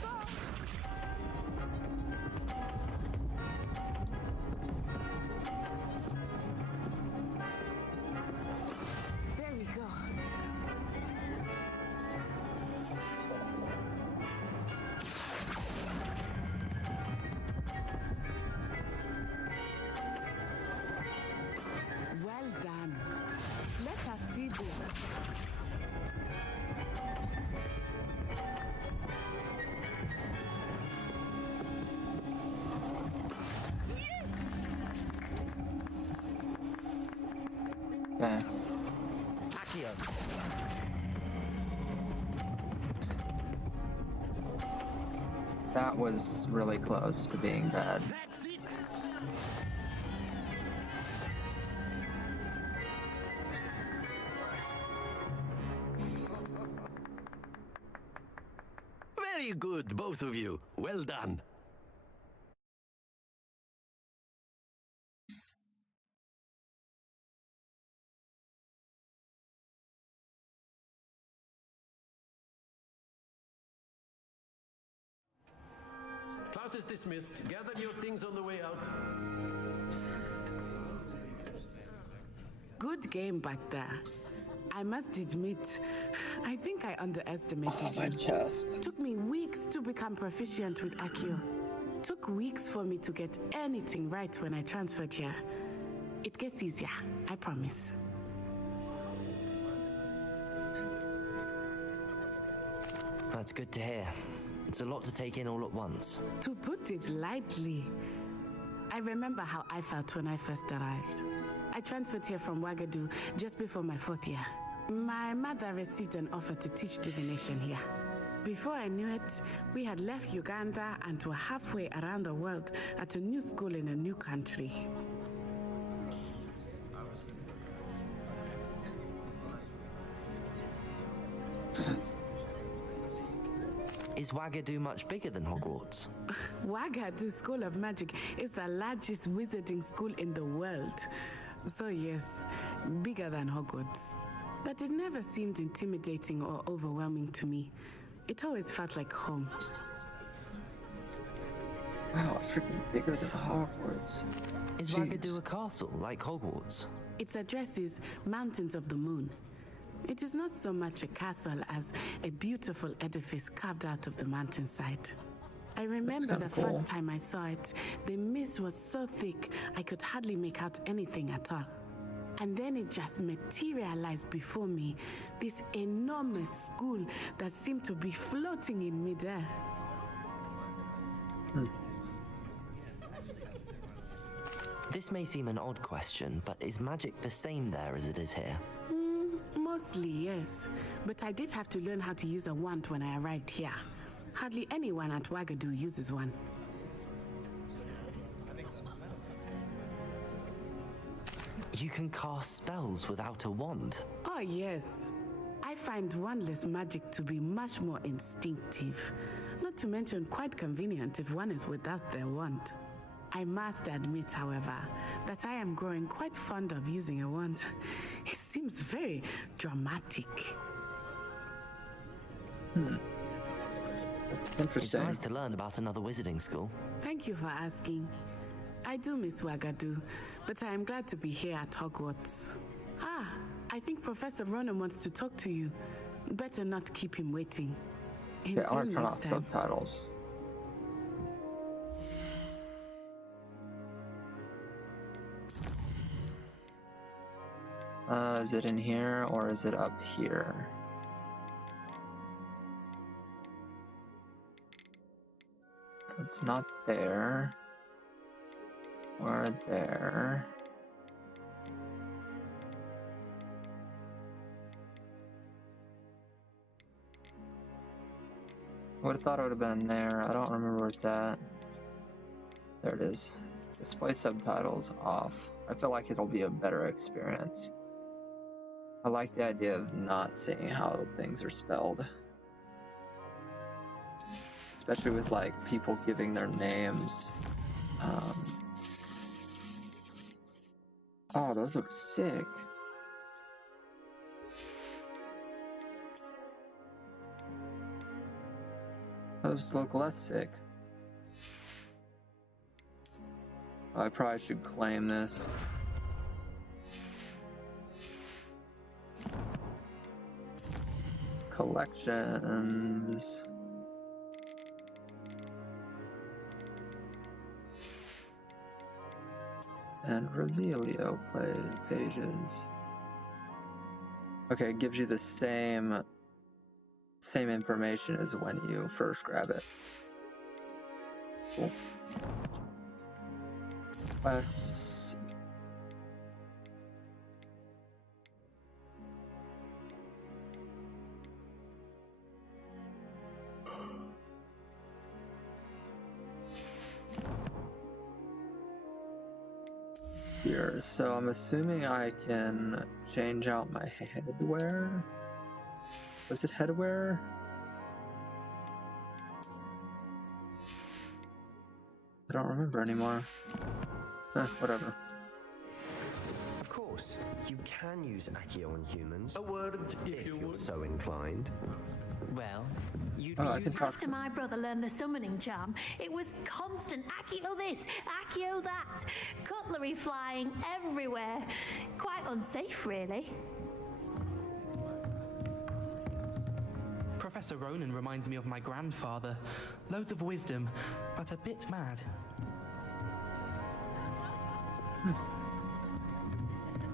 There we go. Well done. Let us see this. Okay. Accio. That was really close to being bad. That's it! Very good, both of you. Well done. Class is dismissed. Gather your things on the way out. Good game back there. I must admit, I think I underestimated My you. chest. Took me weeks to become proficient with Accio. Took weeks for me to get anything right when I transferred here. It gets easier, I promise. That's good to hear. It's a lot to take in all at once. To put it lightly, I remember how I felt when I first arrived. I transferred here from Wagadu just before my 4th year. My mother received an offer to teach divination here. Before I knew it, we had left Uganda and were halfway around the world at a new school in a new country. Is Wagadu much bigger than Hogwarts? Wagadu School of Magic is the largest wizarding school in the world. So yes, bigger than Hogwarts. But it never seemed intimidating or overwhelming to me. It always felt like home. Wow, freaking bigger than Hogwarts. Is Wagadu a castle like Hogwarts? Its address is Mountains of the Moon. It is not so much a castle as a beautiful edifice carved out of the mountainside. I remember the first time I saw it, the mist was so thick I could hardly make out anything at all. And then it just materialized before me, this enormous school that seemed to be floating in midair. This may seem an odd question, but is magic the same there as it is here? Mostly, yes. But I did have to learn how to use a wand when I arrived here. Hardly anyone at Wagadu uses one. You can cast spells without a wand? Oh, yes. I find wandless magic to be much more instinctive. Not to mention quite convenient if one is without their wand. I must admit, however, that I am growing quite fond of using a wand. It seems very dramatic. That's interesting. It's nice to learn about another wizarding school. Thank you for asking. I do miss Wagadu, but I am glad to be here at Hogwarts. I think Professor Ronan wants to talk to you. Better not keep him waiting. Yeah, I want to turn off subtitles. Is it in here or is it up here? It's not there. Or there. I would have thought it would have been there. I don't remember where it's at. There it is. Display subtitles off. I feel like it'll be a better experience. I like the idea of not seeing how things are spelled. Especially with like people giving their names. Oh, those look sick. Those look less sick. I probably should claim this. Collections. And Revelio pages. Okay, it gives you the same information as when you first grab it. Cool. Quests. Here, so I'm assuming I can change out my headwear. Was it headwear? I don't remember anymore. Whatever. Of course, you can use Accio on humans. A word if you're so inclined. Well, you'd After my brother learned the summoning charm, it was constant Accio this, Accio that, cutlery flying everywhere. Quite unsafe, really. Professor Ronan reminds me of my grandfather. Loads of wisdom, but a bit mad.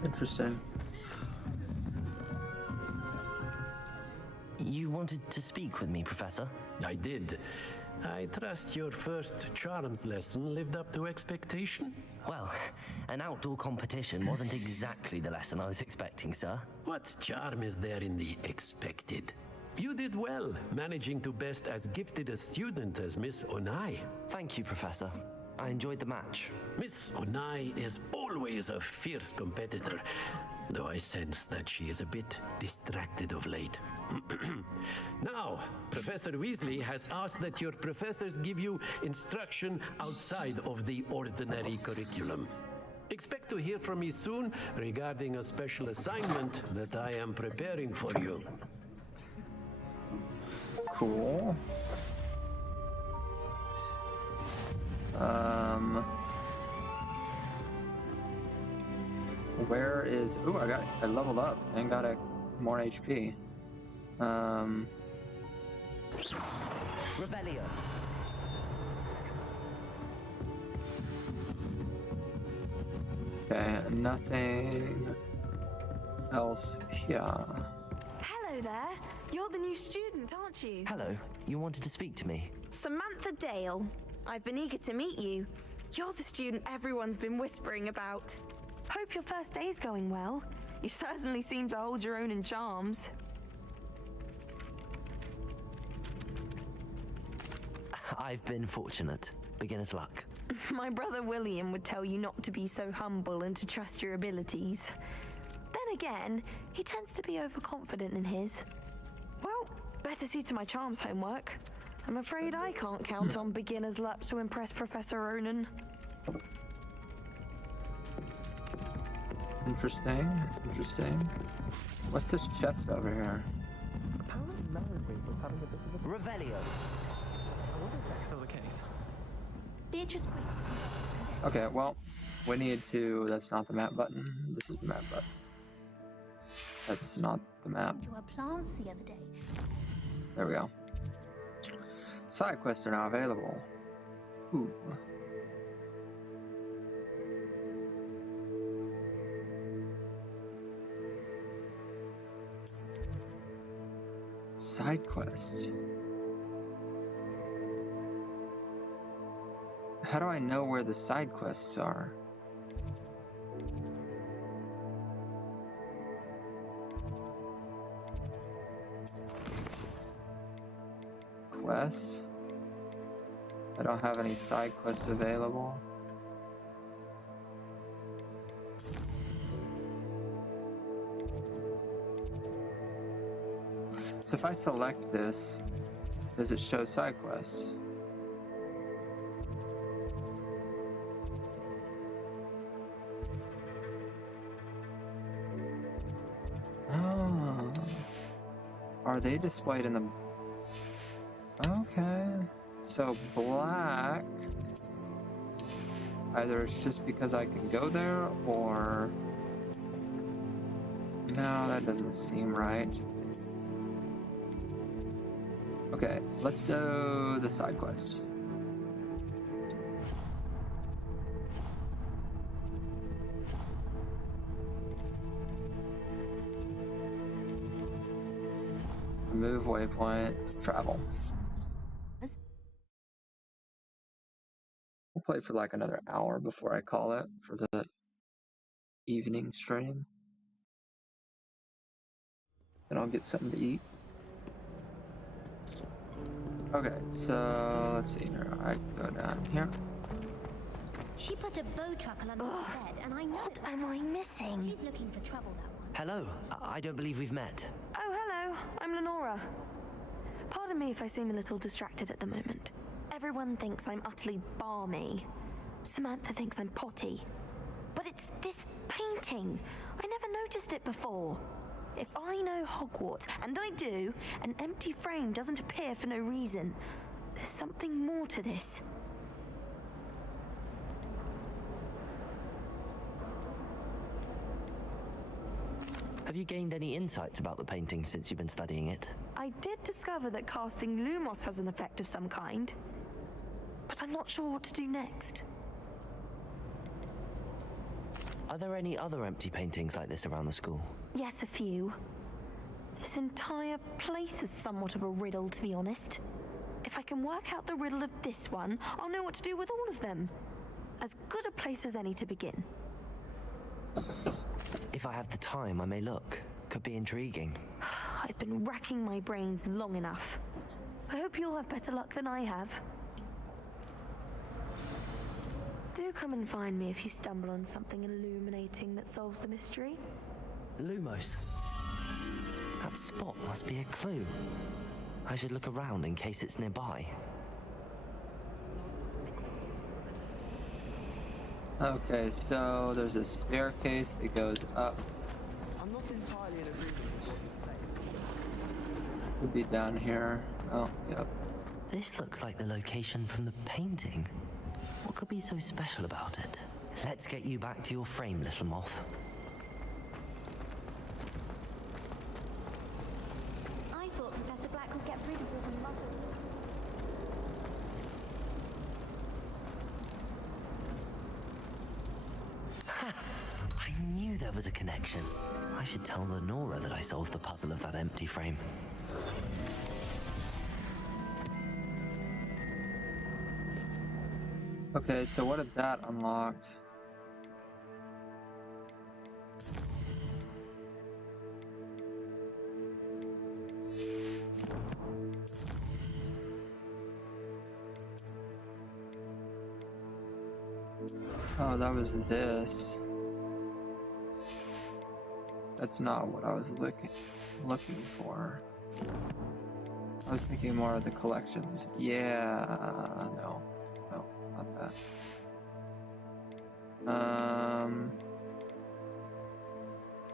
Interesting. You wanted to speak with me, Professor? I did. I trust your first charms lesson lived up to expectation? Well, an outdoor competition wasn't exactly the lesson I was expecting, sir. What charm is there in the expected? You did well, managing to best as gifted a student as Miss Onai. Thank you, Professor. I enjoyed the match. Miss Onai is always a fierce competitor, though I sense that she is a bit distracted of late. Now, Professor Weasley has asked that your professors give you instruction outside of the ordinary curriculum. Expect to hear from me soon regarding a special assignment that I am preparing for you. Cool. Where is... Ooh, I leveled up and got more HP. Revelio. Okay, nothing else here. Hello there. You're the new student, aren't you? Hello. You wanted to speak to me? Samantha Dale. I've been eager to meet you. You're the student everyone's been whispering about. Hope your first day's going well. You certainly seem to hold your own in charms. I've been fortunate. Beginner's luck. My brother William would tell you not to be so humble and to trust your abilities. Then again, he tends to be overconfident in his. Well, better see to my charms homework. I'm afraid I can't count on beginner's luck to impress Professor Ronan. Interesting. What's this chest over here? Revelio. I wonder if that's still the case. Beatrice Queen. Okay, well, we need to... That's not the map button. This is the map button. That's not the map. To our plants the other day. There we go. Side quests are now available. Ooh. Side quests. How do I know where the side quests are? Quests? I don't have any side quests available. So if I select this, does it show side quests? Oh. Are they displayed in the... Okay. So black... Either it's just because I can go there, or... No, that doesn't seem right. Okay, let's do the side quests. Remove waypoint, travel. We'll play for like another hour before I call it for the evening stream. Then I'll get something to eat. Okay, so let's see here. I go down here. She put a bow truckle under the bed, and I know. What am I missing? He's looking for trouble, that one. Hello. I don't believe we've met. Oh, hello. I'm Lenora. Pardon me if I seem a little distracted at the moment. Everyone thinks I'm utterly balmy. Samantha thinks I'm potty. But it's this painting. I never noticed it before. If I know Hogwarts, and I do, an empty frame doesn't appear for no reason. There's something more to this. Have you gained any insights about the painting since you've been studying it? I did discover that casting Lumos has an effect of some kind, but I'm not sure what to do next. Are there any other empty paintings like this around the school? Yes, a few. This This entire place is somewhat of a riddle, to be honest. If I can work out the riddle of this one, I'll know what to do with all of them. As good a place as any to begin. If I have the time, I may look. Could be intriguing. I've been racking my brains long enough. I hope you'll have better luck than I have. Do come and find me if you stumble on something illuminating that solves the mystery. Lumos. That spot must be a clue. I should look around in case it's nearby. Okay, so there's a staircase that goes up. I'm not entirely in agreement with what you say. Could be down here. Oh, yep. This looks like the location from the painting. What could be so special about it? Let's get you back to your frame, little moth. I thought Professor Black would get rid of all the mothers. I knew there was a connection. I should tell Lenora that I solved the puzzle of that empty frame. Okay, so what if that unlocked? Oh, that was this. That's not what I was looking for. I was thinking more of the collections. Yeah, no, not that.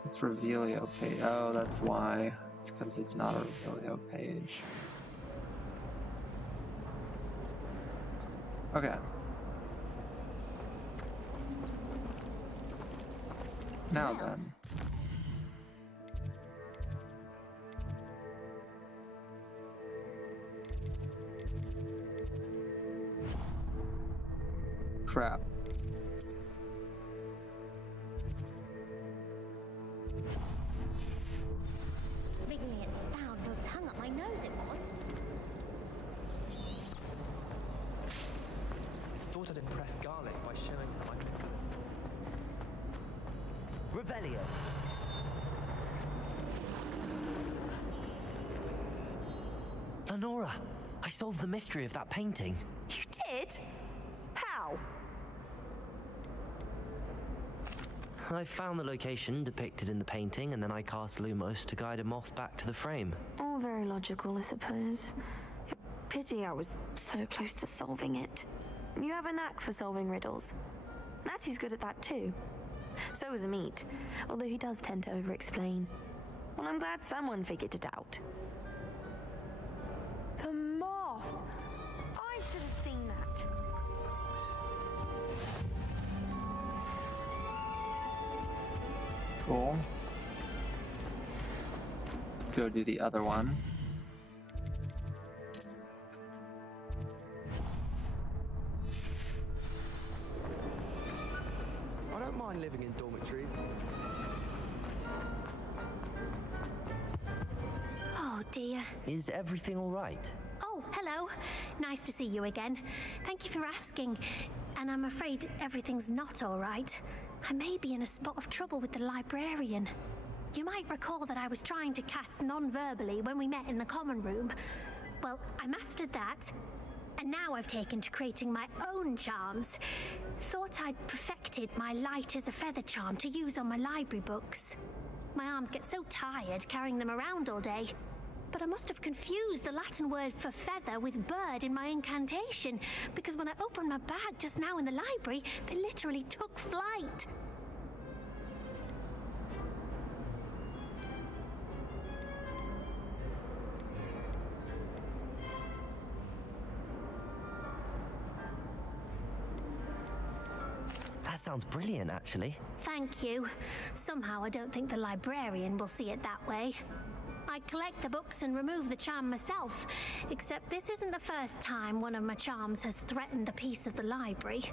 It's Revelio page. Oh, that's why. It's because it's not a Revelio page. Okay. Now then. Crap. Wriggling its foul little tongue up my nose, it was. Thought I'd impress Garlic by showing her my Revelio. Lenora, I solved the mystery of that painting. You did? How? I found the location depicted in the painting, and then I cast Lumos to guide a moth back to the frame. All very logical, I suppose. Pity I was so close to solving it. You have a knack for solving riddles. Natty's good at that too. So is Amit, although he does tend to over-explain. Well, I'm glad someone figured it out. The moth! I should have seen that. Cool. Let's go do the other one. I don't mind living in dormitories. Oh dear. Is everything all right? Oh, hello. Nice to see you again. Thank you for asking. And I'm afraid everything's not all right. I may be in a spot of trouble with the librarian. You might recall that I was trying to cast non-verbally when we met in the common room. Well, I mastered that. And now I've taken to creating my own charms. Thought I'd perfected my light as a feather charm to use on my library books. My arms get so tired carrying them around all day. But I must have confused the Latin word for feather with bird in my incantation, because when I opened my bag just now in the library, they literally took flight. That sounds brilliant, actually. Thank you. Somehow I don't think the librarian will see it that way. I collect the books and remove the charm myself, except this isn't the first time one of my charms has threatened the peace of the library.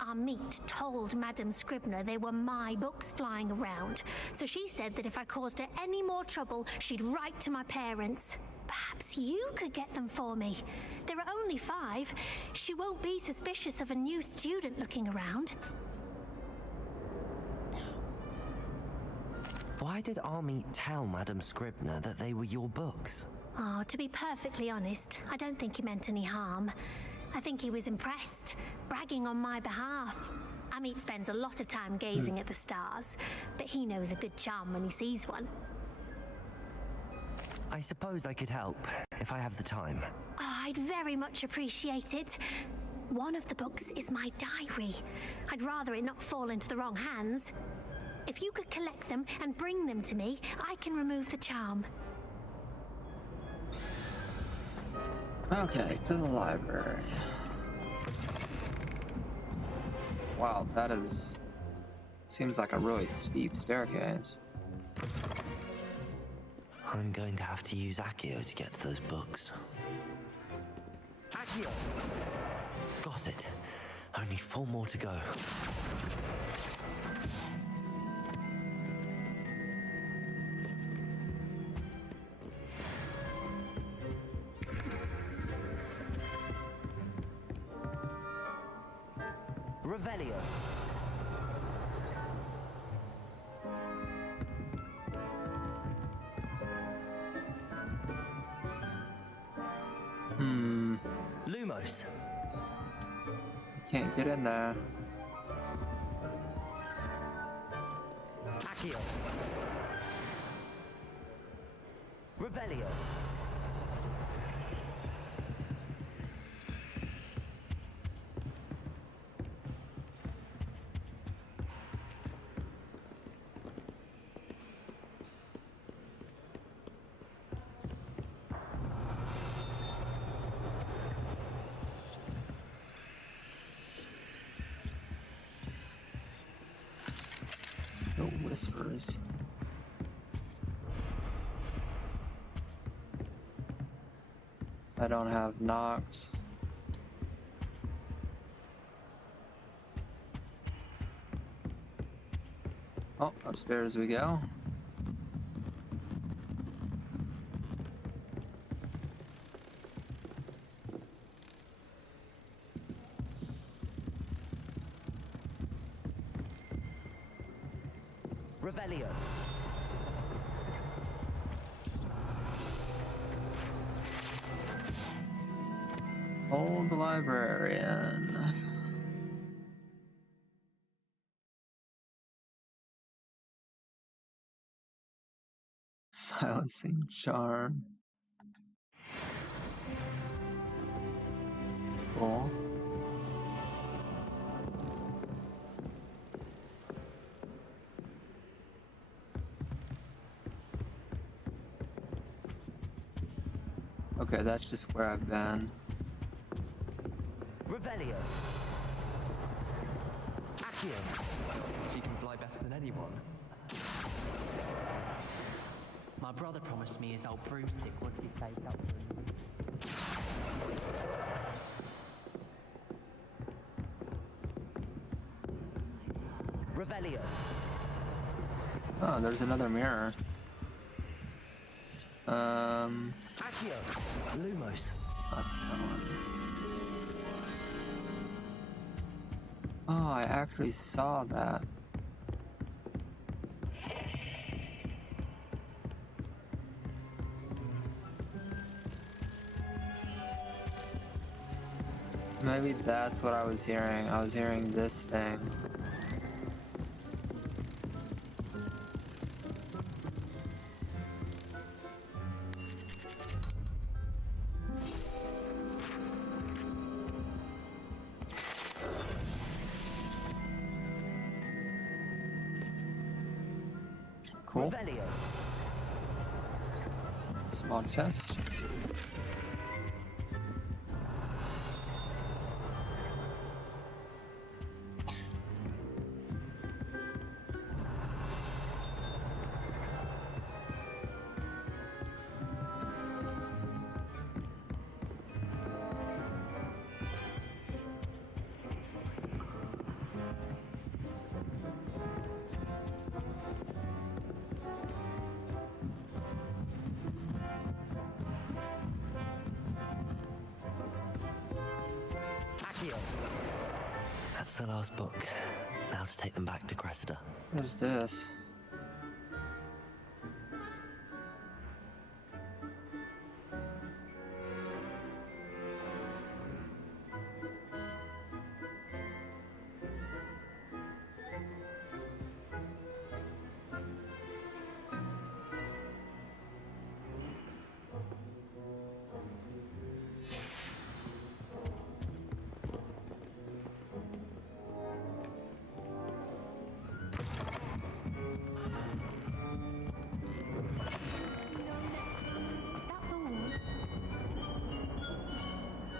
Amit told Madame Scribner they were my books flying around, so she said that if I caused her any more trouble, she'd write to my parents. Perhaps you could get them for me. There are only 5. She won't be suspicious of a new student looking around. Why did Amit tell Madame Scribner that they were your books? Oh, to be perfectly honest, I don't think he meant any harm. I think he was impressed, bragging on my behalf. Amit spends a lot of time gazing at the stars, but he knows a good charm when he sees one. I suppose I could help, if I have the time. Oh, I'd very much appreciate it. One of the books is my diary. I'd rather it not fall into the wrong hands. If you could collect them and bring them to me, I can remove the charm. Okay, to the library. Wow, that is... seems like a really steep staircase. I'm going to have to use Accio to get to those books. Accio! Got it. Only 4 more to go. Revelio. Lumos. Can't get in there. Accio. Revelio. Still whispers. I don't have Nox. Oh, upstairs we go. Revelio. Old librarian. Silencing charm. Cool. Okay, that's just where I've been. Revelio. Accio. She can fly better than anyone. My brother promised me his old broomstick would be saved up for him. Revelio. Oh, there's another mirror. Accio. Lumos. Oh, I actually saw that. Maybe that's what I was hearing. I was hearing this thing. Cool. Revelio. Small chest. the last book. Now to take them back to Cressida. What is this?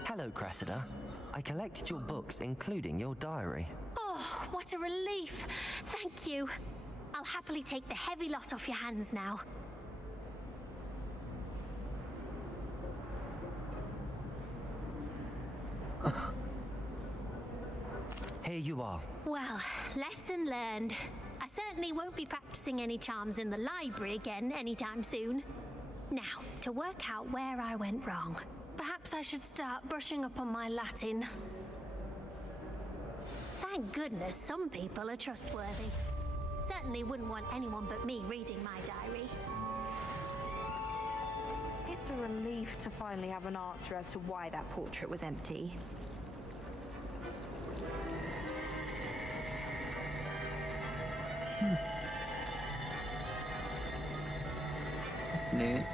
Hello, Cressida. I collected your books, including your diary. Oh, what a relief. Thank you. I'll happily take the heavy lot off your hands now. Here you are. Well, lesson learned. I certainly won't be practicing any charms in the library again anytime soon. Now, to work out where I went wrong. Perhaps I should start brushing up on my Latin. Thank goodness some people are trustworthy. Certainly wouldn't want anyone but me reading my diary. It's a relief to finally have an answer as to why that portrait was empty. That's neat.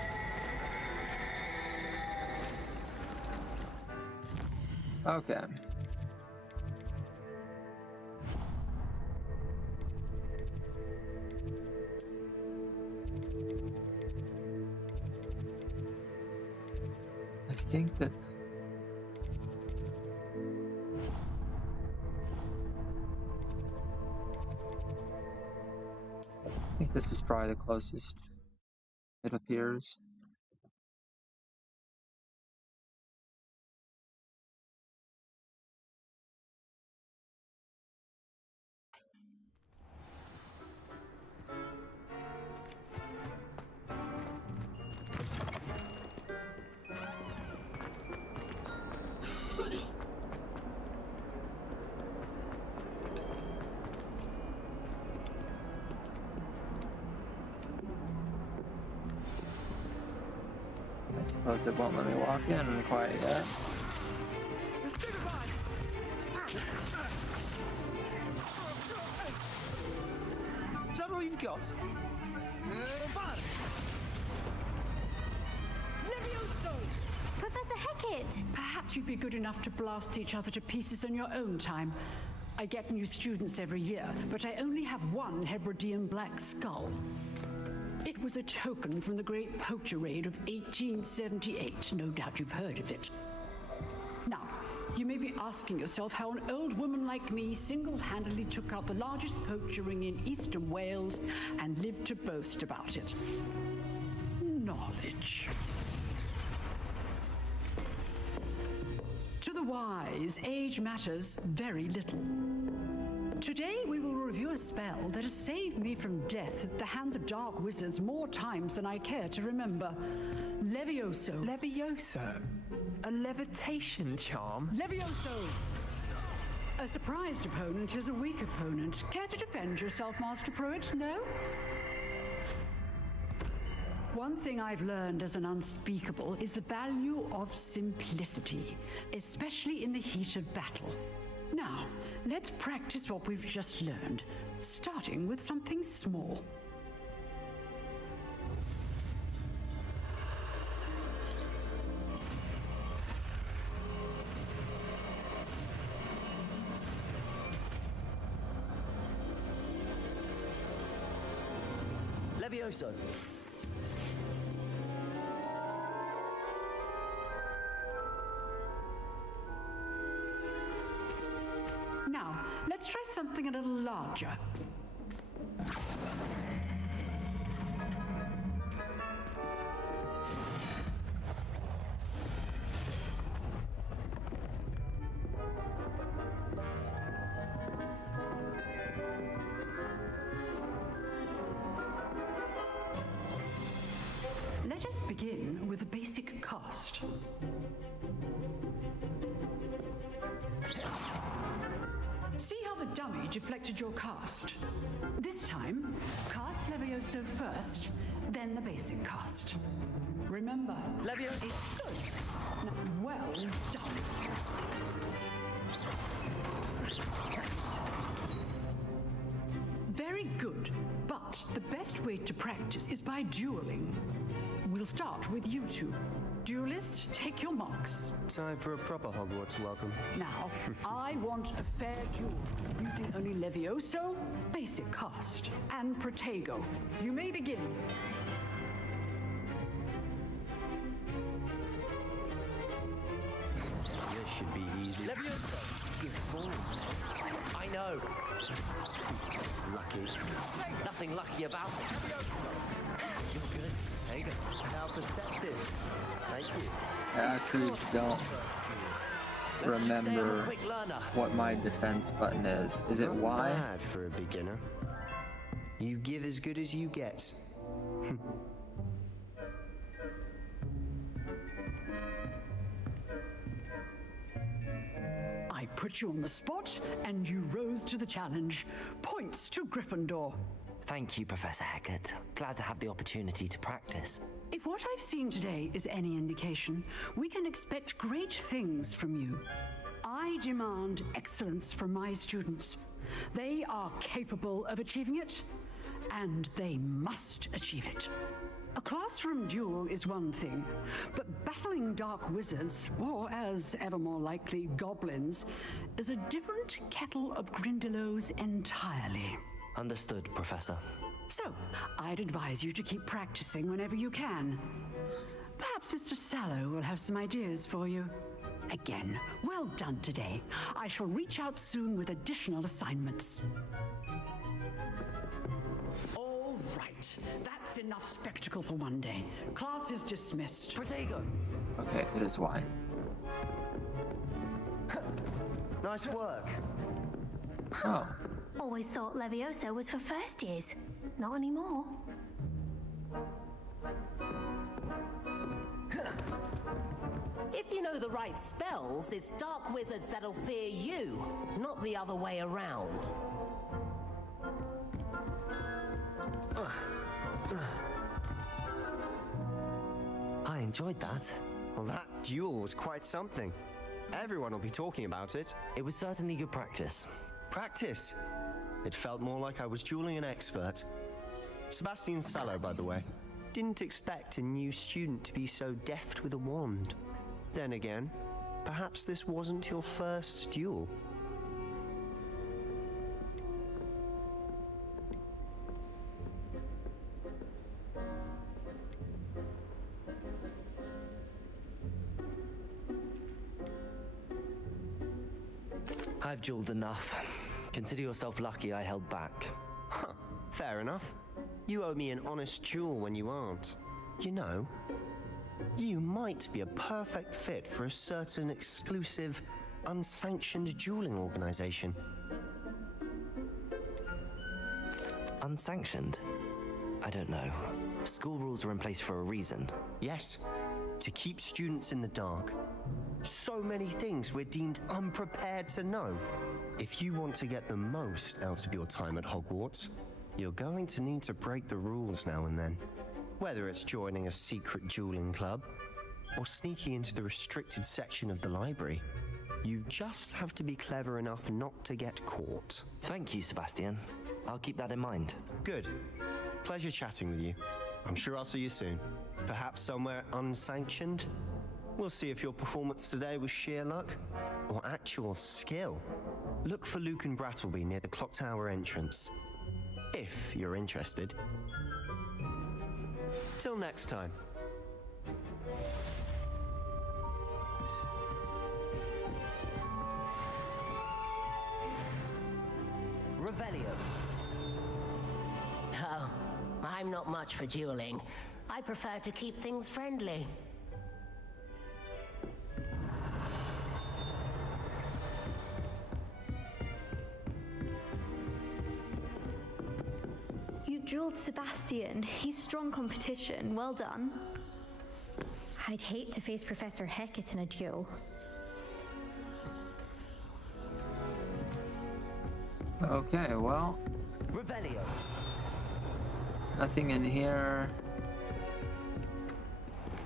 Okay. I think that this is probably the closest it appears. I suppose it won't let me walk in quite yet. Is that all you've got? Professor Hecat! Perhaps you'd be good enough to blast each other to pieces on your own time. I get new students every year, but I only have one Hebridean black skull. It was a token from the Great Poacher Raid of 1878. No doubt you've heard of it. Now, you may be asking yourself how an old woman like me single-handedly took out the largest poacher ring in eastern Wales and lived to boast about it. Knowledge. To the wise, age matters very little. Today we will review a spell that has saved me from death at the hands of dark wizards more times than I care to remember. Levioso. Levioso? A levitation charm? Levioso! A surprised opponent is a weak opponent. Care to defend yourself, Master Pruitt? No? One thing I've learned as an unspeakable is the value of simplicity, especially in the heat of battle. Now, let's practice what we've just learned, starting with something small. Levioso. Now, let's try something a little larger. Let us begin with a basic cast. See dummy deflected your cast. This time, cast Levioso first, then the basic cast. Remember, Levioso. It's good. Now, well done. Very good, but the best way to practice is by dueling. We'll start with you two. Duelists, take your marks. Time for a proper Hogwarts welcome. Now, I want a fair duel, using only Levioso, basic cast, and Protego. You may begin. This should be easy. Levioso! You're falling. I know. Lucky. Nothing lucky about it. You're good. Take it. How perceptive. Thank you. Actors don't remember what my defense button is. Is it Not Y? bad for a beginner. You give as good as you get. I put you on the spot, and you rose to the challenge. Points to Gryffindor. Thank you, Professor Hecat. Glad to have the opportunity to practice. If what I've seen today is any indication, we can expect great things from you. I demand excellence from my students. They are capable of achieving it, and they must achieve it. A classroom duel is one thing, but battling dark wizards, or as ever more likely, goblins, is a different kettle of Grindylows entirely. Understood, Professor. So, I'd advise you to keep practicing whenever you can. Perhaps Mr. Sallow will have some ideas for you. Again, well done today. I shall reach out soon with additional assignments. All right, that's enough spectacle for one day. Class is dismissed. Protego! Okay, it is Y. Nice work. Oh. Always thought Levioso was for first years. Not anymore. If you know the right spells, it's dark wizards that'll fear you, not the other way around. I enjoyed that. Well, that duel was quite something. Everyone will be talking about it. It was certainly good practice. Practice? It felt more like I was dueling an expert. Sebastian Sallow, by the way. Didn't expect a new student to be so deft with a wand. Then again, perhaps this wasn't your first duel. I've dueled enough. Consider yourself lucky I held back. Huh, fair enough. You owe me an honest duel when you aren't. You know, you might be a perfect fit for a certain exclusive, unsanctioned dueling organization. Unsanctioned? I don't know. School rules are in place for a reason. Yes, to keep students in the dark. So many things we're deemed unprepared to know. If you want to get the most out of your time at Hogwarts, you're going to need to break the rules now and then. Whether it's joining a secret dueling club, or sneaking into the restricted section of the library, you just have to be clever enough not to get caught. Thank you, Sebastian. I'll keep that in mind. Good. Pleasure chatting with you. I'm sure I'll see you soon. Perhaps somewhere unsanctioned? We'll see if your performance today was sheer luck or actual skill. Look for Luke and Brattleby near the clock tower entrance, if you're interested. Till next time. Revelio. Oh, I'm not much for dueling. I prefer to keep things friendly. You dueled Sebastian. He's strong competition. Well done. I'd hate to face Professor Hecat in a duel. Okay, well. Revelio. Nothing in here.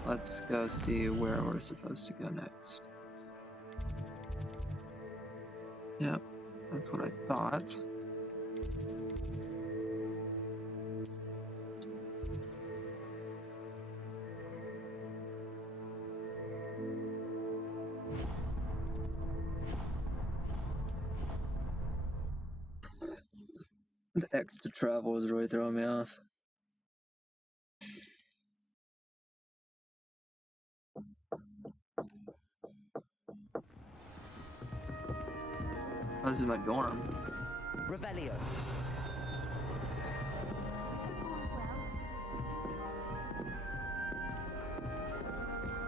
Let's go see where we're supposed to go next. Yep, that's what I thought. The X to travel is really throwing me off. Oh, this is my dorm. Revelio.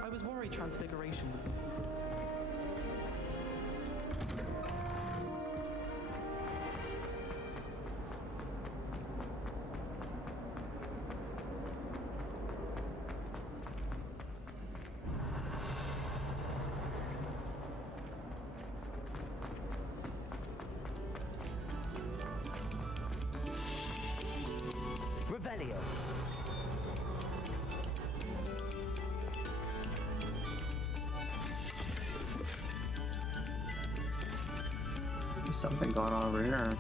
I was worried Transfiguration would... Revelio. There's something going on over here.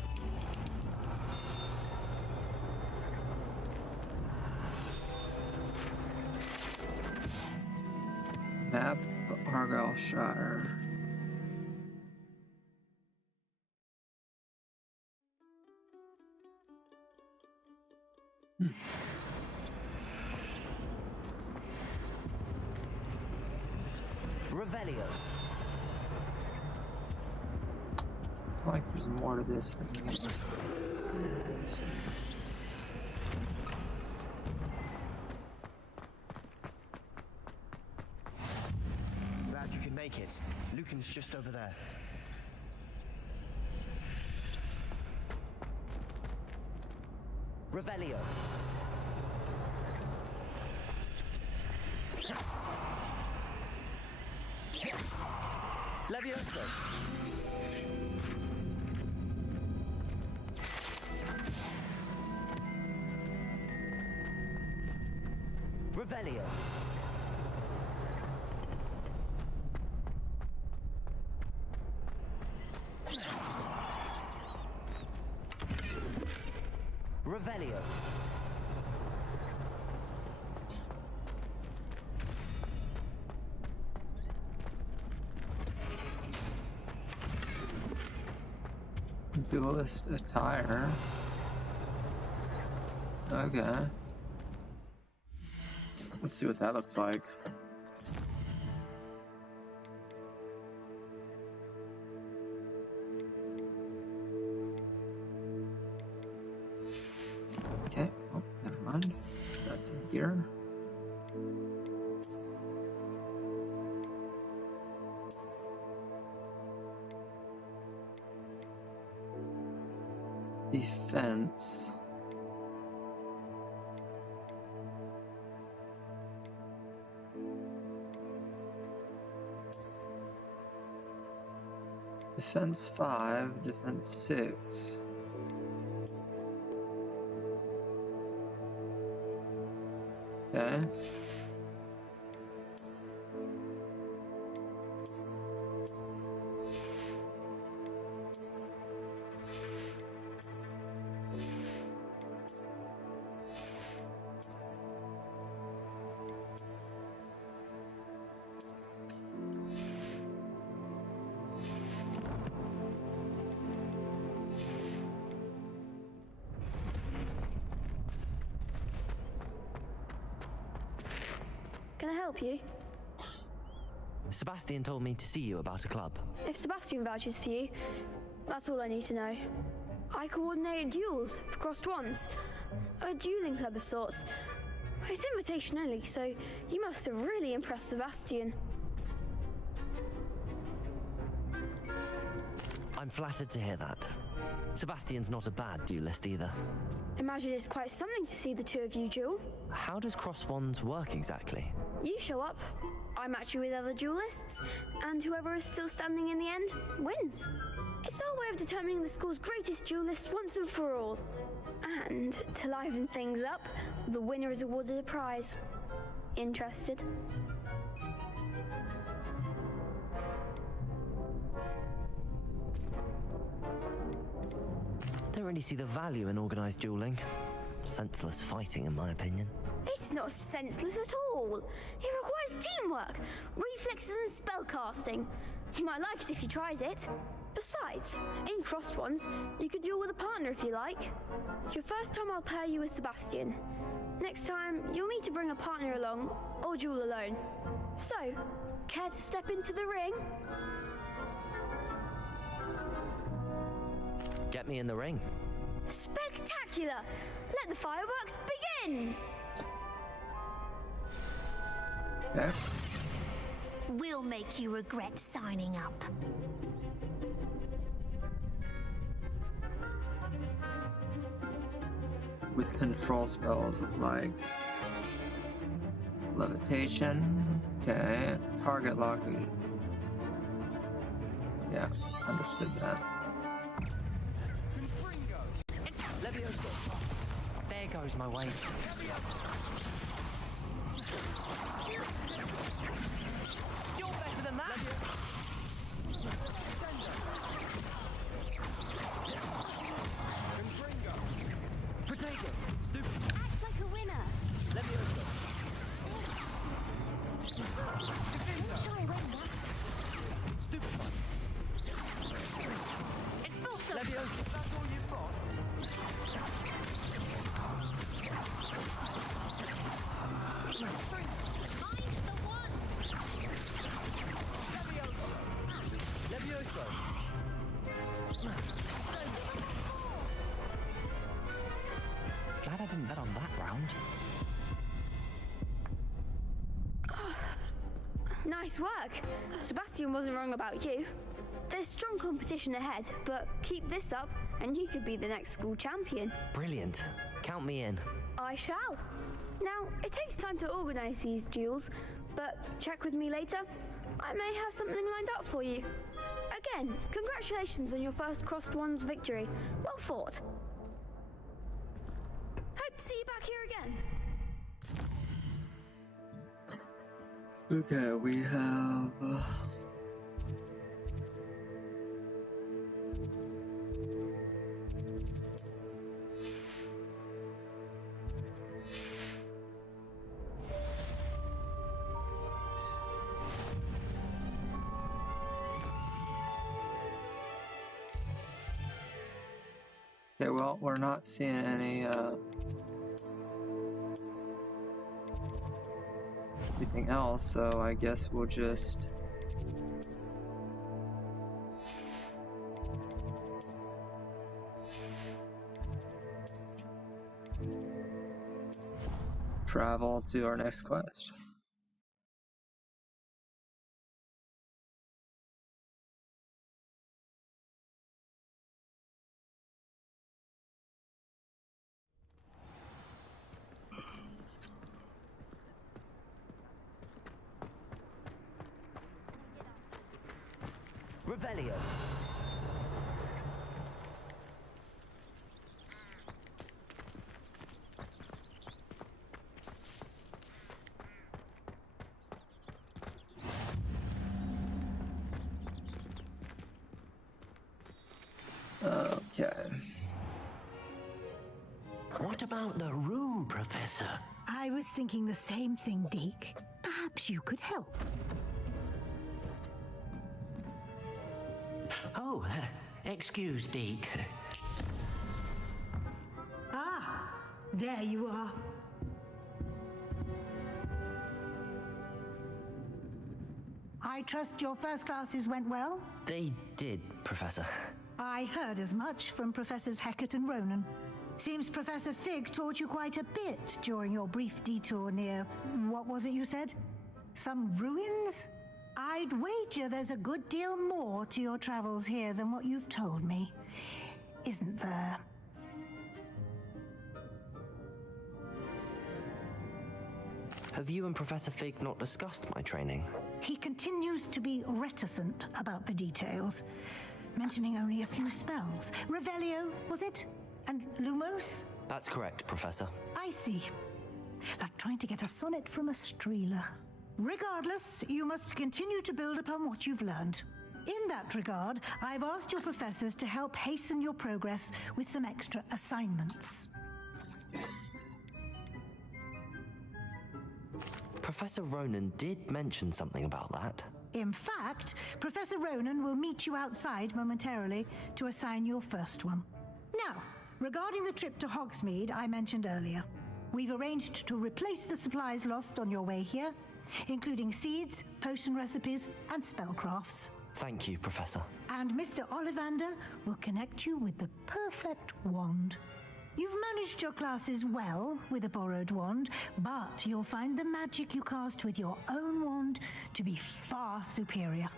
Map Argyllshire. Revelio. I feel like there's more to this than meets. Glad you can make it. Lucan's just over there. Revelio. Levioso. Revelio. Revelio. Duelist attire. Okay. Let's see what that looks like. Okay, oh, never mind. So that's in gear. Defense. Defense 5, defense 6. Okay. Can I help you? Sebastian told me to see you about a club. If Sebastian vouches for you, that's all I need to know. I coordinate duels for crossed ones. A dueling club of sorts. It's invitation only, so you must have really impressed Sebastian. I'm flattered to hear that. Sebastian's not a bad duelist either. Imagine it's quite something to see the two of you duel. How does cross wands work exactly? You show up, I match you with other duelists, and whoever is still standing in the end wins. It's our way of determining the school's greatest duelist once and for all. And to liven things up, the winner is awarded a prize. Interested? Don't really see the value in organised dueling. Senseless fighting, in my opinion. It's not senseless at all. It requires teamwork, reflexes and spellcasting. You might like it if you tried it. Besides, in crossed ones, you could duel with a partner if you like. Your first time I'll pair you with Sebastian. Next time, you'll need to bring a partner along, or duel alone. So, care to step into the ring? Get me in the ring. Spectacular! Let the fireworks begin! Okay. We'll make you regret signing up. With control spells like levitation. Okay. Target locking. Yeah, understood that. There goes my way. You're better than that! Protego! Stupid! Act like a winner! Levioso! I'm sure I won't last. Stupid one! Expulso! Levioso! That's all you've got? Find the one! Levioso! Glad I didn't bet on that round. Nice work. Sebastian wasn't wrong about you. There's strong competition ahead, but keep this up and you could be the next school champion. Brilliant. Count me in. I shall. Now, it takes time to organise these duels, but check with me later. I may have something lined up for you. Again, congratulations on your first Crossed Ones victory. Well fought. Hope to see you back here again. Okay, we have... Okay, well, we're not seeing any, anything else, so I guess we'll just... travel to our next quest. Revelio. Okay. What about the room, Professor? I was thinking the same thing, Deke. Perhaps you could help. Oh, excuse, Deke. Ah, there you are. I trust your first classes went well? They did, Professor. I heard as much from Professors Hecat and Ronan. Seems Professor Fig taught you quite a bit during your brief detour near... what was it you said? Some ruins? I'd wager there's a good deal more to your travels here than what you've told me. Isn't there? Have you and Professor Fig not discussed my training? He continues to be reticent about the details. mentioning only a few spells. Revelio, was it? And Lumos? That's correct, Professor. I see. Like trying to get a sonnet from a streeler. Regardless, you must continue to build upon what you've learned. In that regard, I've asked your professors to help hasten your progress with some extra assignments. Professor Ronan did mention something about that. In fact, Professor Ronan will meet you outside momentarily to assign your first one. Now, regarding the trip to Hogsmeade I mentioned earlier, we've arranged to replace the supplies lost on your way here, including seeds, potion recipes, and spellcrafts. Thank you, Professor. And Mr. Ollivander will connect you with the perfect wand. You've managed your classes well with a borrowed wand, but you'll find the magic you cast with your own wand to be far superior.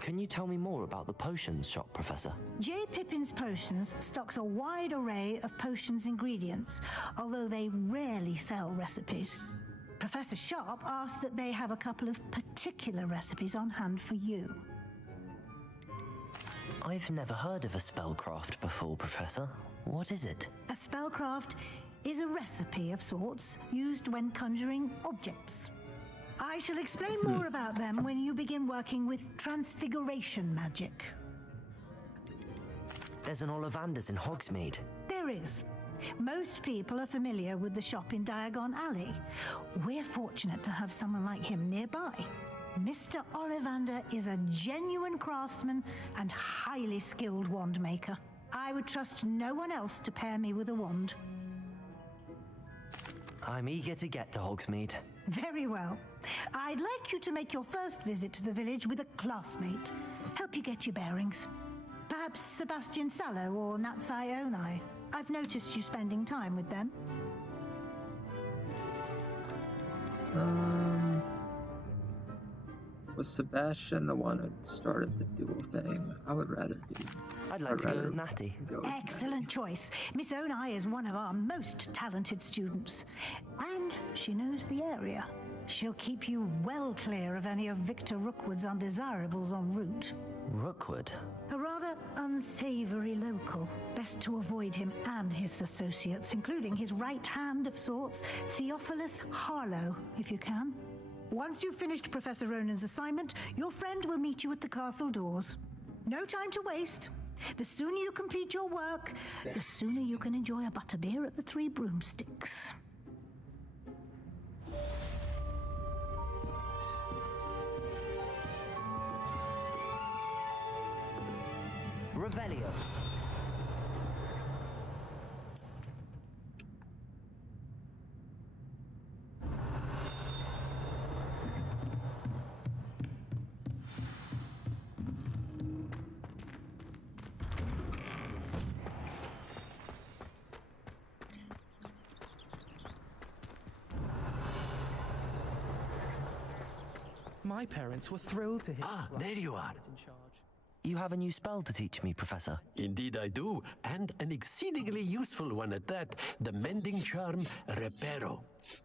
Can you tell me more about the potions shop, Professor? J. Pippin's Potions stocks a wide array of potions ingredients, although they rarely sell recipes. Professor Sharp asked that they have a couple of particular recipes on hand for you. I've never heard of a spellcraft before, Professor. What is it? A spellcraft is a recipe of sorts used when conjuring objects. I shall explain more about them when you begin working with transfiguration magic. There's an Ollivander's in Hogsmeade. There is. Most people are familiar with the shop in Diagon Alley. We're fortunate to have someone like him nearby. Mr. Ollivander is a genuine craftsman and highly skilled wand maker. I would trust no one else to pair me with a wand. I'm eager to get to Hogsmeade. Very well. I'd like you to make your first visit to the village with a classmate. Help you get your bearings. Perhaps Sebastian Sallow or Natsai Onai. I've noticed you spending time with them. Was Sebastian the one who started the duel thing? I would rather do. I'd like to go with Natty. Excellent choice. Miss Onai is one of our most talented students. And she knows the area. She'll keep you well clear of any of Victor Rookwood's undesirables en route. Rookwood? A rather unsavory local. Best to avoid him and his associates, including his right hand of sorts, Theophilus Harlow, if you can. Once you've finished Professor Ronan's assignment, your friend will meet you at the castle doors. No time to waste. The sooner you complete your work, the sooner you can enjoy a butterbeer at the Three Broomsticks. Revelio. My parents were thrilled to hear. Ah, there you are. You have a new spell to teach me, Professor. Indeed I do, and an exceedingly useful one at that. The mending charm, Reparo.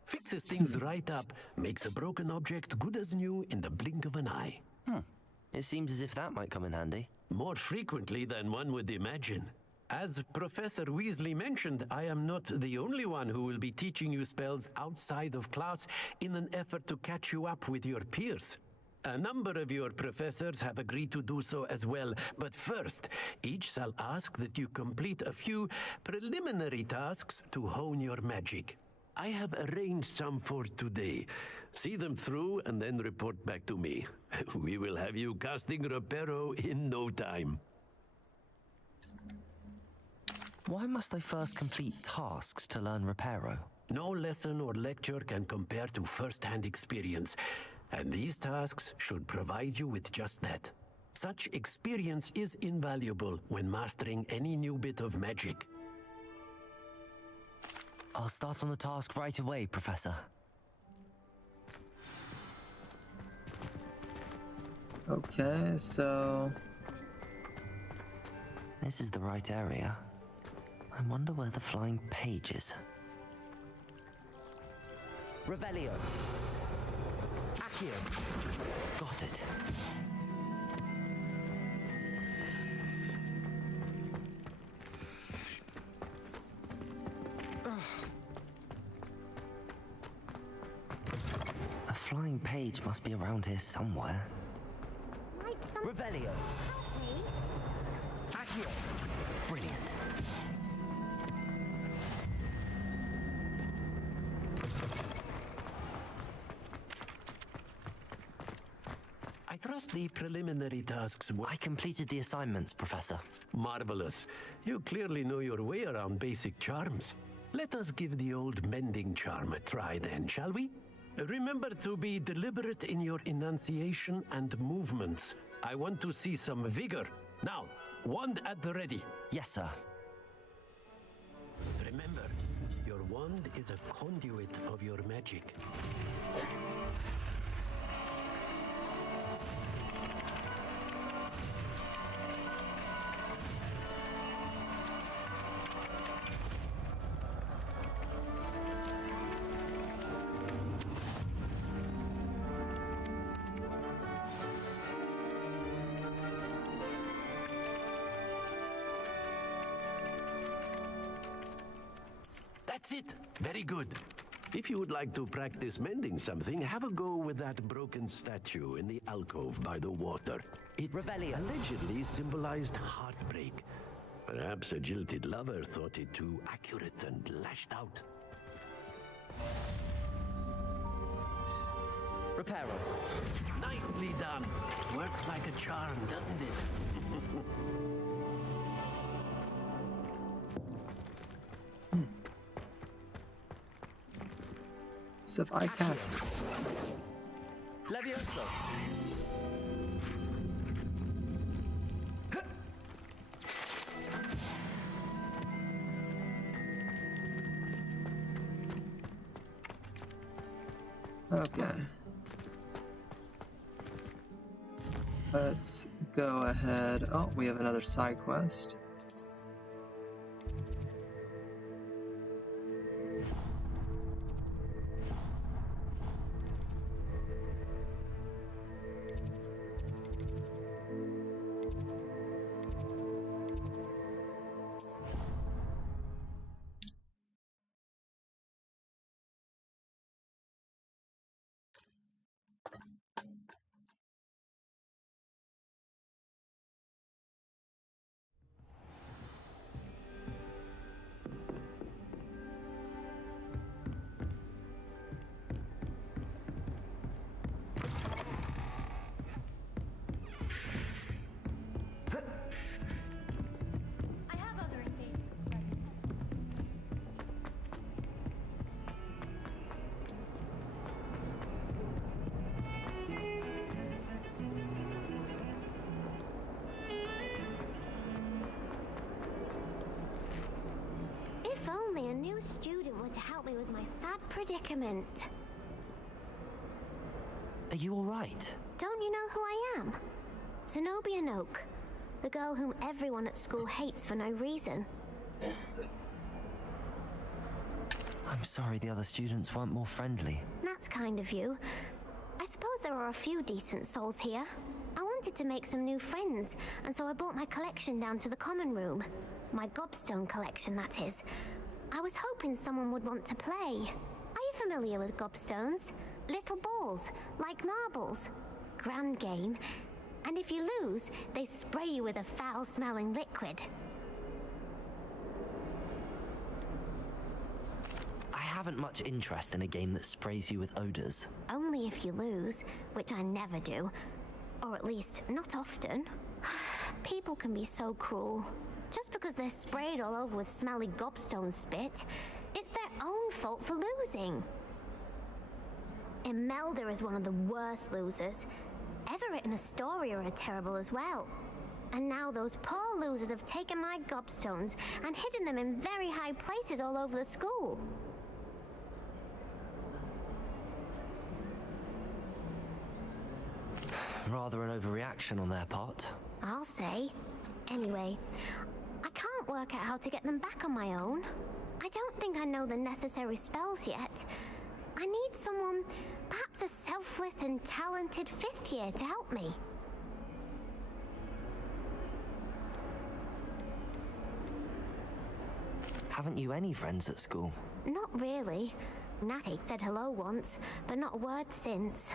Fixes things right up, makes a broken object good as new in the blink of an eye. It seems as if that might come in handy. More frequently than one would imagine. As Professor Weasley mentioned, I am not the only one who will be teaching you spells outside of class in an effort to catch you up with your peers. A number of your professors have agreed to do so as well, but first, each shall ask that you complete a few preliminary tasks to hone your magic. I have arranged some for today. See them through and then report back to me. We will have you casting Reparo in no time. Why must I first complete tasks to learn Reparo? No lesson or lecture can compare to first-hand experience, and these tasks should provide you with just that. Such experience is invaluable when mastering any new bit of magic. I'll start on the task right away, Professor. Okay, so... This is the right area. I wonder where the flying page is. Revelio. Accio. Got it. A flying page must be around here somewhere. Revelio. Accio. Brilliant. I trust the preliminary tasks were... I completed the assignments, Professor. Marvelous. You clearly know your way around basic charms. Let us give the old mending charm a try then, shall we? Remember to be deliberate in your enunciation and movements. I want to see some vigor. Now, wand at the ready. Yes, sir. Remember, your wand is a conduit of your magic. That's it. Very good. If you would like to practice mending something, have a go with that broken statue in the alcove by the water. It allegedly symbolized heartbreak. Perhaps a jilted lover thought it too accurate and lashed out. Reparo. Nicely done. Works like a charm, doesn't it? So if I cast... Levioso. Okay. Let's go ahead. Oh, we have another side quest. A new student were to help me with my sad predicament. Are you all right? Don't you know who I am? Zenobia Noak, the girl whom everyone at school hates for no reason. I'm sorry the other students weren't more friendly. That's kind of you. I suppose there are a few decent souls here. I wanted to make some new friends, and so I brought my collection down to the common room. My gobstone collection, that is. I was hoping someone would want to play. Are you familiar with gobstones? Little balls, like marbles. Grand game. And if you lose, they spray you with a foul-smelling liquid. I haven't much interest in a game that sprays you with odors. Only if you lose, which I never do. Or at least, not often. People can be so cruel. Just because they're sprayed all over with smelly gobstone spit, it's their own fault for losing. Imelda is one of the worst losers. Everett and Itwarrior are terrible as well. And now those poor losers have taken my gobstones and hidden them in very high places all over the school. Rather an overreaction on their part. I'll say. Anyway, I can't work out how to get them back on my own. I don't think I know the necessary spells yet. I need perhaps a selfless and talented fifth year to help me. Haven't you any friends at school? Not really. Natty said hello once, but not a word since.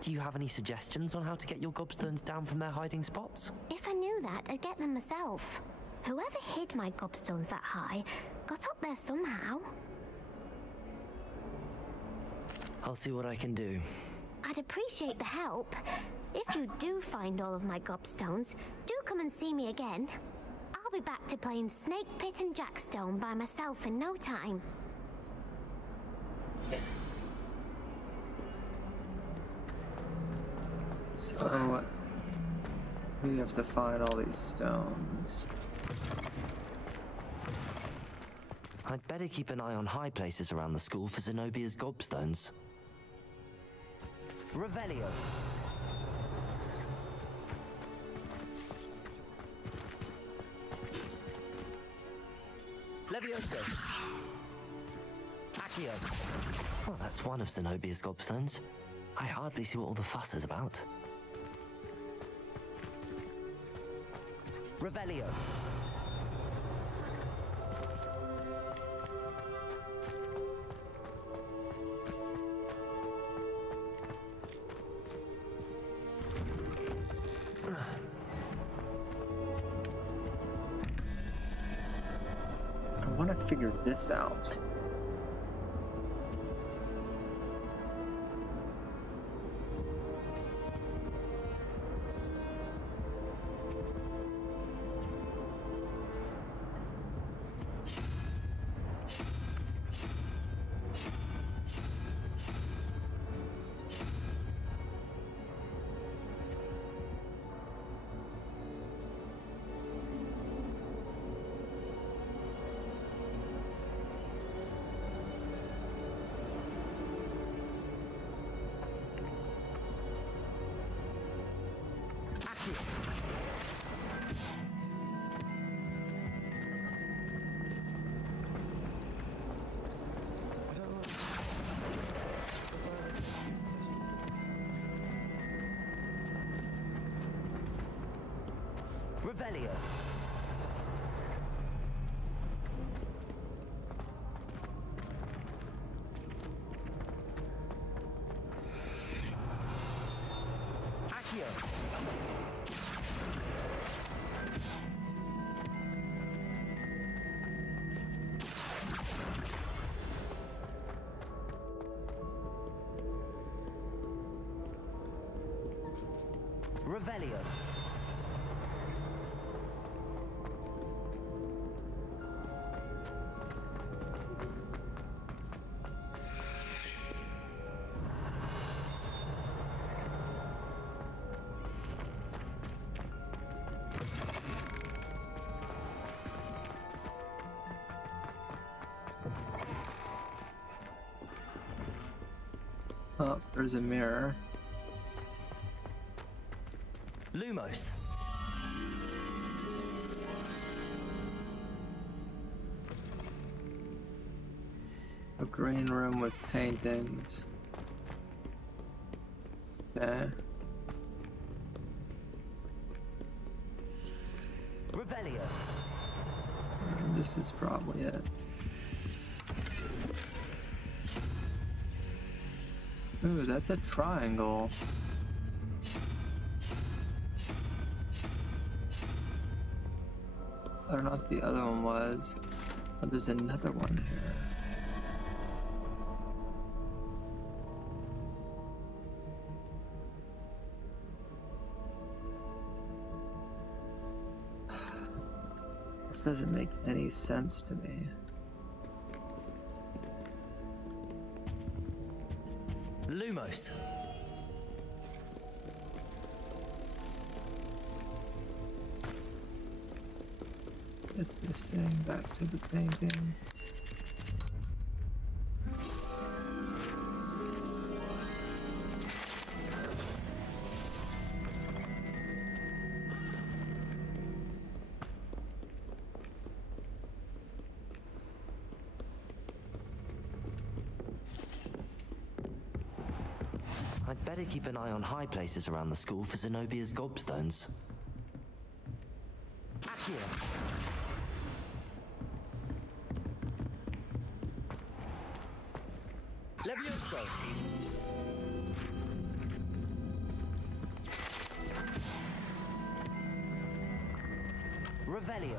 Do you have any suggestions on how to get your gobstones down from their hiding spots? If I knew that, I'd get them myself. Whoever hid my gobstones that high got up there somehow. I'll see what I can do. I'd appreciate the help. If you do find all of my gobstones, do come and see me again. I'll be back to playing Snake Pit and Jackstone by myself in no time. So, we have to find all these stones. I'd better keep an eye on high places around the school for Zenobia's gobstones. Revelio. Levioso. Accio. Well, that's one of Zenobia's gobstones. I hardly see what all the fuss is about. Revelio. I want to figure this out. Revelio. Accio. Revelio. Oh, there's a mirror. Lumos. A green room with paintings. Okay. Revelio. This is probably it. Ooh, that's a triangle. I don't know what the other one was, but there's another one here. This doesn't make any sense to me. Lumos. Get this thing back to the painting. I'd better keep an eye on high places around the school for Zenobia's gobstones. Accio! Levioso! Revelio!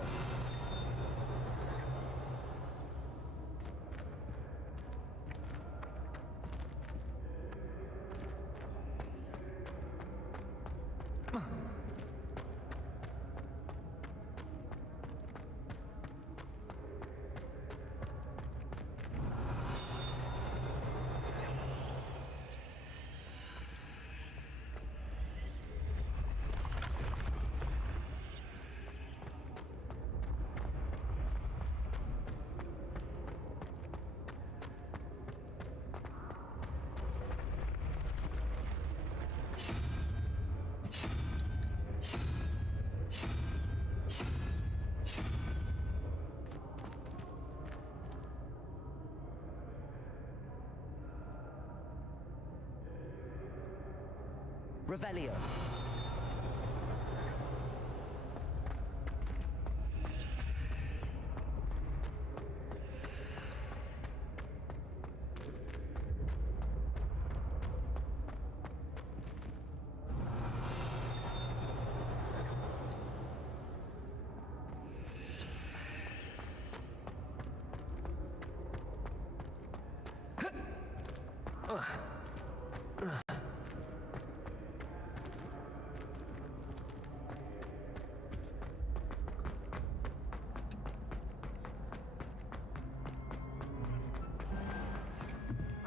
Revelio.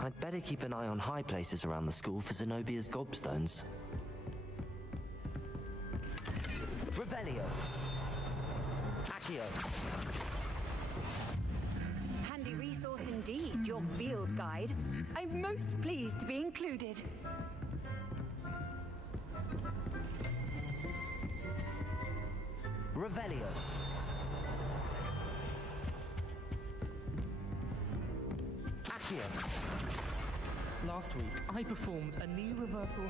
I'd better keep an eye on high places around the school for Zenobia's gobstones. Revelio. Accio. Handy resource indeed, your field guide. I'm most pleased to be included. Revelio. Accio. Last week, I performed a knee reversal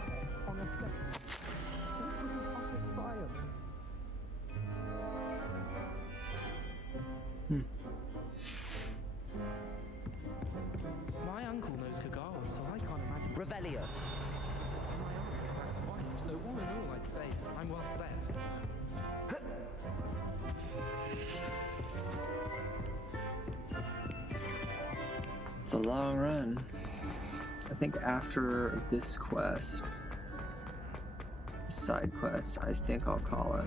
on a step. This was an utter triumph. My uncle knows Kagawa, so I can't imagine. Revelio. My aunt, that's wife, so all in all, I'd say I'm well set. It's a long run. I think after this quest, side quest, I think I'll call it.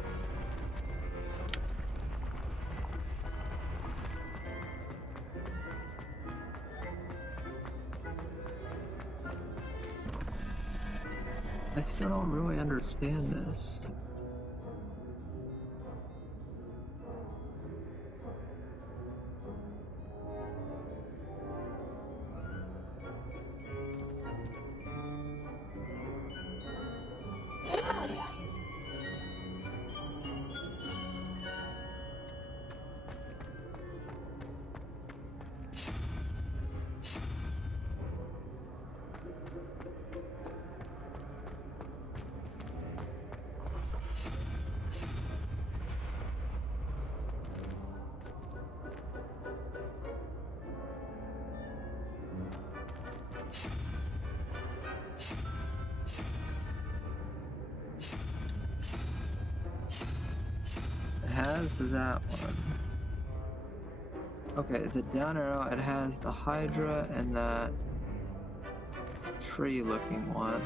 I still don't really understand this. Has that one. Okay, the down arrow, it has the Hydra and that tree looking one.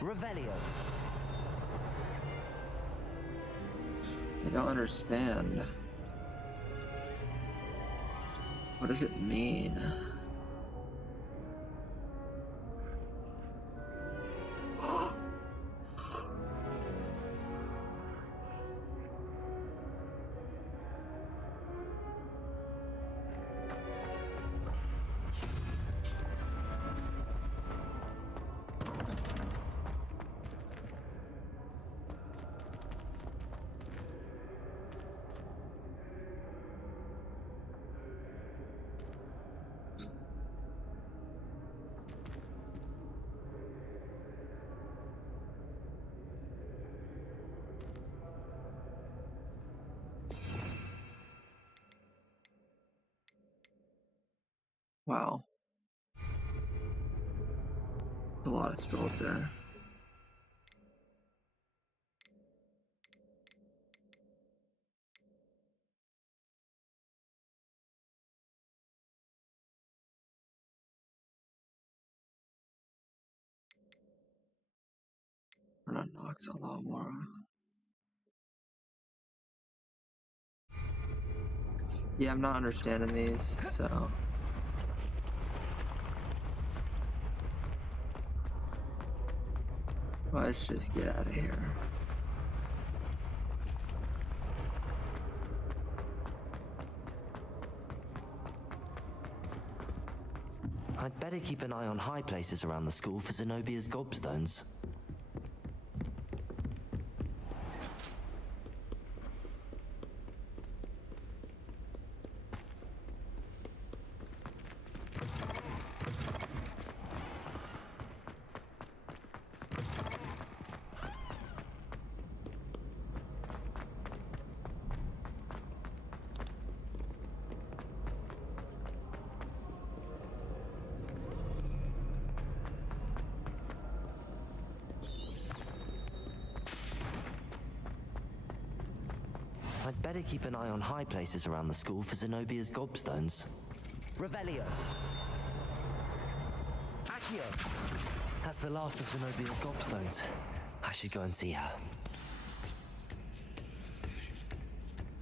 Revelio. I don't understand. What does it mean? Wow. A lot of spells there. We're not Nox, a lot more. Yeah, I'm not understanding these, so. Let's just get out of here. I'd better keep an eye on high places around the school for Zenobia's gobstones. I'd better keep an eye on high places around the school for Zenobia's gobstones. Revelio. Accio. That's the last of Zenobia's gobstones. I should go and see her.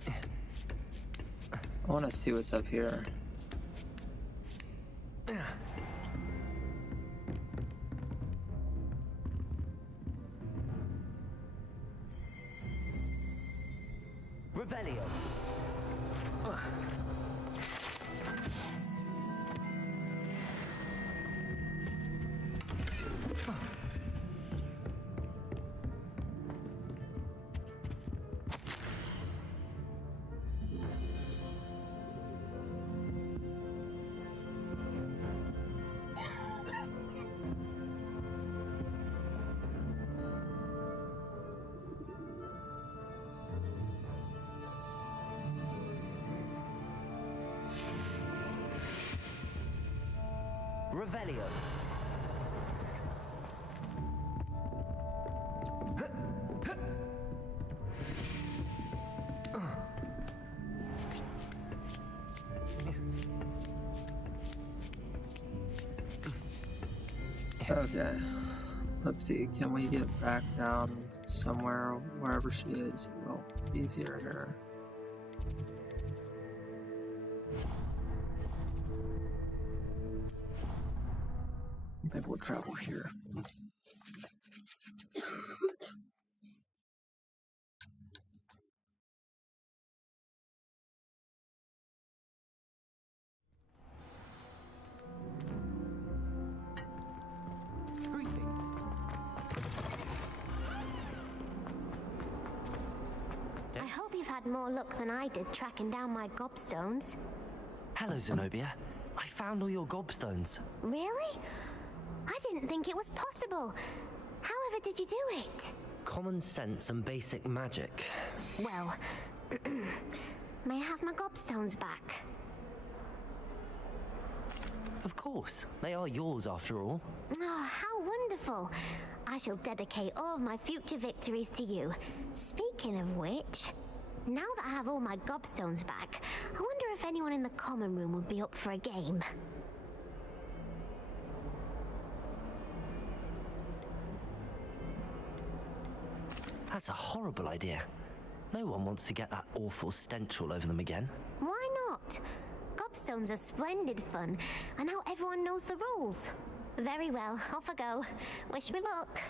I want to see what's up here. Revelio. Revelio. Okay. Let's see, can we get back down somewhere, wherever she is, a little easier here? I think we'll travel here. Greetings. I hope you've had more luck than I did tracking down my gobstones. Hello, Zenobia. I found all your gobstones. Really? I didn't think it was possible. However did you do it? Common sense and basic magic. Well, may I have my gobstones back? Of course. They are yours after all. Oh, how wonderful. I shall dedicate all of my future victories to you. Speaking of which, now that I have all my gobstones back, I wonder if anyone in the common room would be up for a game. That's a horrible idea. No one wants to get that awful stench all over them again. Why not? Gobstones are splendid fun, and now everyone knows the rules. Very well, off I go. Wish me luck.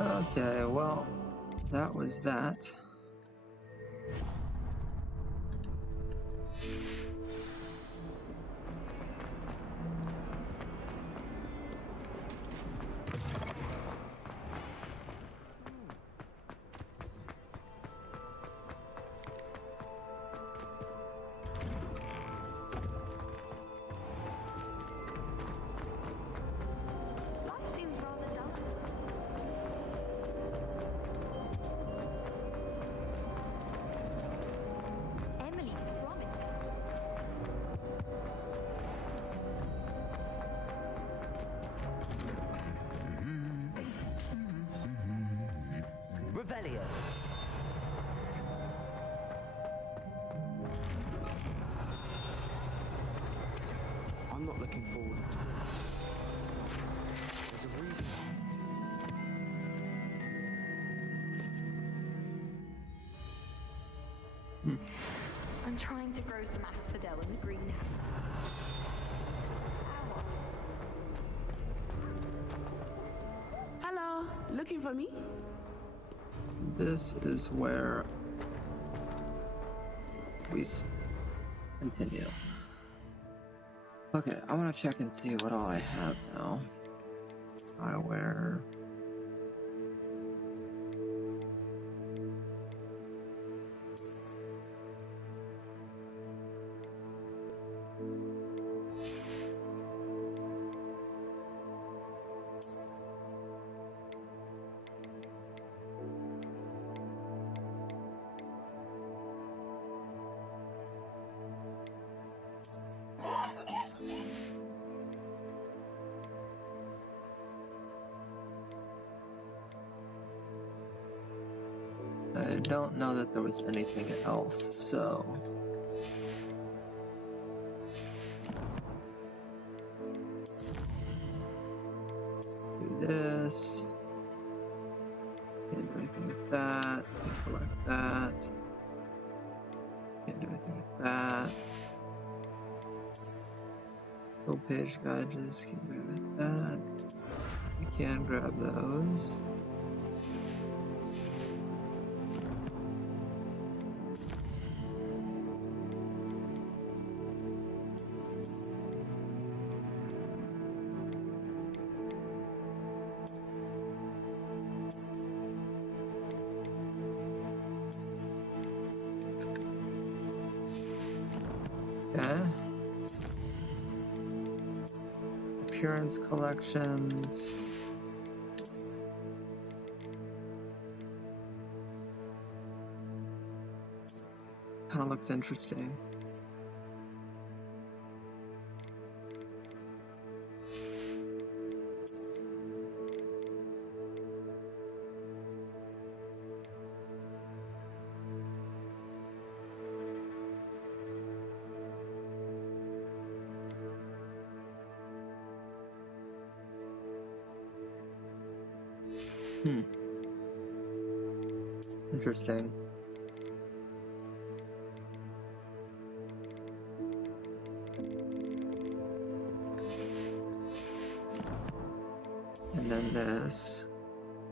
Okay, well, that was that. Life seems rather dull. Emily promised. Revelio. I'm not looking forward to it. There's a reason. I'm trying to grow some asphodel in the greenhouse. Hello, looking for me? This is where we continue. Okay, I want to check and see what all I have now. Eyewear. I don't know that there was anything else, so... do this. Can't do anything with that. Can't collect that. Can't do anything with that. Full page badges, can't do with that. We can grab those. Okay. Appearance collections. Kind of looks interesting. Interesting. And then this,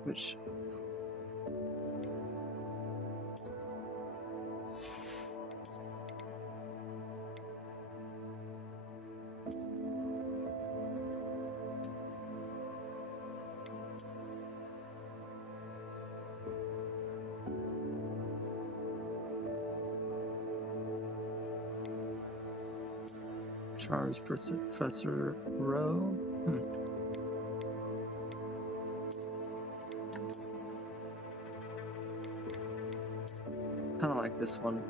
which Charles Professor Rowe. Kind of like this one.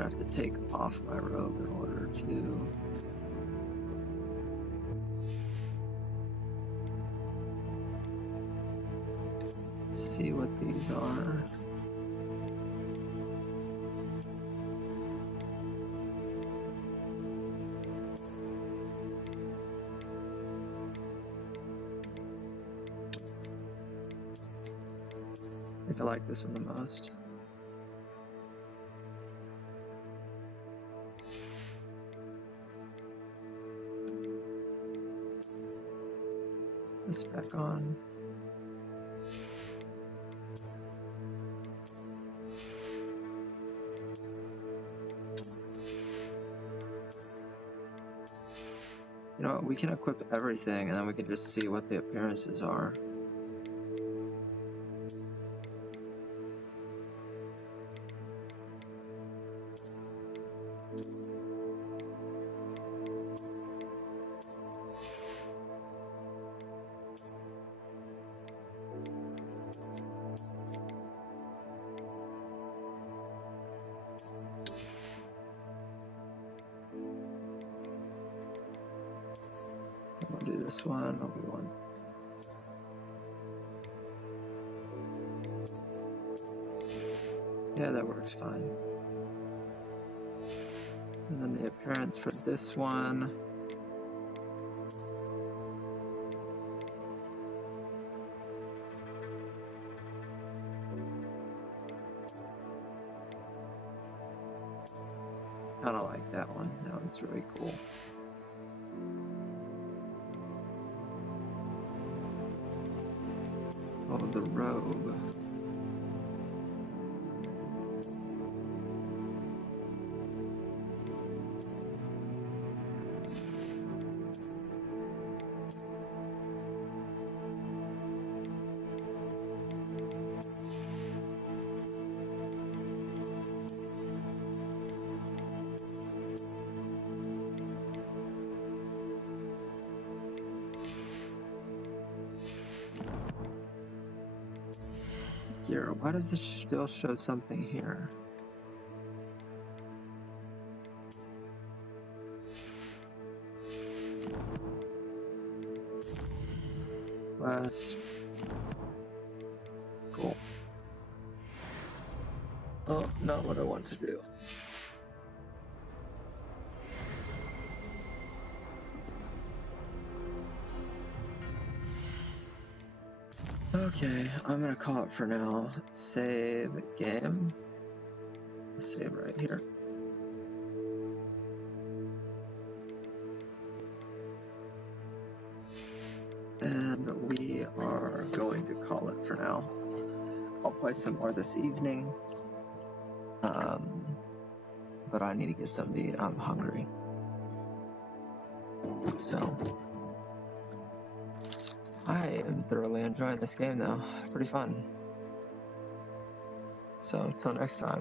gonna have to take off my robe in order to see what these are. I think I like this one the most. This back on. You know what, we can equip everything and then we can just see what the appearances are. We'll do this one, Obi-Wan. Yeah, that works fine. And then the appearance for this one. Kinda like that one. That one's really cool. Oh, the robe. Here, why does this still show something here? West. Cool. Oh, not what I want to do. Okay, I'm gonna call it for now. Save game. Save right here. And we are going to call it for now. I'll play some more this evening. But I need to get some to eat. I'm hungry. So I am thoroughly enjoying this game though. Pretty fun. So until next time.